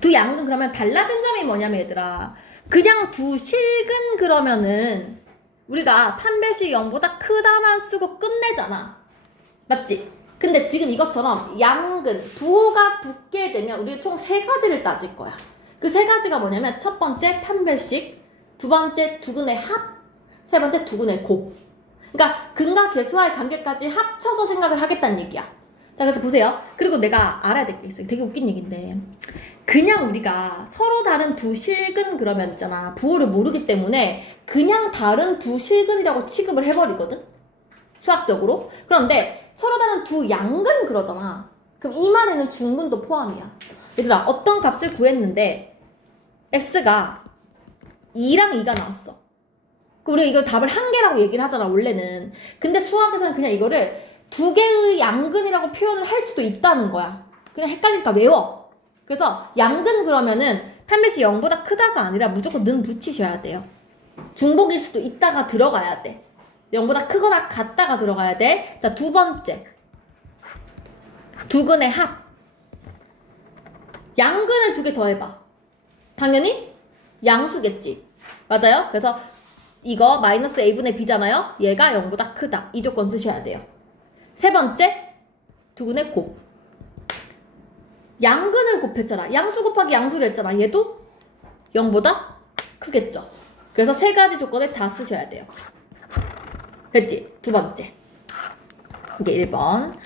두 양근 그러면 달라진 점이 뭐냐면 얘들아, 그냥 두 실근 그러면은 우리가 판별식 0보다 크다만 쓰고 끝내잖아. 맞지? 근데 지금 이것처럼 양근, 부호가 붙게 되면 우리가 총 3가지를 따질 거야. 그 3가지가 뭐냐면 첫 번째 판별식, 두 번째 두근의 합, 세 번째 두근의 곱. 그러니까 근과 계수와의 관계까지 합쳐서 생각을 하겠다는 얘기야. 자, 그래서 보세요. 그리고 내가 알아야 될 게 있어요. 되게 웃긴 얘기인데 그냥 우리가 서로 다른 두 실근 그러면 있잖아. 부호를 모르기 때문에 그냥 다른 두 실근이라고 취급을 해버리거든. 수학적으로. 그런데 서로 다른 두 양근 그러잖아. 그럼 이 말에는 중근도 포함이야. 얘들아, 어떤 값을 구했는데 x가 2랑 2가 나왔어. 우리가 이거 답을 한 개라고 얘기를 하잖아, 원래는. 근데 수학에서는 그냥 이거를 두 개의 양근이라고 표현을 할 수도 있다는 거야. 그냥 헷갈리니까 외워. 그래서 양근 그러면은 판별식 0보다 크다가 아니라 무조건 는 붙이셔야 돼요. 중복일 수도 있다가 들어가야 돼. 0보다 크거나 같다가 들어가야 돼. 자, 두 번째. 두근의 합. 양근을 2개 더해봐. 당연히 양수겠지. 맞아요? 그래서 이거 마이너스 a분의 b잖아요. 얘가 0보다 크다. 이 조건 쓰셔야 돼요. 세 번째, 두근의 곱. 양근을 곱했잖아. 양수 곱하기 양수를 했잖아. 얘도 0보다 크겠죠. 그래서 3가지 조건을 다 쓰셔야 돼요. 됐지? 두 번째. 이게 1번.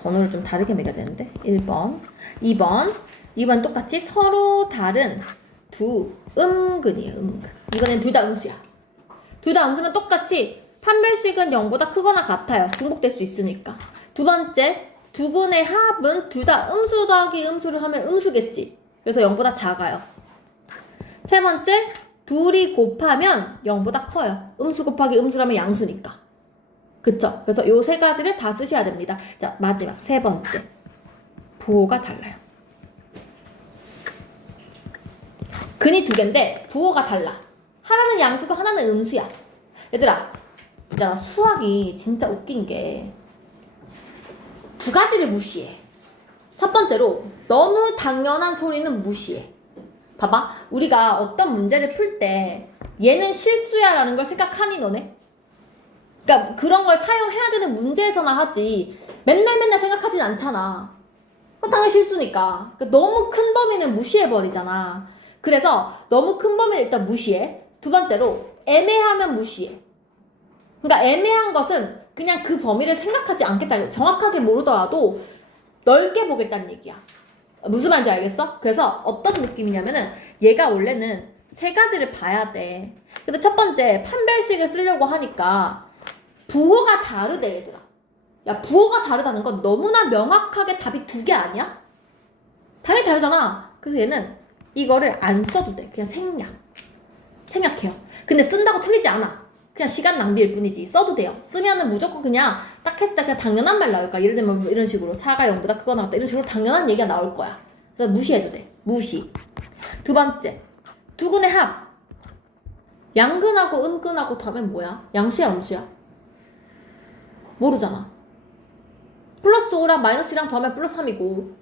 번호를 좀 다르게 매겨야 되는데. 1번. 2번 똑같이 서로 다른 두 음근이에요. 음근. 이번엔 둘 다 음수야. 둘 다 음수면 똑같이 판별식은 0보다 크거나 같아요. 중복될 수 있으니까. 두 번째, 두근의 합은 둘 다 음수 더하기 음수를 하면 음수겠지. 그래서 0보다 작아요. 세 번째, 둘이 곱하면 0보다 커요. 음수 곱하기 음수라면 양수니까. 그쵸? 그래서 요 3가지를 다 쓰셔야 됩니다. 자, 마지막 세 번째. 부호가 달라요. 근이 2개인데 부호가 달라. 하나는 양수고 하나는 음수야. 얘들아, 있잖아, 수학이 진짜 웃긴 게 2가지를 무시해. 첫 번째로 너무 당연한 소리는 무시해. 봐봐, 우리가 어떤 문제를 풀 때 얘는 실수야 라는 걸 생각하니 너네? 그러니까 그런 걸 사용해야 되는 문제에서나 하지 맨날 생각하진 않잖아. 당연히 실수니까. 그러니까 너무 큰 범위는 무시해버리잖아. 그래서 너무 큰 범위는 일단 무시해. 두 번째로 애매하면 무시해. 그러니까 애매한 것은 그냥 그 범위를 생각하지 않겠다. 정확하게 모르더라도 넓게 보겠다는 얘기야. 무슨 말인지 알겠어? 그래서 어떤 느낌이냐면은 얘가 원래는 3가지를 봐야 돼. 근데 첫 번째 판별식을 쓰려고 하니까 부호가 다르대, 얘들아. 야, 부호가 다르다는 건 너무나 명확하게 답이 2개 아니야? 당연히 다르잖아. 그래서 얘는 이거를 안 써도 돼. 그냥 생략해요. 근데 쓴다고 틀리지 않아. 그냥 시간 낭비일 뿐이지. 써도 돼요. 쓰면은 무조건 그냥 딱 했을 때 그냥 당연한 말 나올 거야. 예를 들면 뭐 이런 식으로 4가 0보다 크거나 같다. 이런 식으로 당연한 얘기가 나올 거야. 그래서 무시해도 돼. 무시. 두 번째, 두근의 합. 양근하고 음근하고 더하면 뭐야? 양수야, 음수야? 모르잖아. 플러스 5랑 마이너스 2랑 더하면 플러스 3이고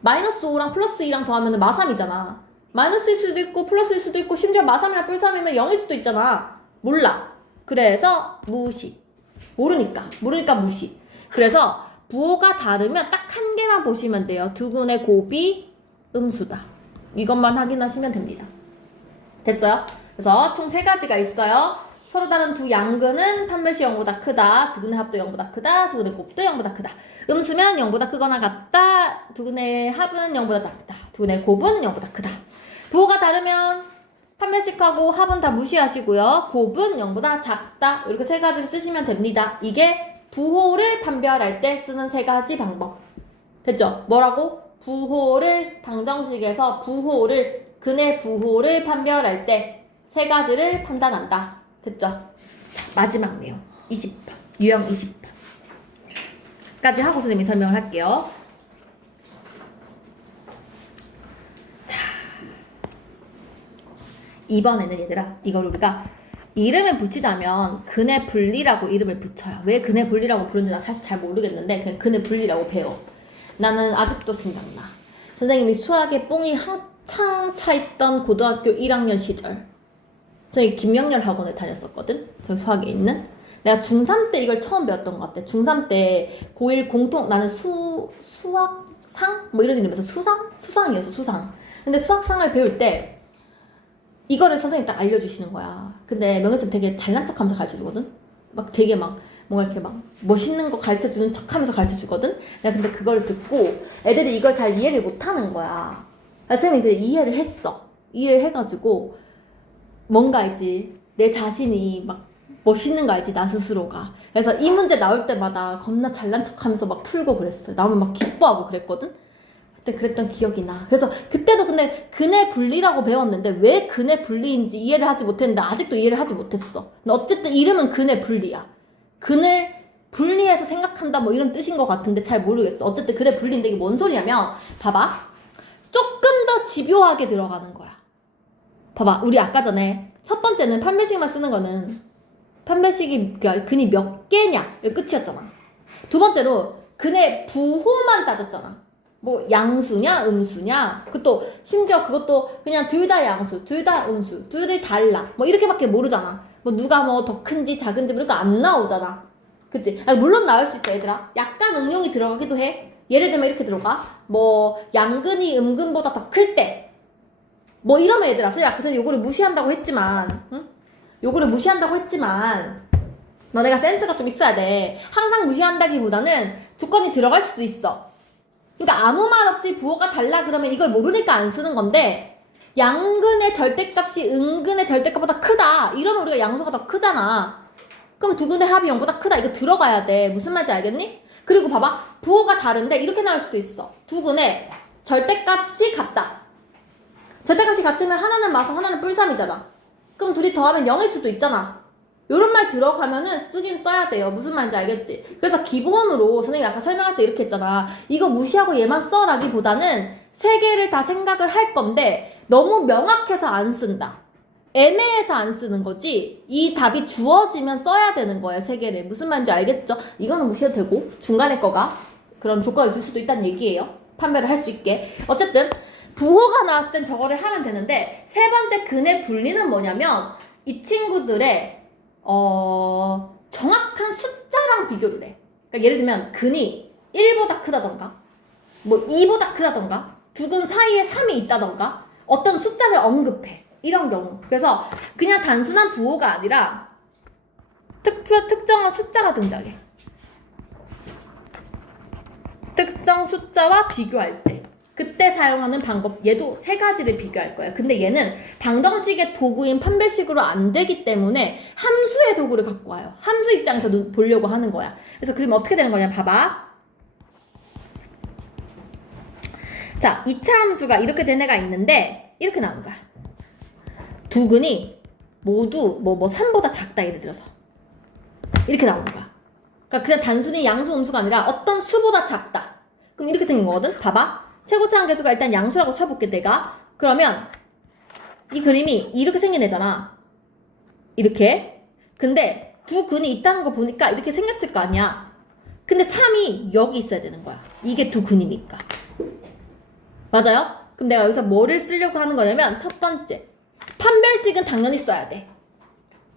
마이너스 5랑 플러스 2랑 더하면 마3이잖아. 마이너스일 수도 있고 플러스일 수도 있고 심지어 마3이랑 뿔3이면 0일 수도 있잖아. 몰라. 그래서 무시. 모르니까 무시. 그래서 부호가 다르면 딱 한 개만 보시면 돼요. 두근의 곱이 음수다. 이것만 확인하시면 됩니다. 됐어요? 그래서 총 3가지가 있어요. 서로 다른 두 양근은 판별식 0보다 크다. 두근의 합도 0보다 크다. 두근의 곱도 0보다 크다. 음수면 0보다 크거나 같다. 두근의 합은 0보다 작다. 두근의 곱은 0보다 크다. 부호가 다르면 판별식하고 합은 다 무시하시고요. 곱은 0보다 작다. 이렇게 3가지를 쓰시면 됩니다. 이게 부호를 판별할 때 쓰는 3가지 방법. 됐죠? 뭐라고? 부호를 방정식에서 근의 부호를 판별할 때 3가지를 판단한다. 됐죠? 자, 마지막 내용 20번. 유형 20번까지 하고 선생님이 설명을 할게요. 자, 이번에는 얘들아, 이걸 우리가 이름을 붙이자면 근의 분리라고 이름을 붙여요. 왜 근의 분리라고 부르는지 나 사실 잘 모르겠는데 그냥 근의 분리라고 배워. 나는 아직도 생각나. 선생님이 수학에 뽕이 한창 차있던 고등학교 1학년 시절 저희 김명렬 학원에 다녔었거든. 저희 수학에 있는. 내가 중3 때 이걸 처음 배웠던 것 같아. 중3 때 고1 공통 나는 수학상 뭐 이런 이름에서 수상이었어. 수상. 근데 수학상을 배울 때 이거를 선생님이 딱 알려주시는 거야. 근데 명예쌤 되게 잘난 척하면서 가르쳐주거든. 막 되게 막 뭔가 이렇게 막 멋있는 거 가르쳐주는 척하면서 가르쳐주거든. 내가 근데 그걸 듣고 애들이 이걸 잘 이해를 못하는 거야. 선생님이 되게 이해를 했어. 이해를 해가지고 뭔가 알지. 내 자신이 막 멋있는 거 알지. 나 스스로가. 그래서 이 문제 나올 때마다 겁나 잘난 척하면서 막 풀고 그랬어요. 나오면 막 기뻐하고 그랬거든. 그때 그랬던 기억이 나. 그래서 그때도 근데 근해 분리라고 배웠는데 왜 근해 분리인지 이해를 하지 못했는데 아직도 이해를 하지 못했어. 근데 어쨌든 이름은 근해 분리야. 근을 분리해서 생각한다 뭐 이런 뜻인 것 같은데 잘 모르겠어. 어쨌든 근해 분리인데 이게 뭔 소리냐면 봐봐. 조금 더 집요하게 들어가는 거야. 봐봐. 우리 아까 전에 첫 번째는 판별식만 쓰는 거는 판별식이 근이 몇 개냐 이게 끝이었잖아. 두 번째로 근의 부호만 따졌잖아. 뭐 양수냐 음수냐 그것도 심지어 그것도 그냥 둘 다 양수 둘 다 음수 둘 다 달라 뭐 이렇게밖에 모르잖아. 뭐 누가 뭐 더 큰지 작은지 뭐 이런 거 안 나오잖아. 그치? 아니, 물론 나올 수 있어 얘들아. 약간 응용이 들어가기도 해. 예를 들면 이렇게 들어가. 뭐 양근이 음근보다 더 클 때 뭐 이러면 얘들아 아까 전에 요거를 무시한다고 했지만 응? 요거를 무시한다고 했지만 너네가 센스가 좀 있어야 돼. 항상 무시한다기보다는 조건이 들어갈 수도 있어. 그러니까 아무 말 없이 부호가 달라 그러면 이걸 모르니까 안 쓰는 건데 양근의 절대값이 음근의 절대값보다 크다 이러면 우리가 양수가 더 크잖아. 그럼 두 근의 합이 0보다 크다 이거 들어가야 돼. 무슨 말인지 알겠니? 그리고 봐봐 부호가 다른데 이렇게 나올 수도 있어. 두 근의 절대값이 같다. 절대값이 같으면 하나는 마성 하나는 뿔삼이잖아. 그럼 둘이 더하면 0일 수도 있잖아. 요런 말 들어가면은 쓰긴 써야 돼요. 무슨 말인지 알겠지? 그래서 기본으로 선생님이 아까 설명할 때 이렇게 했잖아. 이거 무시하고 얘만 써라기보다는 세 개를 다 생각을 할 건데 너무 명확해서 안 쓴다. 애매해서 안 쓰는 거지. 이 답이 주어지면 써야 되는 거예요. 세 개를. 무슨 말인지 알겠죠? 이거는 무시해도 되고 중간에 거가 그런 조건을 줄 수도 있다는 얘기예요. 판별을 할 수 있게. 어쨌든 부호가 나왔을 땐 저거를 하면 되는데 세 번째 근의 분리는 뭐냐면 이 친구들의 정확한 숫자랑 비교를 해. 그러니까 예를 들면 근이 1보다 크다던가 뭐 2보다 크다던가 두 근 사이에 3이 있다던가 어떤 숫자를 언급해. 이런 경우. 그래서 그냥 단순한 부호가 아니라 특정한 숫자가 등장해. 특정 숫자와 비교할 때 그때 사용하는 방법 얘도 세 가지를 비교할 거예요. 근데 얘는 방정식의 도구인 판별식으로 안 되기 때문에 함수의 도구를 갖고 와요. 함수 입장에서 보려고 하는 거야. 그래서 그러면 어떻게 되는 거냐 봐봐. 자 2차 함수가 이렇게 된 애가 있는데 이렇게 나오는 거야. 두 근이 모두 뭐 3보다 작다 예를 들어서 이렇게 나오는 거야. 그러니까 그냥 단순히 양수 음수가 아니라 어떤 수보다 작다. 그럼 이렇게 생긴 거거든. 봐봐. 최고차 한계수가 일단 양수라고 쳐볼게 내가. 그러면 이 그림이 이렇게 생긴 애잖아. 이렇게. 근데 두 근이 있다는 거 보니까 이렇게 생겼을 거 아니야. 근데 3이 여기 있어야 되는 거야. 이게 두 근이니까. 맞아요? 그럼 내가 여기서 뭐를 쓰려고 하는 거냐면 첫 번째 판별식은 당연히 써야 돼.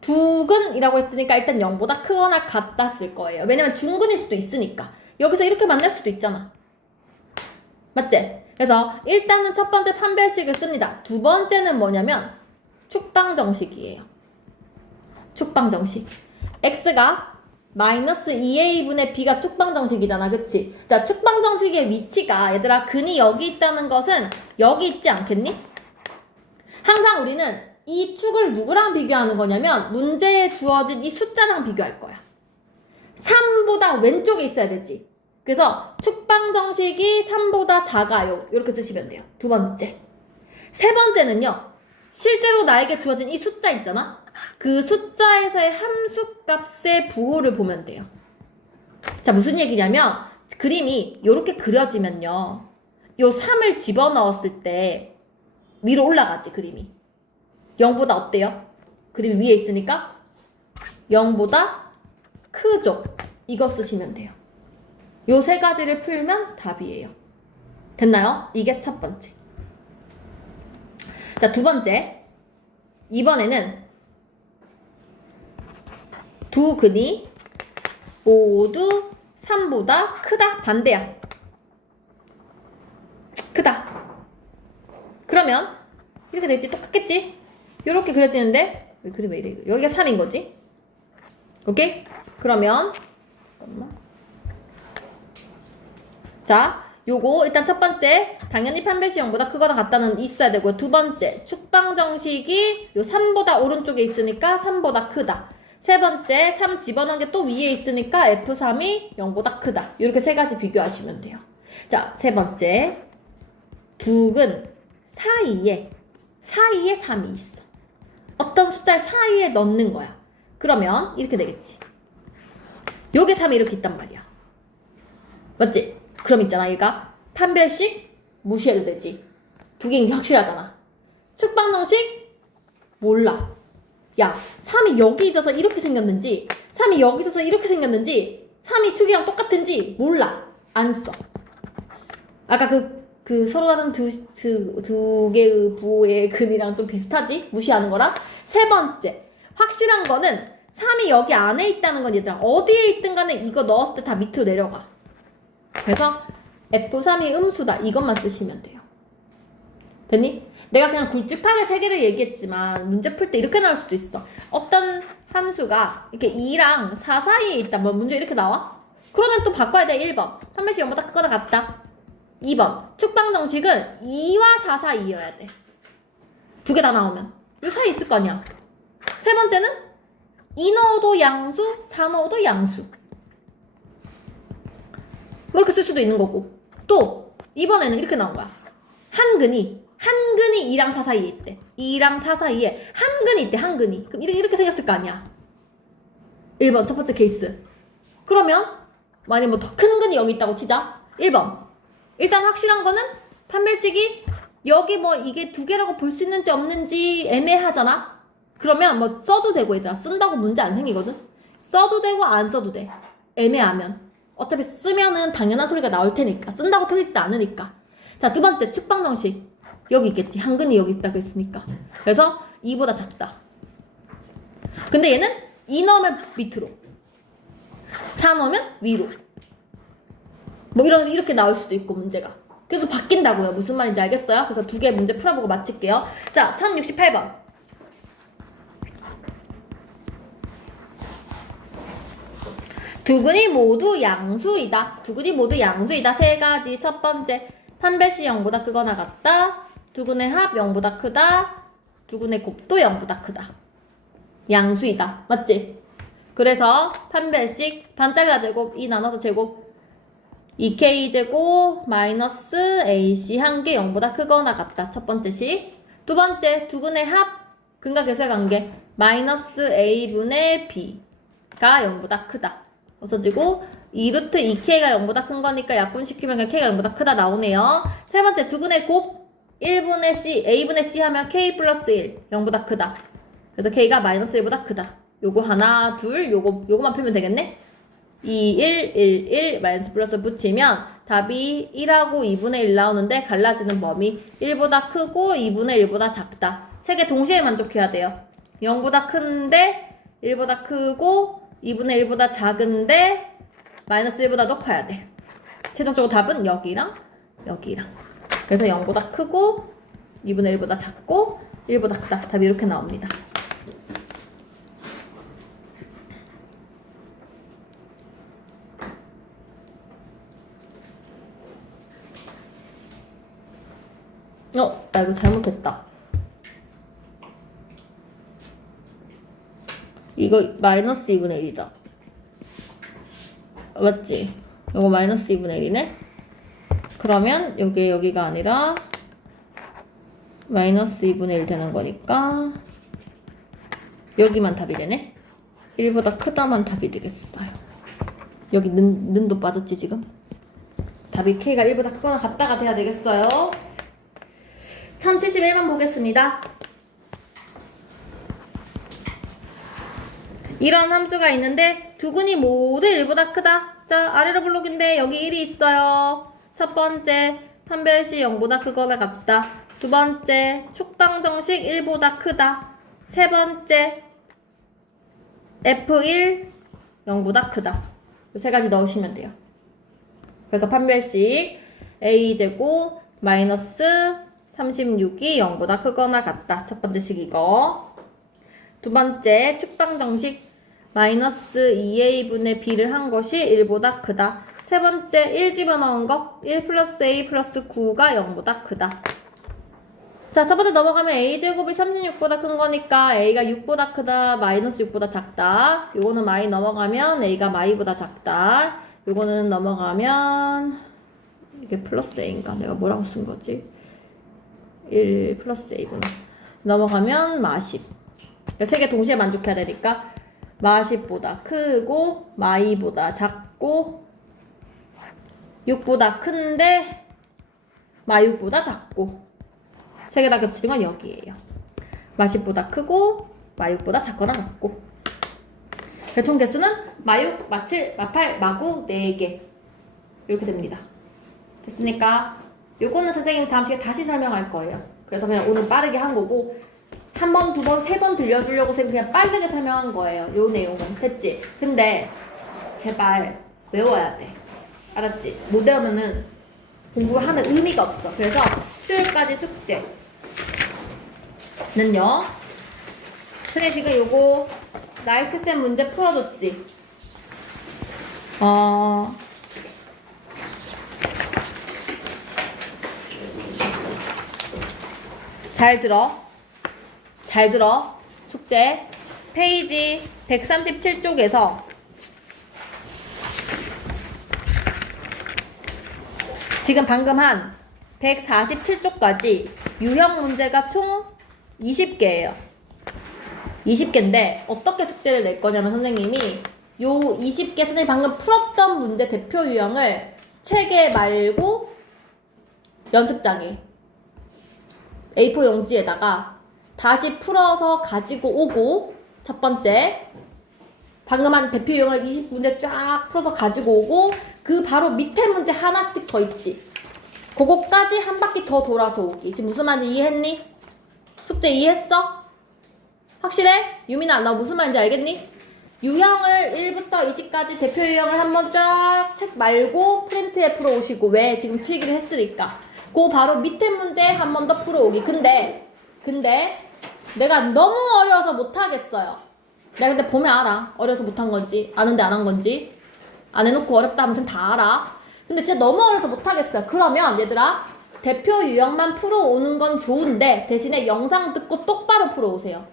두 근이라고 했으니까 일단 0보다 크거나 같다 쓸 거예요. 왜냐면 중근일 수도 있으니까. 여기서 이렇게 만날 수도 있잖아. 맞지? 그래서 일단은 첫 번째 판별식을 씁니다. 두 번째는 뭐냐면 축방정식이에요. 축방정식. x가 마이너스 2a분의 b가 축방정식이잖아. 그치? 자, 축방정식의 위치가 얘들아 근이 여기 있다는 것은 여기 있지 않겠니? 항상 우리는 이 축을 누구랑 비교하는 거냐면 문제에 주어진 이 숫자랑 비교할 거야. 3보다 왼쪽에 있어야 되지. 그래서 축방정식이 3보다 작아요. 이렇게 쓰시면 돼요. 두 번째. 세 번째는요. 실제로 나에게 주어진 이 숫자 있잖아. 그 숫자에서의 함수값의 부호를 보면 돼요. 자, 무슨 얘기냐면 그림이 이렇게 그려지면요. 요 3을 집어넣었을 때 위로 올라가지 그림이. 0보다 어때요? 그림이 위에 있으니까 0보다 크죠? 이거 쓰시면 돼요. 요 세 가지를 풀면 답이에요. 됐나요? 이게 첫 번째. 자, 두 번째. 이번에는 두 근이 모두 3보다 크다. 반대야. 크다. 그러면 이렇게 되지. 똑같겠지? 이렇게 그려지는데 왜 그림 왜 이래? 여기가 3인 거지? 오케이? 그러면 잠깐만. 자, 요거 일단 첫 번째 당연히 판별식 0보다 크거나 같다는 있어야 되고요. 두 번째 축방 정식이 요 3보다 오른쪽에 있으니까 3보다 크다. 세 번째 3 집어넣은 게 또 위에 있으니까 F3이 0보다 크다. 이렇게 세 가지 비교하시면 돼요. 자, 세 번째 두근 사이에 3이 있어. 어떤 숫자를 사이에 넣는 거야. 그러면 이렇게 되겠지. 요게 3이 이렇게 있단 말이야. 맞지? 그럼 있잖아, 얘가 판별식 무시해도 되지. 두 개인 게 확실하잖아. 축방정식 몰라. 야, 3이 여기 있어서 이렇게 생겼는지 3이 여기 있어서 이렇게 생겼는지 3이 축이랑 똑같은지 몰라. 안 써. 아까 그 서로 다른 두 개의 부호의 근이랑 좀 비슷하지? 무시하는 거랑. 세 번째 확실한 거는 3이 여기 안에 있다는 건 얘들아 어디에 있든 간에 이거 넣었을 때 다 밑으로 내려가. 그래서 F3이 음수다. 이것만 쓰시면 돼요. 됐니? 내가 그냥 굵직하게 세 개를 얘기했지만 문제 풀 때 이렇게 나올 수도 있어. 어떤 함수가 이렇게 2랑 4 사이에 있다. 뭐 문제 이렇게 나와? 그러면 또 바꿔야 돼. 1번 판별식 0보다 크거나 같다. 2번 축방 정식은 2와 4 사이여야 돼. 두 개 다 나오면 요 사이 있을 거 아니야. 세 번째는 2 넣어도 양수 4 넣어도 양수. 뭐 이렇게 쓸 수도 있는 거고. 또 이번에는 이렇게 나온 거야. 한 근이 2랑 4 사이에 있대. 2랑 4 사이에 한 근이 있대. 한 근이. 그럼 이렇게 생겼을 거 아니야. 1번 첫 번째 케이스. 그러면 만약 뭐 더 큰 근이 여기 있다고 치자. 1번 일단 확실한 거는 판별식이 여기 뭐 이게 두 개라고 볼 수 있는지 없는지 애매하잖아. 그러면 뭐 써도 되고 얘들아 쓴다고 문제 안 생기거든. 써도 되고 안 써도 돼. 애매하면 어차피 쓰면은 당연한 소리가 나올 테니까. 쓴다고 틀리지도 않으니까. 자, 두 번째 축방 정식 여기 있겠지. 한 근이 여기 있다고 했으니까. 그래서 2보다 작다. 근데 얘는 2 넣으면 밑으로 4 넣으면 위로 뭐 이렇게 나올 수도 있고 문제가. 그래서 바뀐다고요. 무슨 말인지 알겠어요? 그래서 두 개 문제 풀어보고 마칠게요. 자, 1068번. 두 근이 모두 양수이다. 두 근이 모두 양수이다. 세 가지. 첫 번째, 판별식 0보다 크거나 같다. 두 근의 합 0보다 크다. 두 근의 곱도 0보다 크다. 양수이다. 맞지? 그래서 판별식 반짝이라 제곱 2 나눠서 제곱 2k제곱 마이너스 AC 한 개 0보다 크거나 같다. 첫 번째 식. 두 번째, 두 근의 합 근과 계수의 관계 마이너스 A분의 B가 0보다 크다. 없어지고 2루트 2K가 0보다 큰 거니까 약분시키면 그냥 K가 0보다 크다 나오네요. 세 번째, 두 근의 곱 1분의 C, A분의 C 하면 K 플러스 1 0보다 크다. 그래서 K가 마이너스 1보다 크다. 요거 하나, 둘, 요거만 풀면 되겠네? 2, 1, 1, 1 마이너스 플러스 붙이면 답이 1하고 2분의 1 나오는데 갈라지는 범위 1보다 크고 2분의 1보다 작다. 세 개 동시에 만족해야 돼요. 0보다 큰데 1보다 크고 2분의 1보다 작은데 마이너스 1보다 더 커야 돼. 최종적으로 답은 여기랑 여기랑. 그래서 0보다 크고 2분의 1보다 작고 1보다 크다. 답이 이렇게 나옵니다. 나 이거 잘못했다. 이거 마이너스 2분의 1이다. 맞지? 이거 마이너스 2분의 1이네? 그러면 여기가 아니라 마이너스 2분의 1 되는 거니까 여기만 답이 되네? 1보다 크다만 답이 되겠어요. 여기 는도 빠졌지 지금? 답이 K가 1보다 크거나 같다가 돼야 되겠어요. 1071번 보겠습니다. 이런 함수가 있는데 두 근이 모두 1보다 크다. 자, 아래로 블록인데 여기 1이 있어요. 첫 번째, 판별식 0보다 크거나 같다. 두 번째, 축방 정식 1보다 크다. 세 번째, F1 0보다 크다. 이 세 가지 넣으시면 돼요. 그래서 판별식 a제곱 마이너스 36이 0보다 크거나 같다. 첫 번째 식 이거. 두 번째 축방정식 마이너스 2a분의 b를 한 것이 1보다 크다. 세 번째 1 집어넣은 거 1 플러스 a 플러스 9가 0보다 크다. 자, 첫 번째 넘어가면 a제곱이 36보다 큰 거니까 a가 6보다 크다, 마이너스 6보다 작다. 요거는 마이 넘어가면 a가 마이보다 작다. 요거는 넘어가면 이게 플러스 a인가? 내가 뭐라고 쓴 거지? 1 플러스 a구나. 넘어가면 마10. 세 개 동시에 만족해야 되니까 마10보다 크고 마이보다 작고 6보다 큰데 마6보다 작고 세 개 다 겹치는 건 여기에요. 마10보다 크고 마6보다 작거나 같고. 총 개수는 마6, 마7, 마8, 마9 4개 이렇게 됩니다. 됐습니까? 요거는 선생님 다음 시간에 다시 설명할 거예요. 그래서 그냥 오늘 빠르게 한 거고 한 번, 두 번, 세 번 들려주려고 선생님 그냥 빠르게 설명한 거예요. 요 내용은. 됐지? 근데 제발 외워야 돼. 알았지? 못 외우면은 공부하는 의미가 없어. 그래서 수요일까지 숙제는요. 선생님 지금 요거 나이크쌤 문제 풀어줬지? 잘 들어. 잘 들어. 숙제 페이지 137쪽에서 지금 방금 한 147쪽까지 유형 문제가 총 20개예요. 20개인데 어떻게 숙제를 낼 거냐면 선생님이 요 20개 선생님 방금 풀었던 문제 대표 유형을 책에 말고 연습장에 A4 용지에다가 다시 풀어서 가지고 오고 첫 번째 방금 한 대표 유형을 20문제 쫙 풀어서 가지고 오고 그 바로 밑에 문제 하나씩 더 있지. 그거까지 한 바퀴 더 돌아서 오기. 지금 무슨 말인지 이해했니? 숙제 이해했어? 확실해? 유민아 너 무슨 말인지 알겠니? 유형을 1부터 20까지 대표 유형을 한번 쫙 책 말고 프린트에 풀어오시고 왜? 지금 필기를 했으니까 그 바로 밑에 문제 한 번 더 풀어오기. 근데 내가 너무 어려워서 못하겠어요. 내가 근데 보면 알아. 어려서 못한 건지 아는데 안 한 건지 안 해놓고 어렵다 하면 다 알아. 근데 진짜 너무 어려서 못하겠어요. 그러면 얘들아 대표 유형만 풀어오는 건 좋은데 대신에 영상 듣고 똑바로 풀어오세요.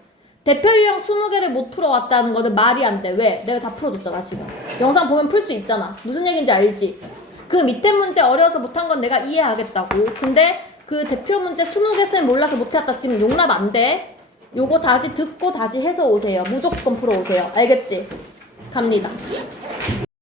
대표 유형 20개를 못 풀어왔다는 거는 말이 안 돼. 왜? 내가 다 풀어줬잖아 지금. 영상 보면 풀 수 있잖아. 무슨 얘기인지 알지? 그 밑에 문제 어려워서 못한 건 내가 이해하겠다고. 근데 그 대표 문제 20개 쌤 몰라서 못해왔다 지금 용납 안 돼. 요거 다시 듣고 다시 해서 오세요. 무조건 풀어오세요. 알겠지? 갑니다.